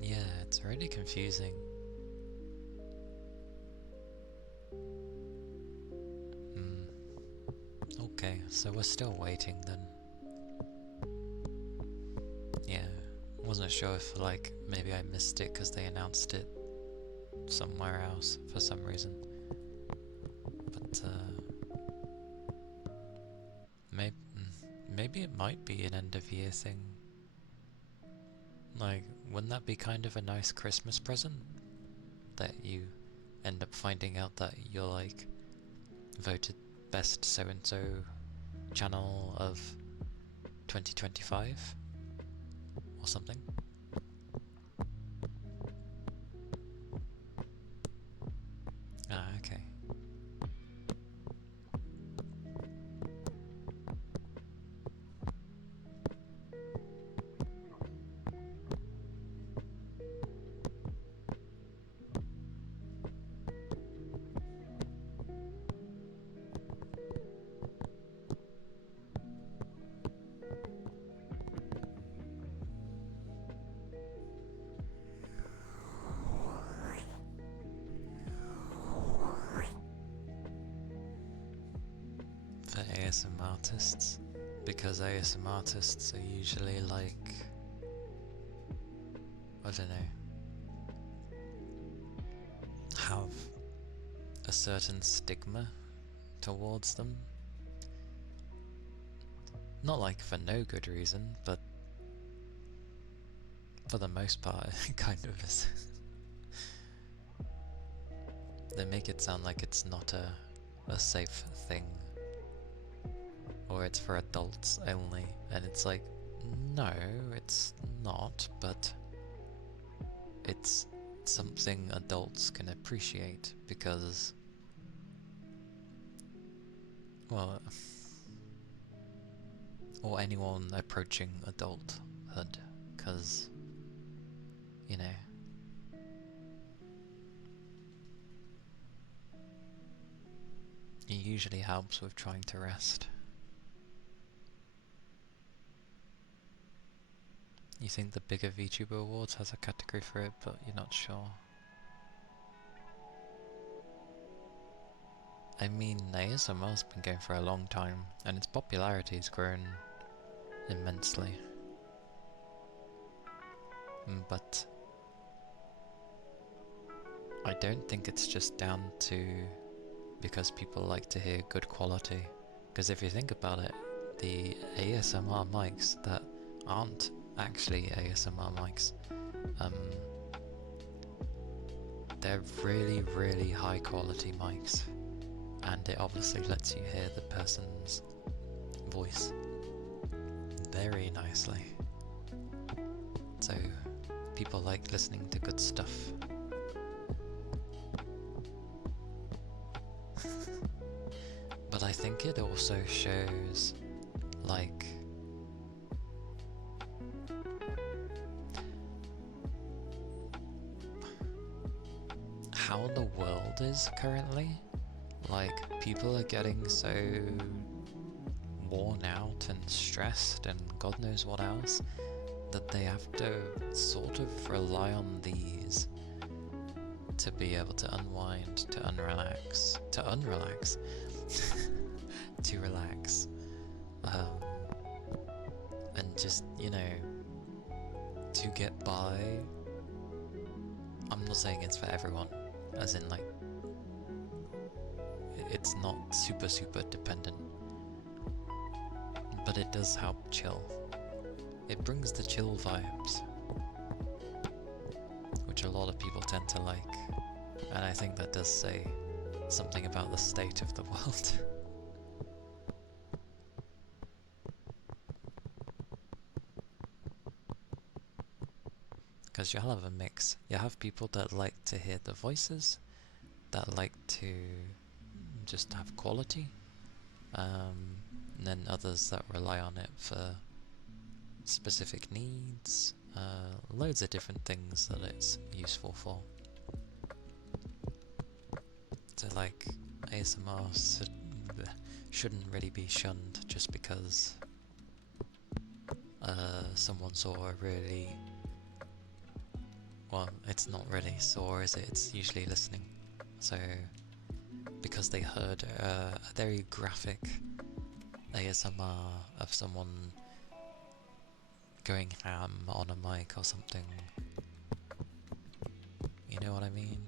Yeah, it's really confusing. Okay, so we're still waiting then. Yeah, wasn't sure if like maybe I missed it because they announced it somewhere else for some reason. But maybe it might be an end of year thing. Like, wouldn't that be kind of a nice Christmas present? That you end up finding out that you're like voted best so-and-so channel of 2025 or something. Ah, okay. For ASM artists, because ASM artists are usually like, I don't know, have a certain stigma towards them. Not like for no good reason, but for the most part it kind of is. They make it sound like it's not a safe thing, or it's for adults only, and it's like, no, it's not, but it's something adults can appreciate because, well, or anyone approaching adulthood, because, you know, it usually helps with trying to rest. You think the bigger VTuber Awards has a category for it, but you're not sure. I mean, ASMR's been going for a long time, and its popularity's grown immensely. But I don't think it's just down to because people like to hear good quality. Because if you think about it, the ASMR mics that aren't actually ASMR mics, they're really, really high quality mics, and it obviously lets you hear the person's voice very nicely. So people like listening to good stuff. But I think it also shows, like, how the world is currently. Like, people are getting so worn out and stressed and God knows what else that they have to sort of rely on these to be able to unwind, to unrelax, to relax, and just, you know, to get by. I'm not saying it's for everyone, as in, like, it's not super dependent, but it does help chill. It brings the chill vibes, which a lot of people tend to like, and I think that does say something about the state of the world. Because you'll have a mix. You have people that like to hear the voices, that like to just have quality, and then others that rely on it for specific needs, loads of different things that it's useful for. So, like, ASMR shouldn't really be shunned just because someone saw a really, well, it's not really saw, is it? It's usually listening. So, because they heard a very graphic ASMR of someone going ham on a mic or something. You know what I mean?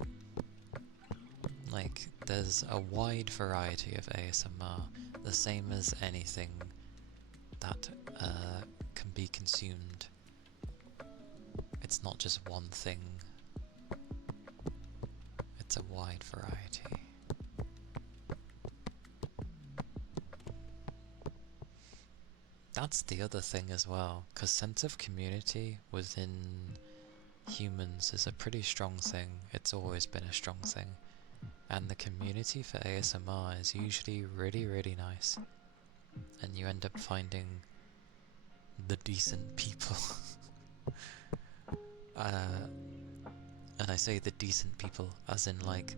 Like, there's a wide variety of ASMR, the same as anything that can be consumed. It's not just one thing. It's a wide variety. That's the other thing as well, because sense of community within humans is a pretty strong thing. It's always been a strong thing. And the community for ASMR is usually really nice. And you end up finding the decent people. And I say the decent people as in, like,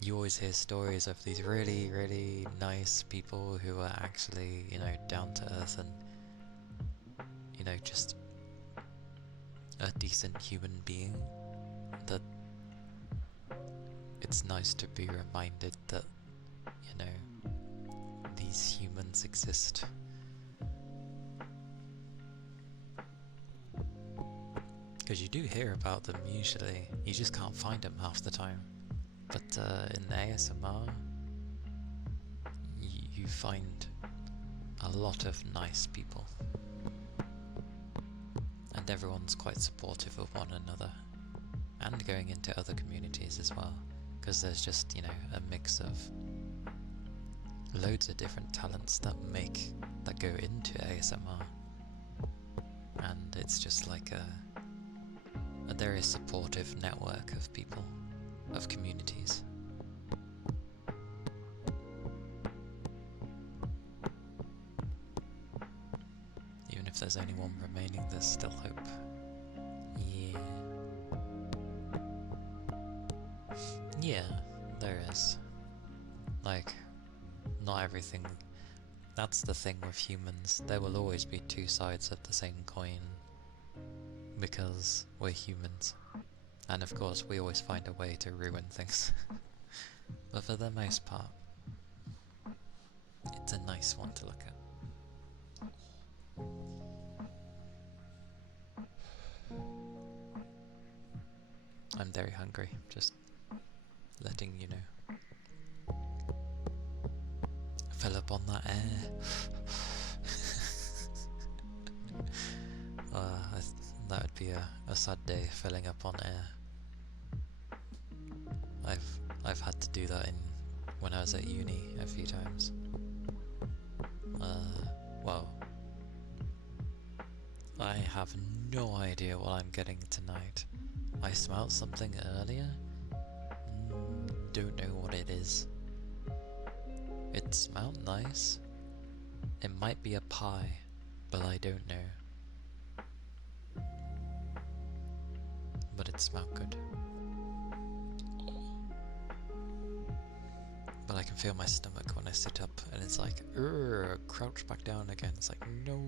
you always hear stories of these really nice people who are actually, you know, down to earth and, you know, just a decent human being. That it's nice to be reminded that, you know, these humans exist. Because you do hear about them usually, you just can't find them half the time. But in ASMR, you find a lot of nice people. And everyone's quite supportive of one another. And going into other communities as well. Because there's just, you know, a mix of loads of different talents that go into ASMR. And it's just like a very supportive network of people. Of communities. Even if there's only one remaining, there's still hope. Yeah. Yeah, there is. Like, not everything. That's the thing with humans. There will always be two sides of the same coin. Because we're humans. And of course, we always find a way to ruin things. But for the most part, it's a nice one to look at. I'm very hungry, just letting you know. Fill up on that air. That would be a sad day, filling up on air. I've had to do that when I was at uni a few times. Well, I have no idea what I'm getting tonight. I smelled something earlier. Don't know what it is. It smelled nice. It might be a pie, but I don't know. But it smelled good. But I can feel my stomach when I sit up, and it's like, crouch back down again. It's like, no.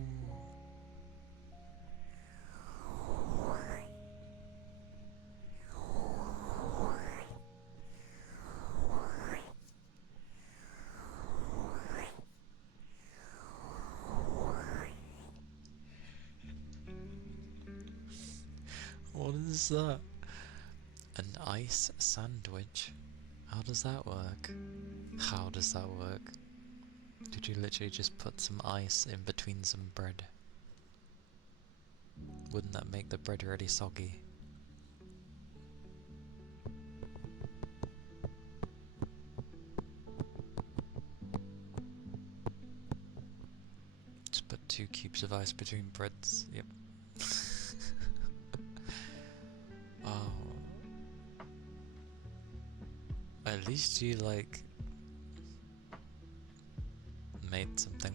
What is that? An ice sandwich? How does that work? How does that work? Did you literally just put some ice in between some bread? Wouldn't that make the bread really soggy? Just put 2 cubes of ice between breads. Yep. Oh. At least you, like, made something.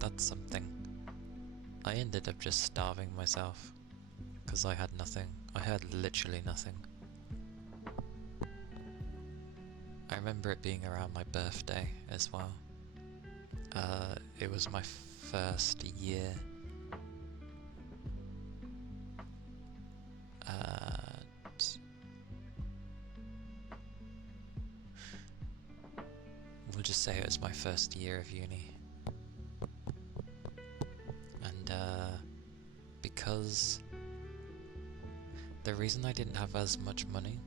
That's something. I ended up just starving myself, because I had nothing. I had literally nothing. I remember it being around my birthday as well. It was my first year. We'll just say it was my first year of uni. And because the reason I didn't have as much money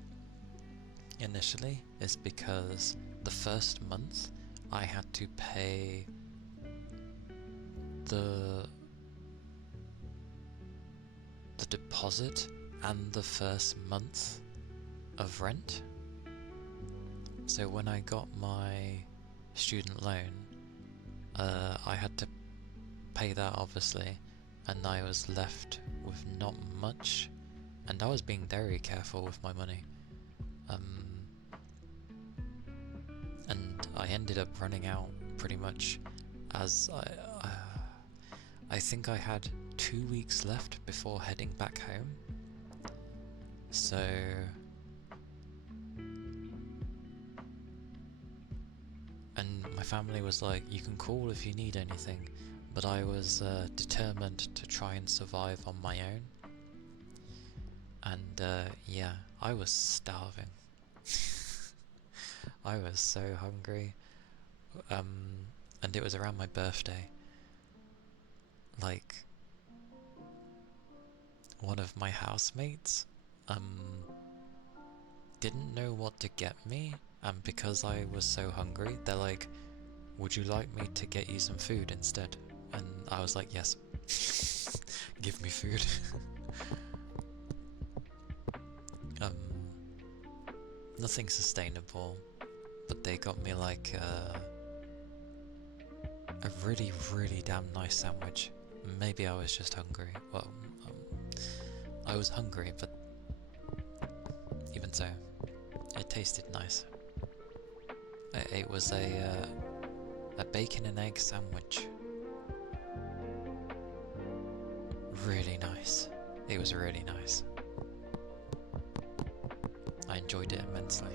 initially is because the first month I had to pay the deposit and the first month of rent. So when I got my student loan, I had to pay that obviously, and I was left with not much, and I was being very careful with my money. And I ended up running out pretty much as I think I had 2 weeks left before heading back home. So and my family was like, you can call if you need anything, but I was determined to try and survive on my own. And yeah, I was starving. I was so hungry. And it was around my birthday. Like, one of my housemates didn't know what to get me, and because I was so hungry, they're like, would you like me to get you some food instead? And I was like, yes. Give me food. Nothing sustainable, but they got me like a really, really damn nice sandwich. Maybe I was just hungry. Well, I was hungry, but even so, it tasted nice. It was a bacon and egg sandwich. Really nice. It was really nice. I enjoyed it immensely.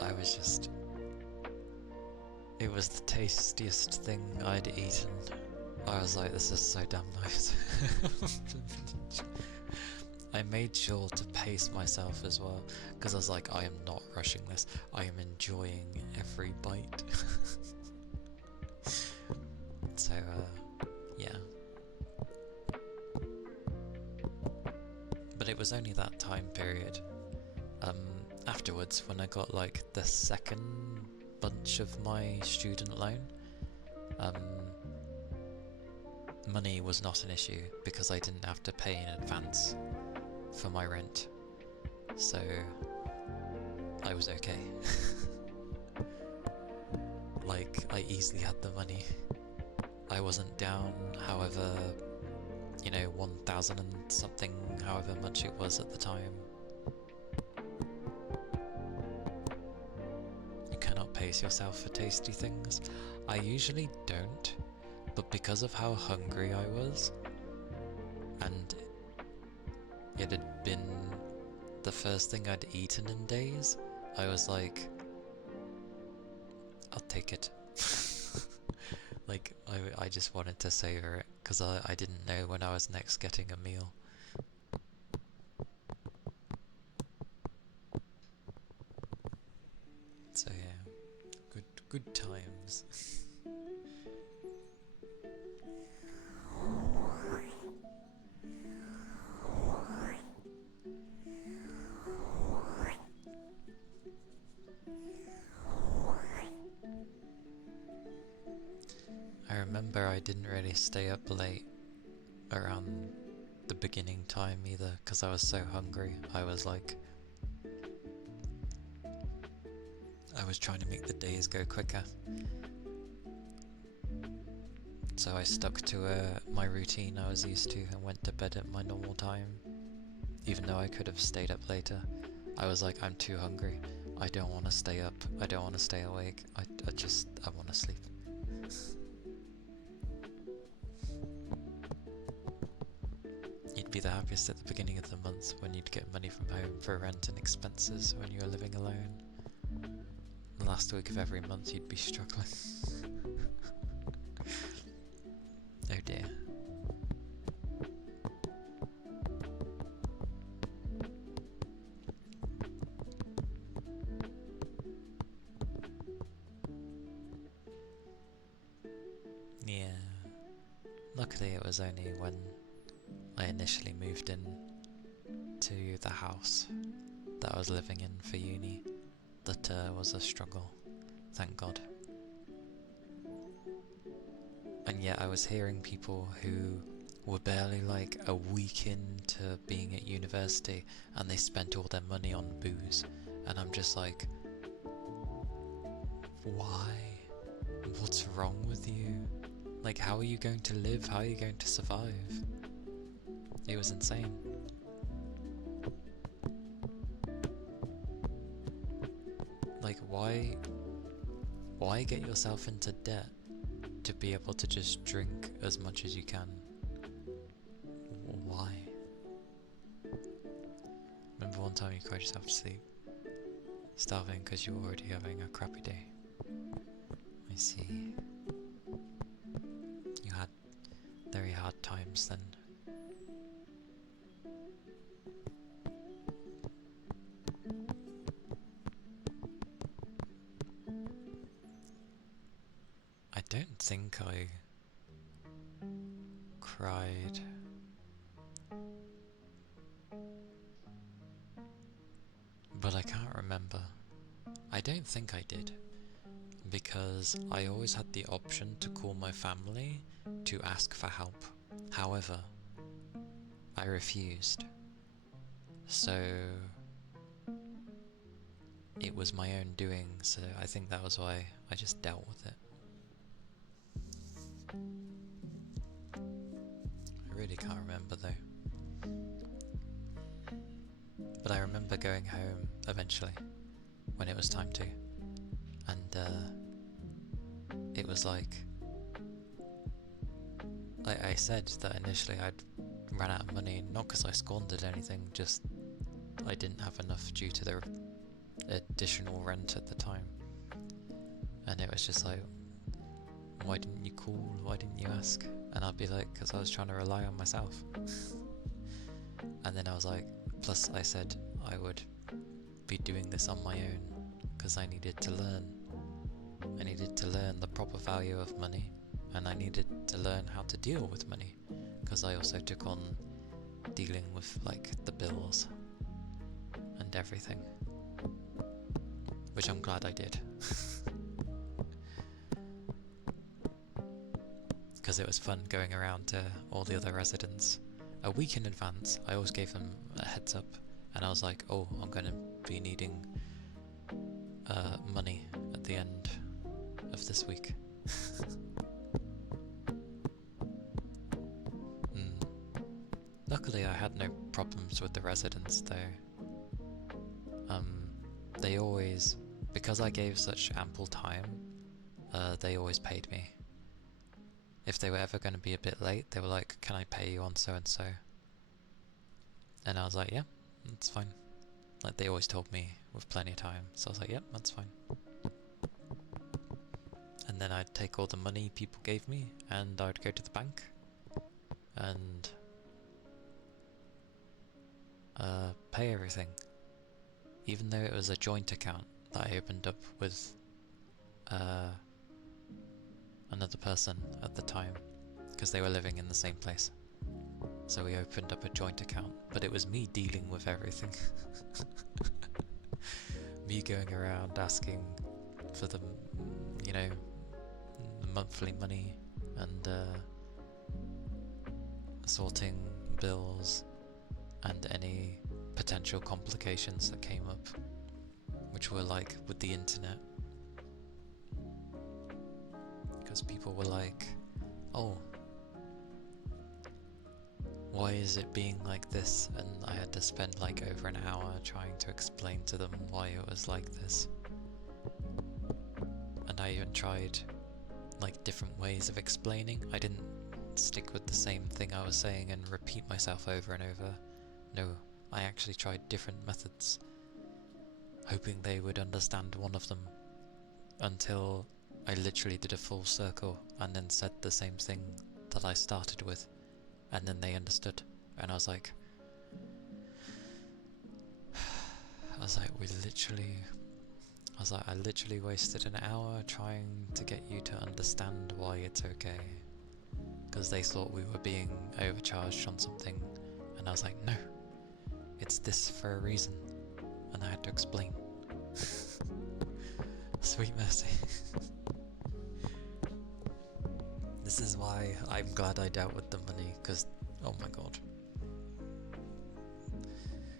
I was just... It was the tastiest thing I'd eaten. I was like, this is so damn nice. I made sure to pace myself as well, because I was like, I am not rushing this. I am enjoying every bite. So, yeah. But it was only that time period. Afterwards, when I got like the second bunch of my student loan, money was not an issue because I didn't have to pay in advance for my rent. So, I was okay. Like, I easily had the money. I wasn't down, however, 1,000 and something, however much it was at the time. You cannot pace yourself for tasty things. I usually don't, but because of how hungry I was, and it had been the first thing I'd eaten in days, I was like, I'll take it. Like, I just wanted to savor it, because I didn't know when I was next getting a meal. So yeah, good times. I remember I didn't really stay up late around the beginning time either, because I was so hungry. I was trying to make the days go quicker. So I stuck to my routine I was used to and went to bed at my normal time. Even though I could have stayed up later. I was like, I'm too hungry. I don't want to stay up. I don't want to stay awake. I want to sleep. You'd be the happiest at the beginning of the month when you'd get money from home for rent and expenses when you were living alone. The last week of every month you'd be struggling. Oh dear. Yeah. Luckily it was only when I initially moved in to the house that I was living in for uni that was a struggle, thank God. And yet I was hearing people who were barely like a week into being at university and they spent all their money on booze, and I'm just like, why? What's wrong with you? Like, how are you going to live? How are you going to survive? It was insane. Like, why get yourself into debt to be able to just drink as much as you can? Why? Remember one time you cried yourself to sleep, starving because you were already having a crappy day. I see. You had very hard times then. I don't think I cried. But I can't remember. I don't think I did. Because I always had the option to call my family to ask for help. However, I refused. So it was my own doing, so I think that was why I just dealt with it. I really can't remember though. But I remember going home eventually, when it was time to. And it was like I said that initially I'd ran out of money, not because I squandered anything, just I didn't have enough due to the additional rent at the time. And it was just like, why didn't you call? Why didn't you ask? And I'd be like, because I was trying to rely on myself. And then I was like, plus I said I would be doing this on my own because I needed to learn. I needed to learn the proper value of money, and I needed to learn how to deal with money because I also took on dealing with like the bills and everything, which I'm glad I did. Because it was fun going around to all the other residents a week in advance. I always gave them a heads up, and I was like, oh, I'm going to be needing money at the end of this week. Luckily I had no problems with the residents though. They always, because I gave such ample time, they always paid me. If they were ever going to be a bit late, they were like, can I pay you on so and so? And I was like, yeah, that's fine. Like, they always told me with plenty of time, so I was like, yep, that's fine. And then I'd take all the money people gave me, and I'd go to the bank, and pay everything. Even though it was a joint account that I opened up with another person at the time, because they were living in the same place. So we opened up a joint account, but it was me dealing with everything. Me going around asking for the, you know, the monthly money, and sorting bills and any potential complications that came up, which were like with the internet. Because people were like, oh, why is it being like this? And I had to spend like over an hour trying to explain to them why it was like this. And I even tried like different ways of explaining. I didn't stick with the same thing I was saying and repeat myself over and over. No, I actually tried different methods, hoping they would understand one of them, until I literally did a full circle and then said the same thing that I started with, and then they understood. And I was like, I literally wasted an hour trying to get you to understand why it's okay. Because they thought we were being overcharged on something, and I was like, no, it's this for a reason. And I had to explain. Sweet mercy. This is why I'm glad I dealt with the money, because, oh my god.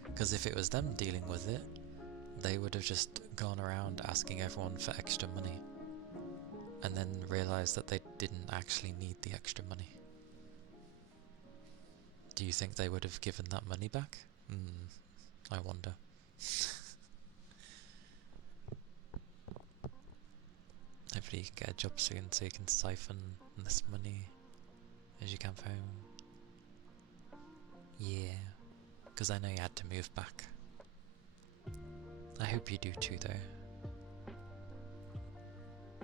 Because if it was them dealing with it, they would have just gone around asking everyone for extra money, and then realised that they didn't actually need the extra money. Do you think they would have given that money back? I wonder. Hopefully you can get a job soon so you can siphon this money as you come home. Yeah, because I know you had to move back. I hope you do too though.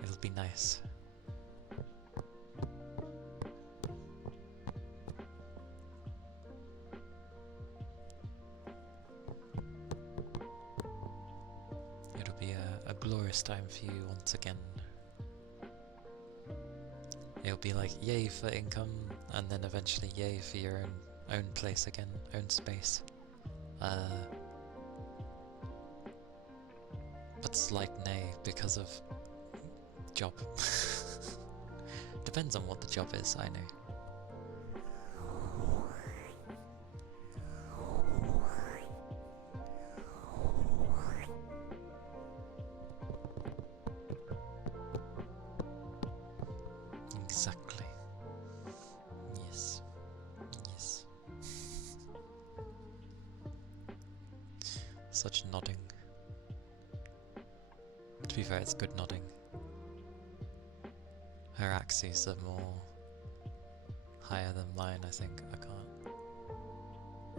It'll be nice. It'll be a glorious time for you once again. It'll be like yay for income, and then eventually yay for your own place again, own space. But slight nay because of job. Depends on what the job is, I know. Exactly. Yes. Yes. Such nodding. To be fair, it's good nodding. Her axes are more higher than mine, I think. I can't.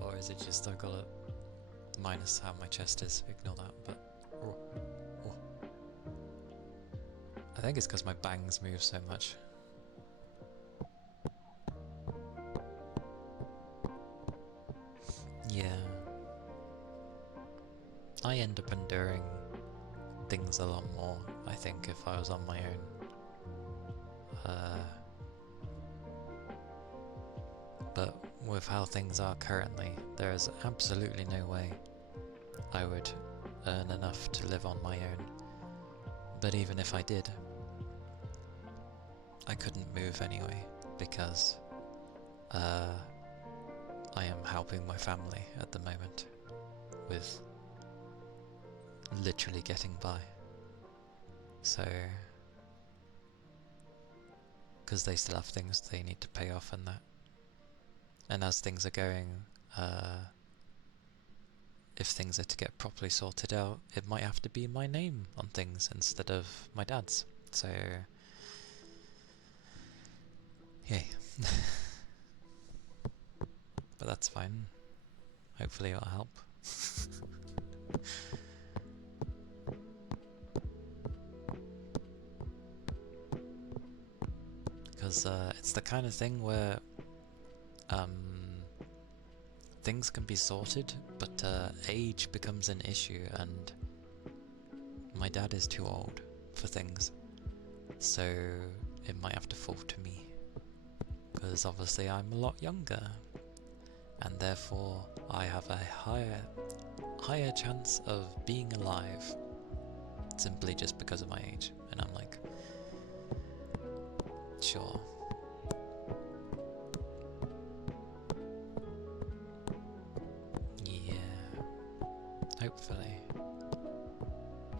Or is it just I've got it minus how my chest is? Ignore that, but... Oh, oh. I think it's because my bangs move so much. Yeah. I end up enduring things a lot more, I think, if I was on my own. But with how things are currently, there is absolutely no way I would earn enough to live on my own. But even if I did, I couldn't move anyway, because I am helping my family at the moment with literally getting by. So, because they still have things they need to pay off and that. And as things are going, if things are to get properly sorted out, it might have to be my name on things instead of my dad's. So, yay. But that's fine. Hopefully it'll help. Because it's the kind of thing where things can be sorted, but age becomes an issue, and my dad is too old for things, so it might have to fall to me, because obviously I'm a lot younger, and therefore I have a higher chance of being alive, simply just because of my age. And I'm like, sure. Hopefully.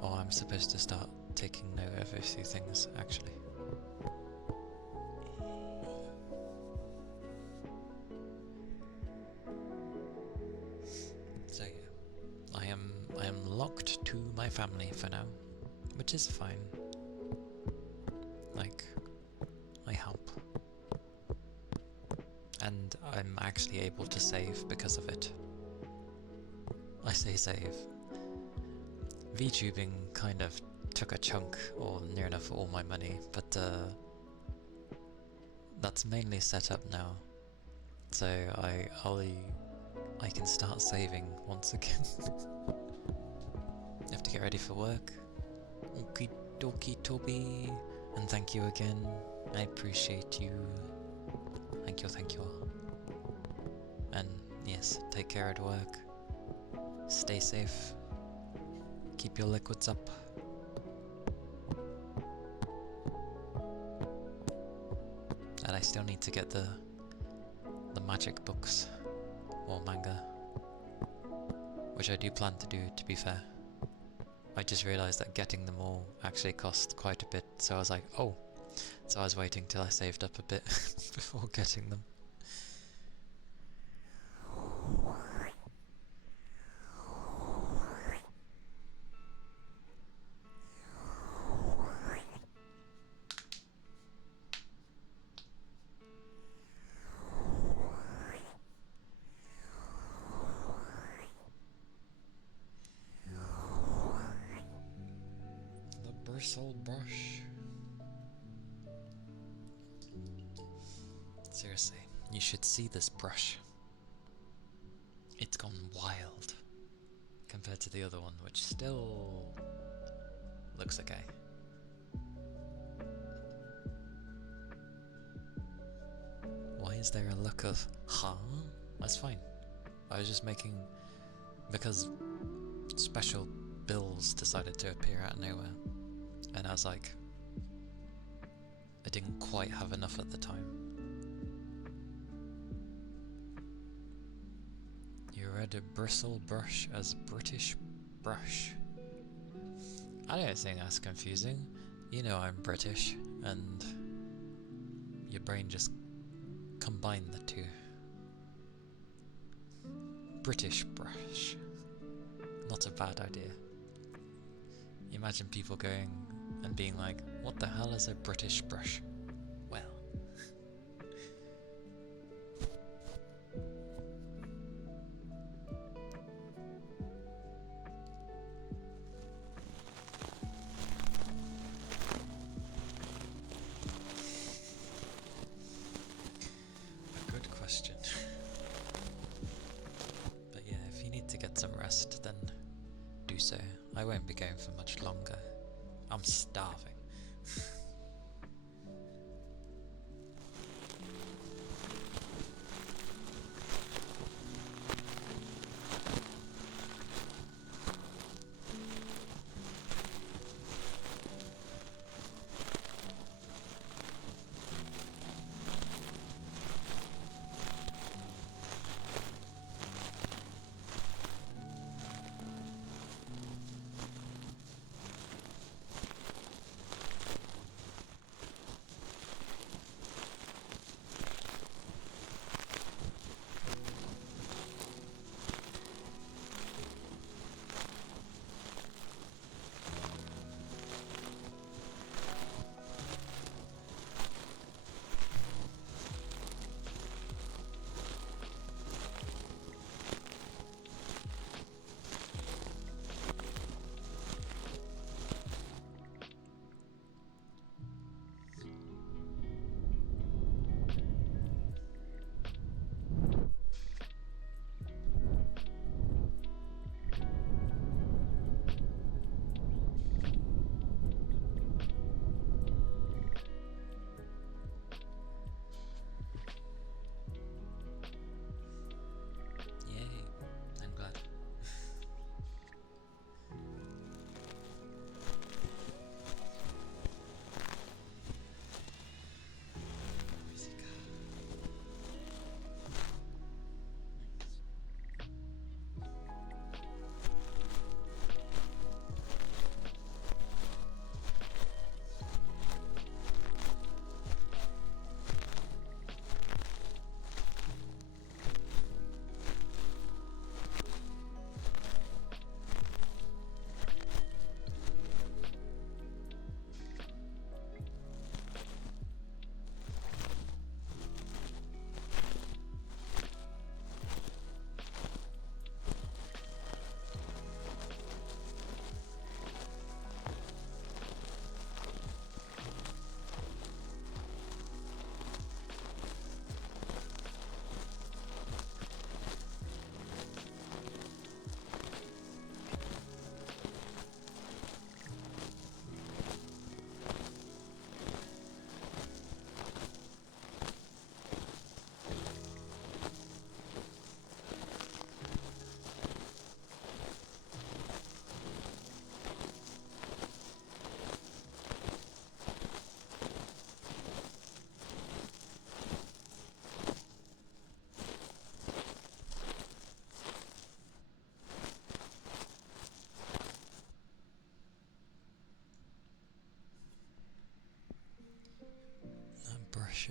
Or I'm supposed to start taking note of a few things, actually. So yeah, I am locked to my family for now, which is fine. Like, I help. And I'm actually able to save because of it. I say save. VTubing kind of took a chunk, or near enough all my money, but that's mainly set up now. So I can start saving once again. You have to get ready for work. Okie dokie, Toby. And thank you again. I appreciate you. Thank you. And yes, take care at work. Stay safe. Keep your liquids up. And I still need to get the magic books or manga, which I do plan to do, to be fair. I just realised that getting them all actually cost quite a bit, so I was like, oh. So I was waiting till I saved up a bit before getting them. The bristle brush. Seriously, you should see this brush. It's gone wild compared to the other one, which still looks okay. Why is there a look of, huh? That's fine. I was just making, because special bills decided to appear out of nowhere, and I was like, I didn't quite have enough at the time. You read a bristle brush as British brush. I don't think that's confusing. You know I'm British, and your brain just combined the two. British brush. Not a bad idea. Imagine people going and being like, what the hell is a British brush? Well. A good question. But yeah, if you need to get some rest, then do so. I won't be going for much longer. I'm starving.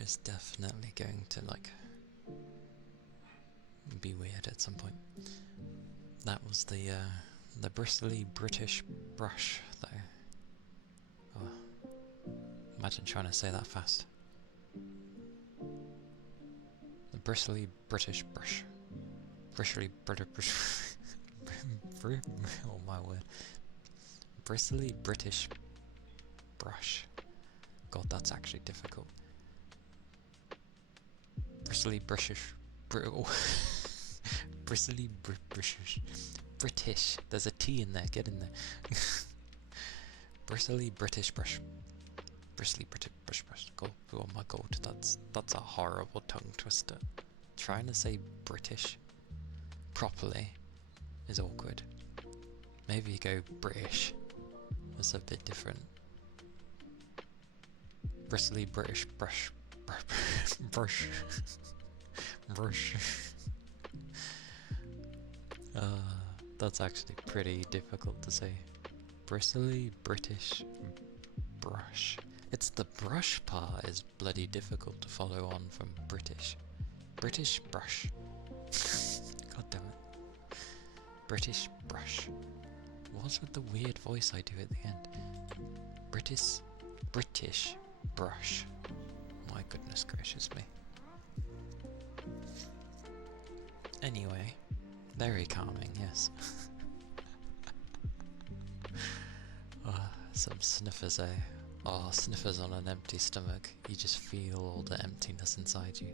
is definitely going to, like, be weird at some point. That was the bristly British brush, though. Oh, imagine trying to say that fast. The bristly British brush. Bristly British. Oh my word. Bristly British brush. God, that's actually difficult. Bristly British. Bristly British. British. There's a T in there. Get in there. Bristly British brush. Bristly British brush. Oh my god, that's a horrible tongue twister. Trying to say British properly is awkward. Maybe you go British. That's a bit different. Bristly British brush. Brush. Brush. That's actually pretty difficult to say. Bristly British brush. It's the brush part is bloody difficult to follow on from British. British brush. God damn it. British brush. What's with the weird voice I do at the end? British brush. My goodness gracious me. Anyway, very calming, yes. Some sniffers, eh? Oh, sniffers on an empty stomach. You just feel all the emptiness inside you.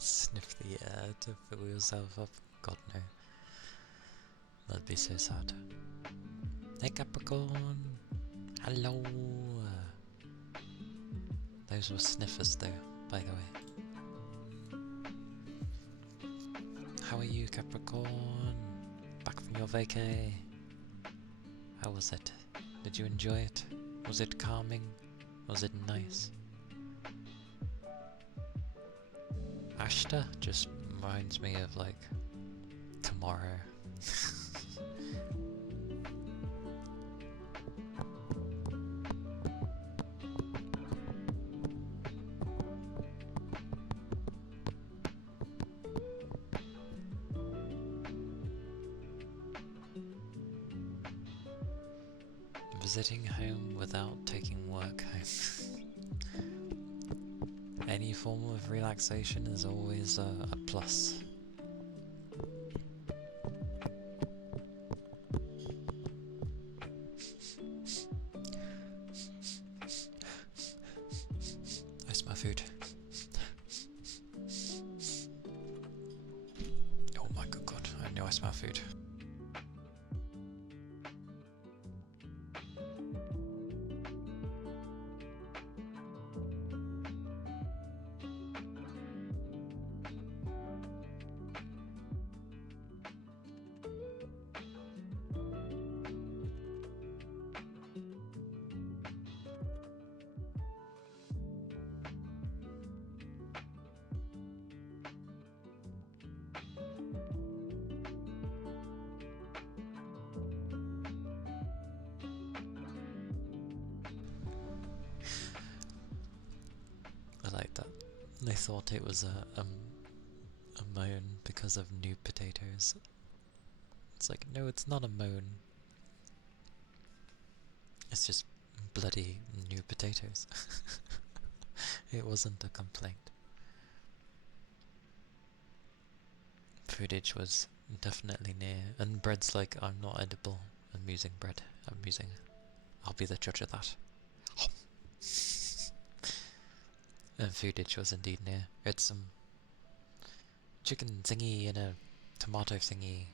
Sniff the air to fill yourself up. God no. That'd be so sad. Hey Capricorn! Hello! Those were sniffers though, by the way. How are you, Capricorn? Back from your vacay? How was it? Did you enjoy it? Was it calming? Was it nice? Ashta just reminds me of, like, tomorrow. Visiting home without taking work home. Any form of relaxation is always a plus. I smell food. Oh my good god, I know I smell food. I like that. They thought it was a moan because of new potatoes. It's like, no, it's not a moan. It's just bloody new potatoes. It wasn't a complaint. footage was definitely near, and bread's like, I'm not edible. I'm using bread. I'll be the judge of that. And footage was indeed near. It's some chicken thingy and a tomato thingy.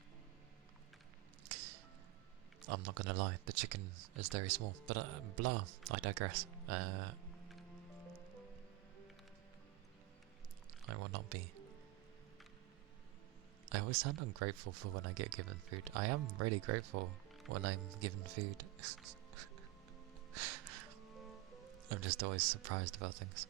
I'm not gonna lie, the chicken is very small, but blah, I digress. I will not be. I always sound ungrateful for when I get given food. I am really grateful when I'm given food. I'm just always surprised about things.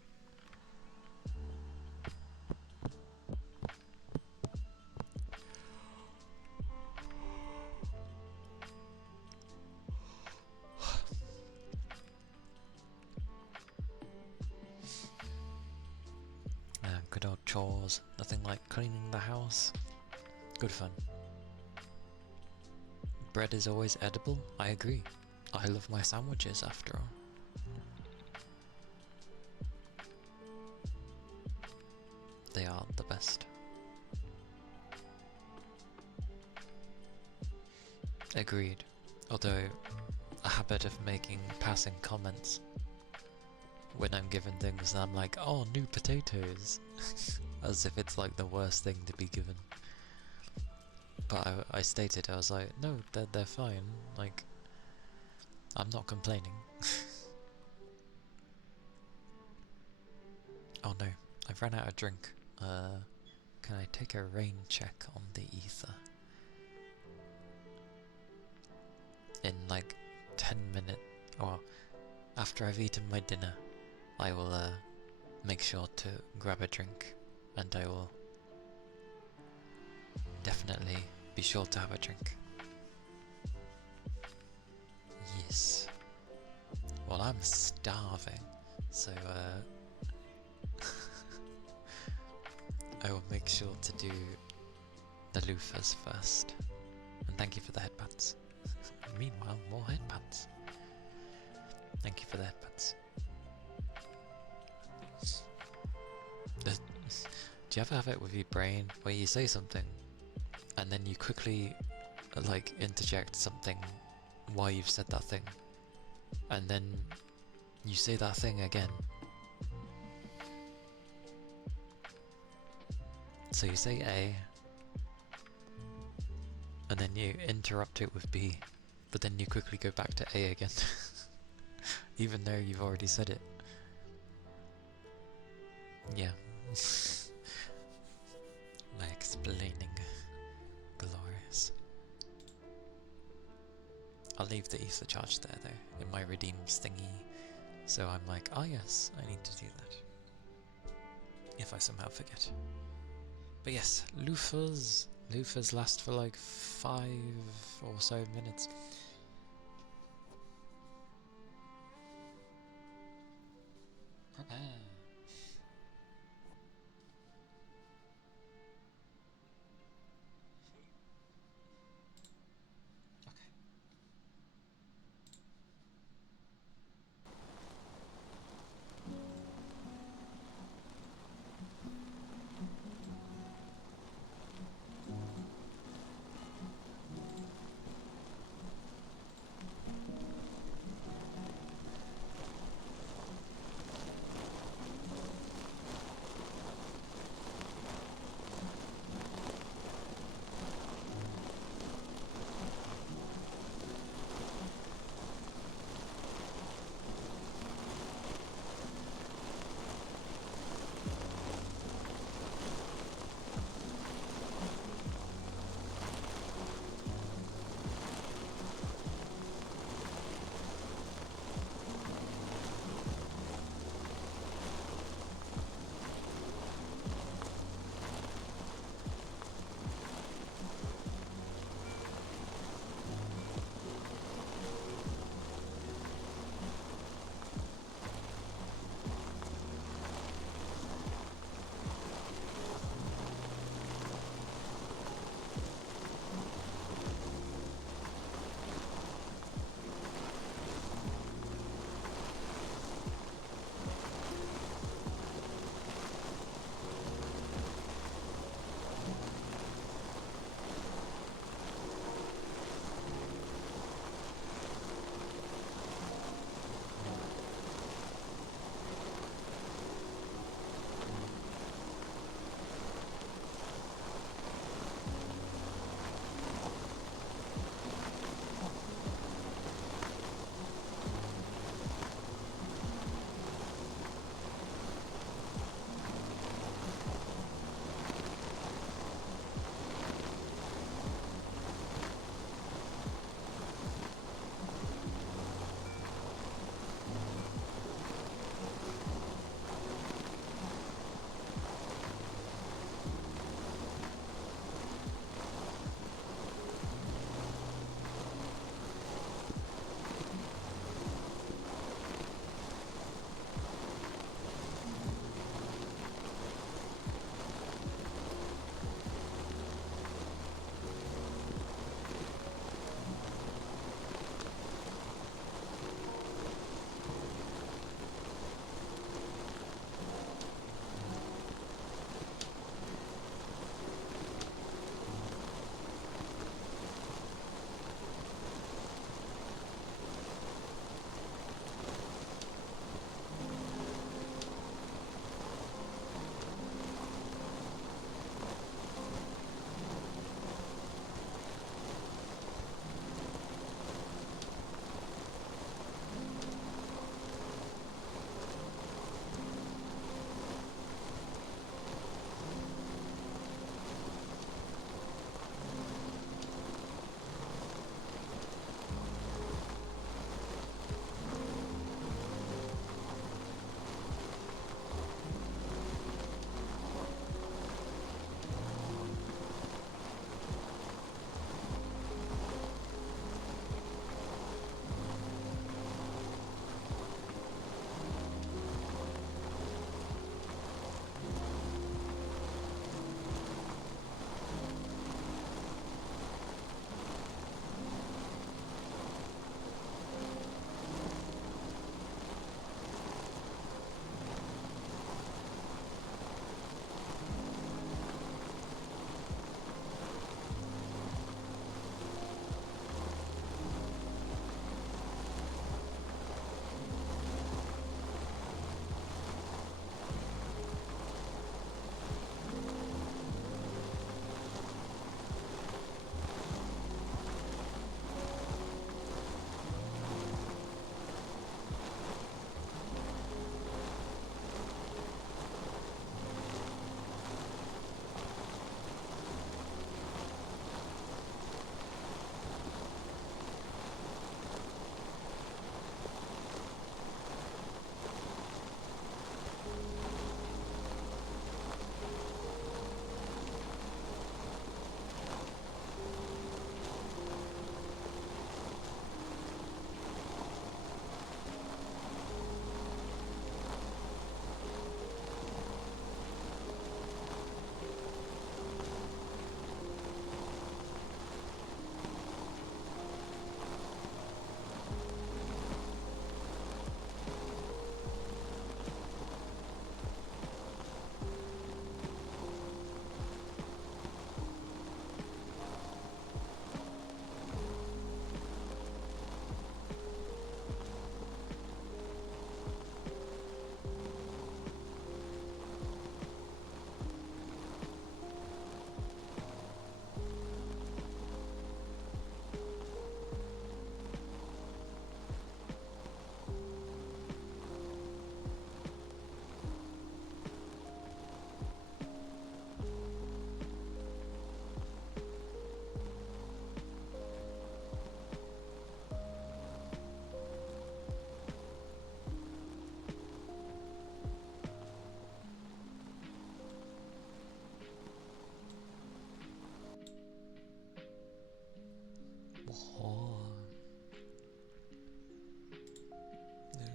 Good old chores, nothing like cleaning the house. Good fun. Bread is always edible, I agree. I love my sandwiches after all. They are the best. Agreed. Although, a habit of making passing comments when I'm given things and I'm like, oh, new potatoes. As if it's like the worst thing to be given. But I stated, I was like, no, they're fine. Like, I'm not complaining. Oh no, I've run out of drink. Can I take a rain check on the ether? In like 10 minutes, or after I've eaten my dinner, I will make sure to grab a drink, and I will definitely be sure to have a drink. Yes. Well, I'm starving, so I will make sure to do the loofahs first. And thank you for the headbands. Meanwhile, more headbands. Thank you for the headbands. Do you ever have it with your brain where you say something and then you quickly like interject something while you've said that thing, and then you say that thing again? So you say A, and then you interrupt it with B, but then you quickly go back to A again, even though you've already said it. Yeah. My explaining. Glorious. I'll leave the ether charge there though, in my redeems thingy, so I'm like, oh yes, I need to do that. If I somehow forget. But yes, loofahs. Loofahs last for like 5 or so minutes. Prepare.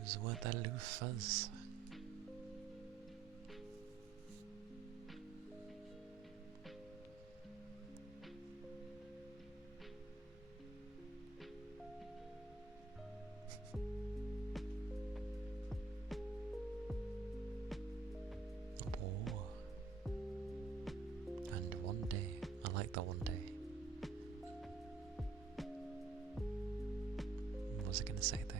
knows where the loofahs? And one day. I like the one day. What was I gonna say there?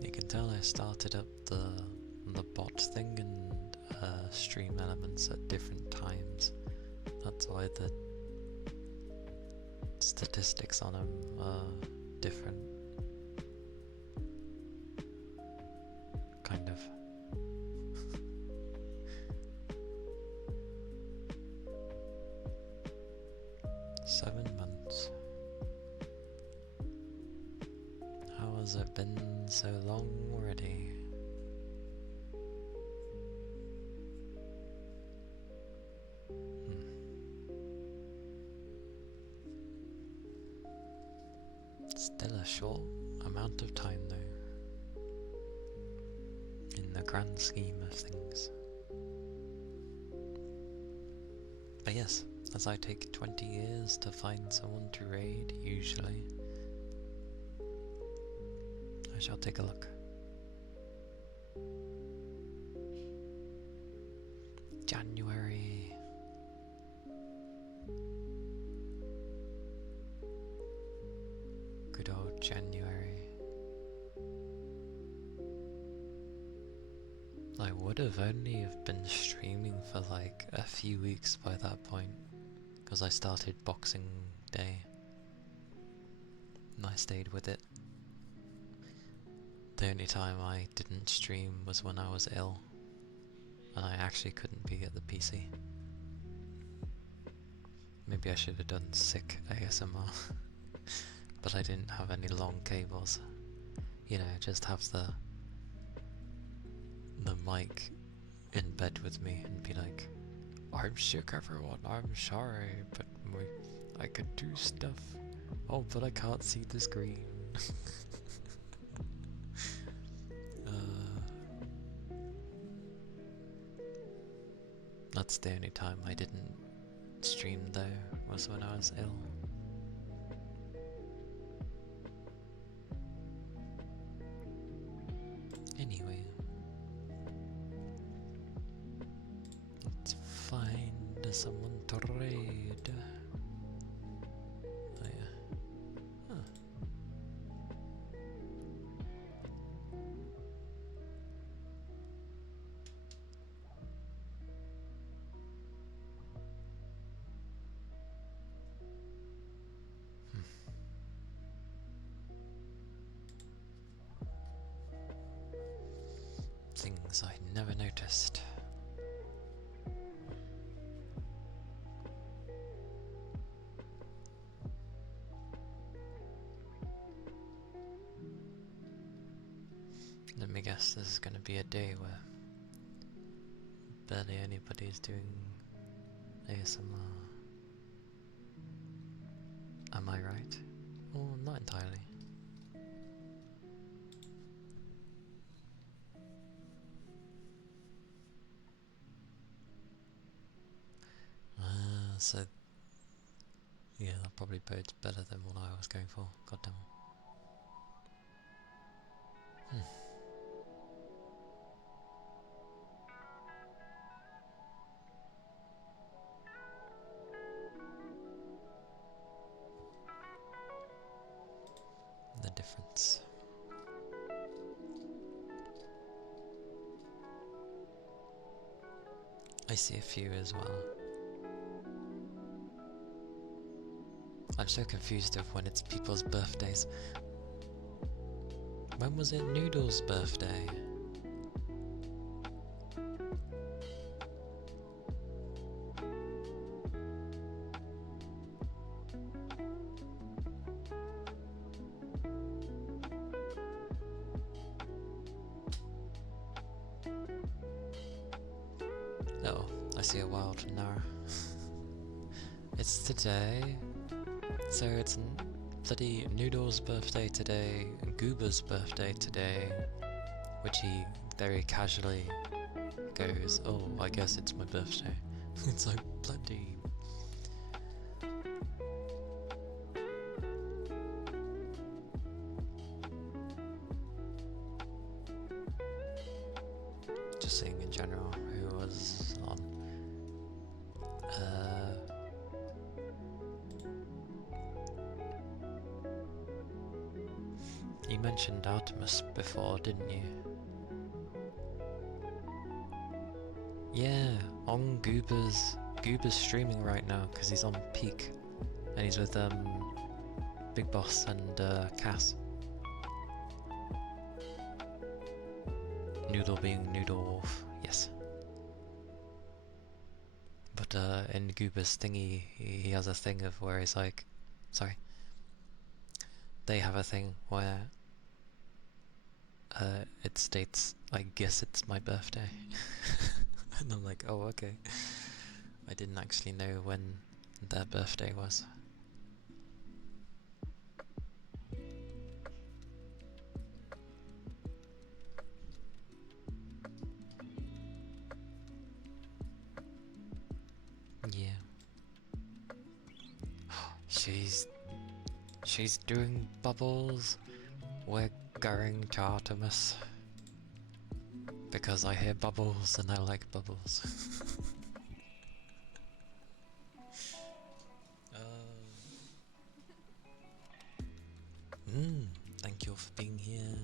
You can tell I started up the bot thing and stream elements at different times. That's why the statistics on them are different. Kind of. Seven months. How has it been so long already? Still a short amount of time though, in the grand scheme of things. But yes, as I take 20 years to find someone to raid, usually, I shall take a look. January. Good old January. I would have only have been streaming for like a few weeks by that point, because I started Boxing Day and I stayed with it. The only time I didn't stream was when I was ill and I actually couldn't be at the PC. Maybe I should have done sick ASMR. But I didn't have any long cables. You know, just have the mic in bed with me and be like, I'm sick everyone, I'm sorry, but I could do stuff. Oh, but I can't see the screen. That's the only time I didn't stream though, was when I was ill. Anyway, let's find someone to raid. Oh yeah. Huh. Things I never noticed. Let me guess, this is going to be a day where barely anybody's doing ASMR. Am I right? Well, not entirely. So yeah, that probably bodes better than what I was going for. Goddamn. The difference. I see a few as well. I'm so confused of when it's people's birthdays. When was it Noodle's birthday? Oh, I see a wild Nara. It's today, so it's bloody Noodle's birthday today, Goober's birthday today, which he very casually goes, oh, I guess it's my birthday. It's like, bloody... Just seeing in general who was on. You mentioned Artemis before, didn't you? Yeah, on Goober's streaming right now because he's on peak, and he's with Big Boss and Cass. Noodle being Noodle Wolf, yes. But in Goober's thingy, he has a thing of where he's like, sorry. They have a thing where it states, I guess it's my birthday. And I'm like, oh, okay. I didn't actually know when their birthday was. Yeah. She's doing bubbles. We're going to Artemis. Because I hear bubbles and I like bubbles. Thank you for being here.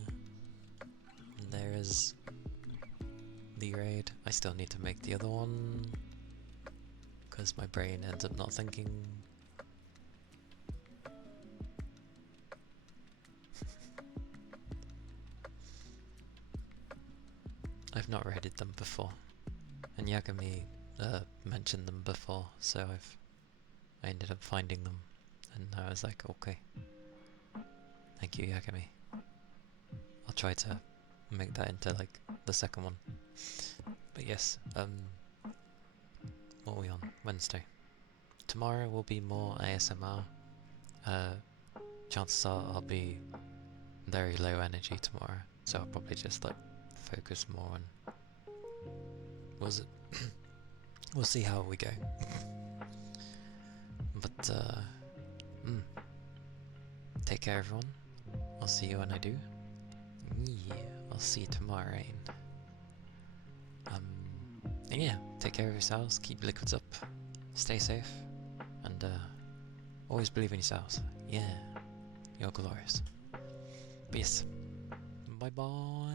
And there is the raid. I still need to make the other one. Because my brain ends up not thinking. I've not raided them before, and Yagami mentioned them before, so I ended up finding them, and I was like, okay, thank you, Yagami. I'll try to make that into like the second one. But yes, what are we on? Wednesday. Tomorrow will be more ASMR. Chances are I'll be very low energy tomorrow, so I'll probably just like focus more on. We'll see how we go. But take care, everyone. I'll see you when I do. Yeah, I'll see you tomorrow. And yeah, take care of yourselves. Keep liquids up. Stay safe, and always believe in yourselves. Yeah, you're glorious. But yes, bye bye.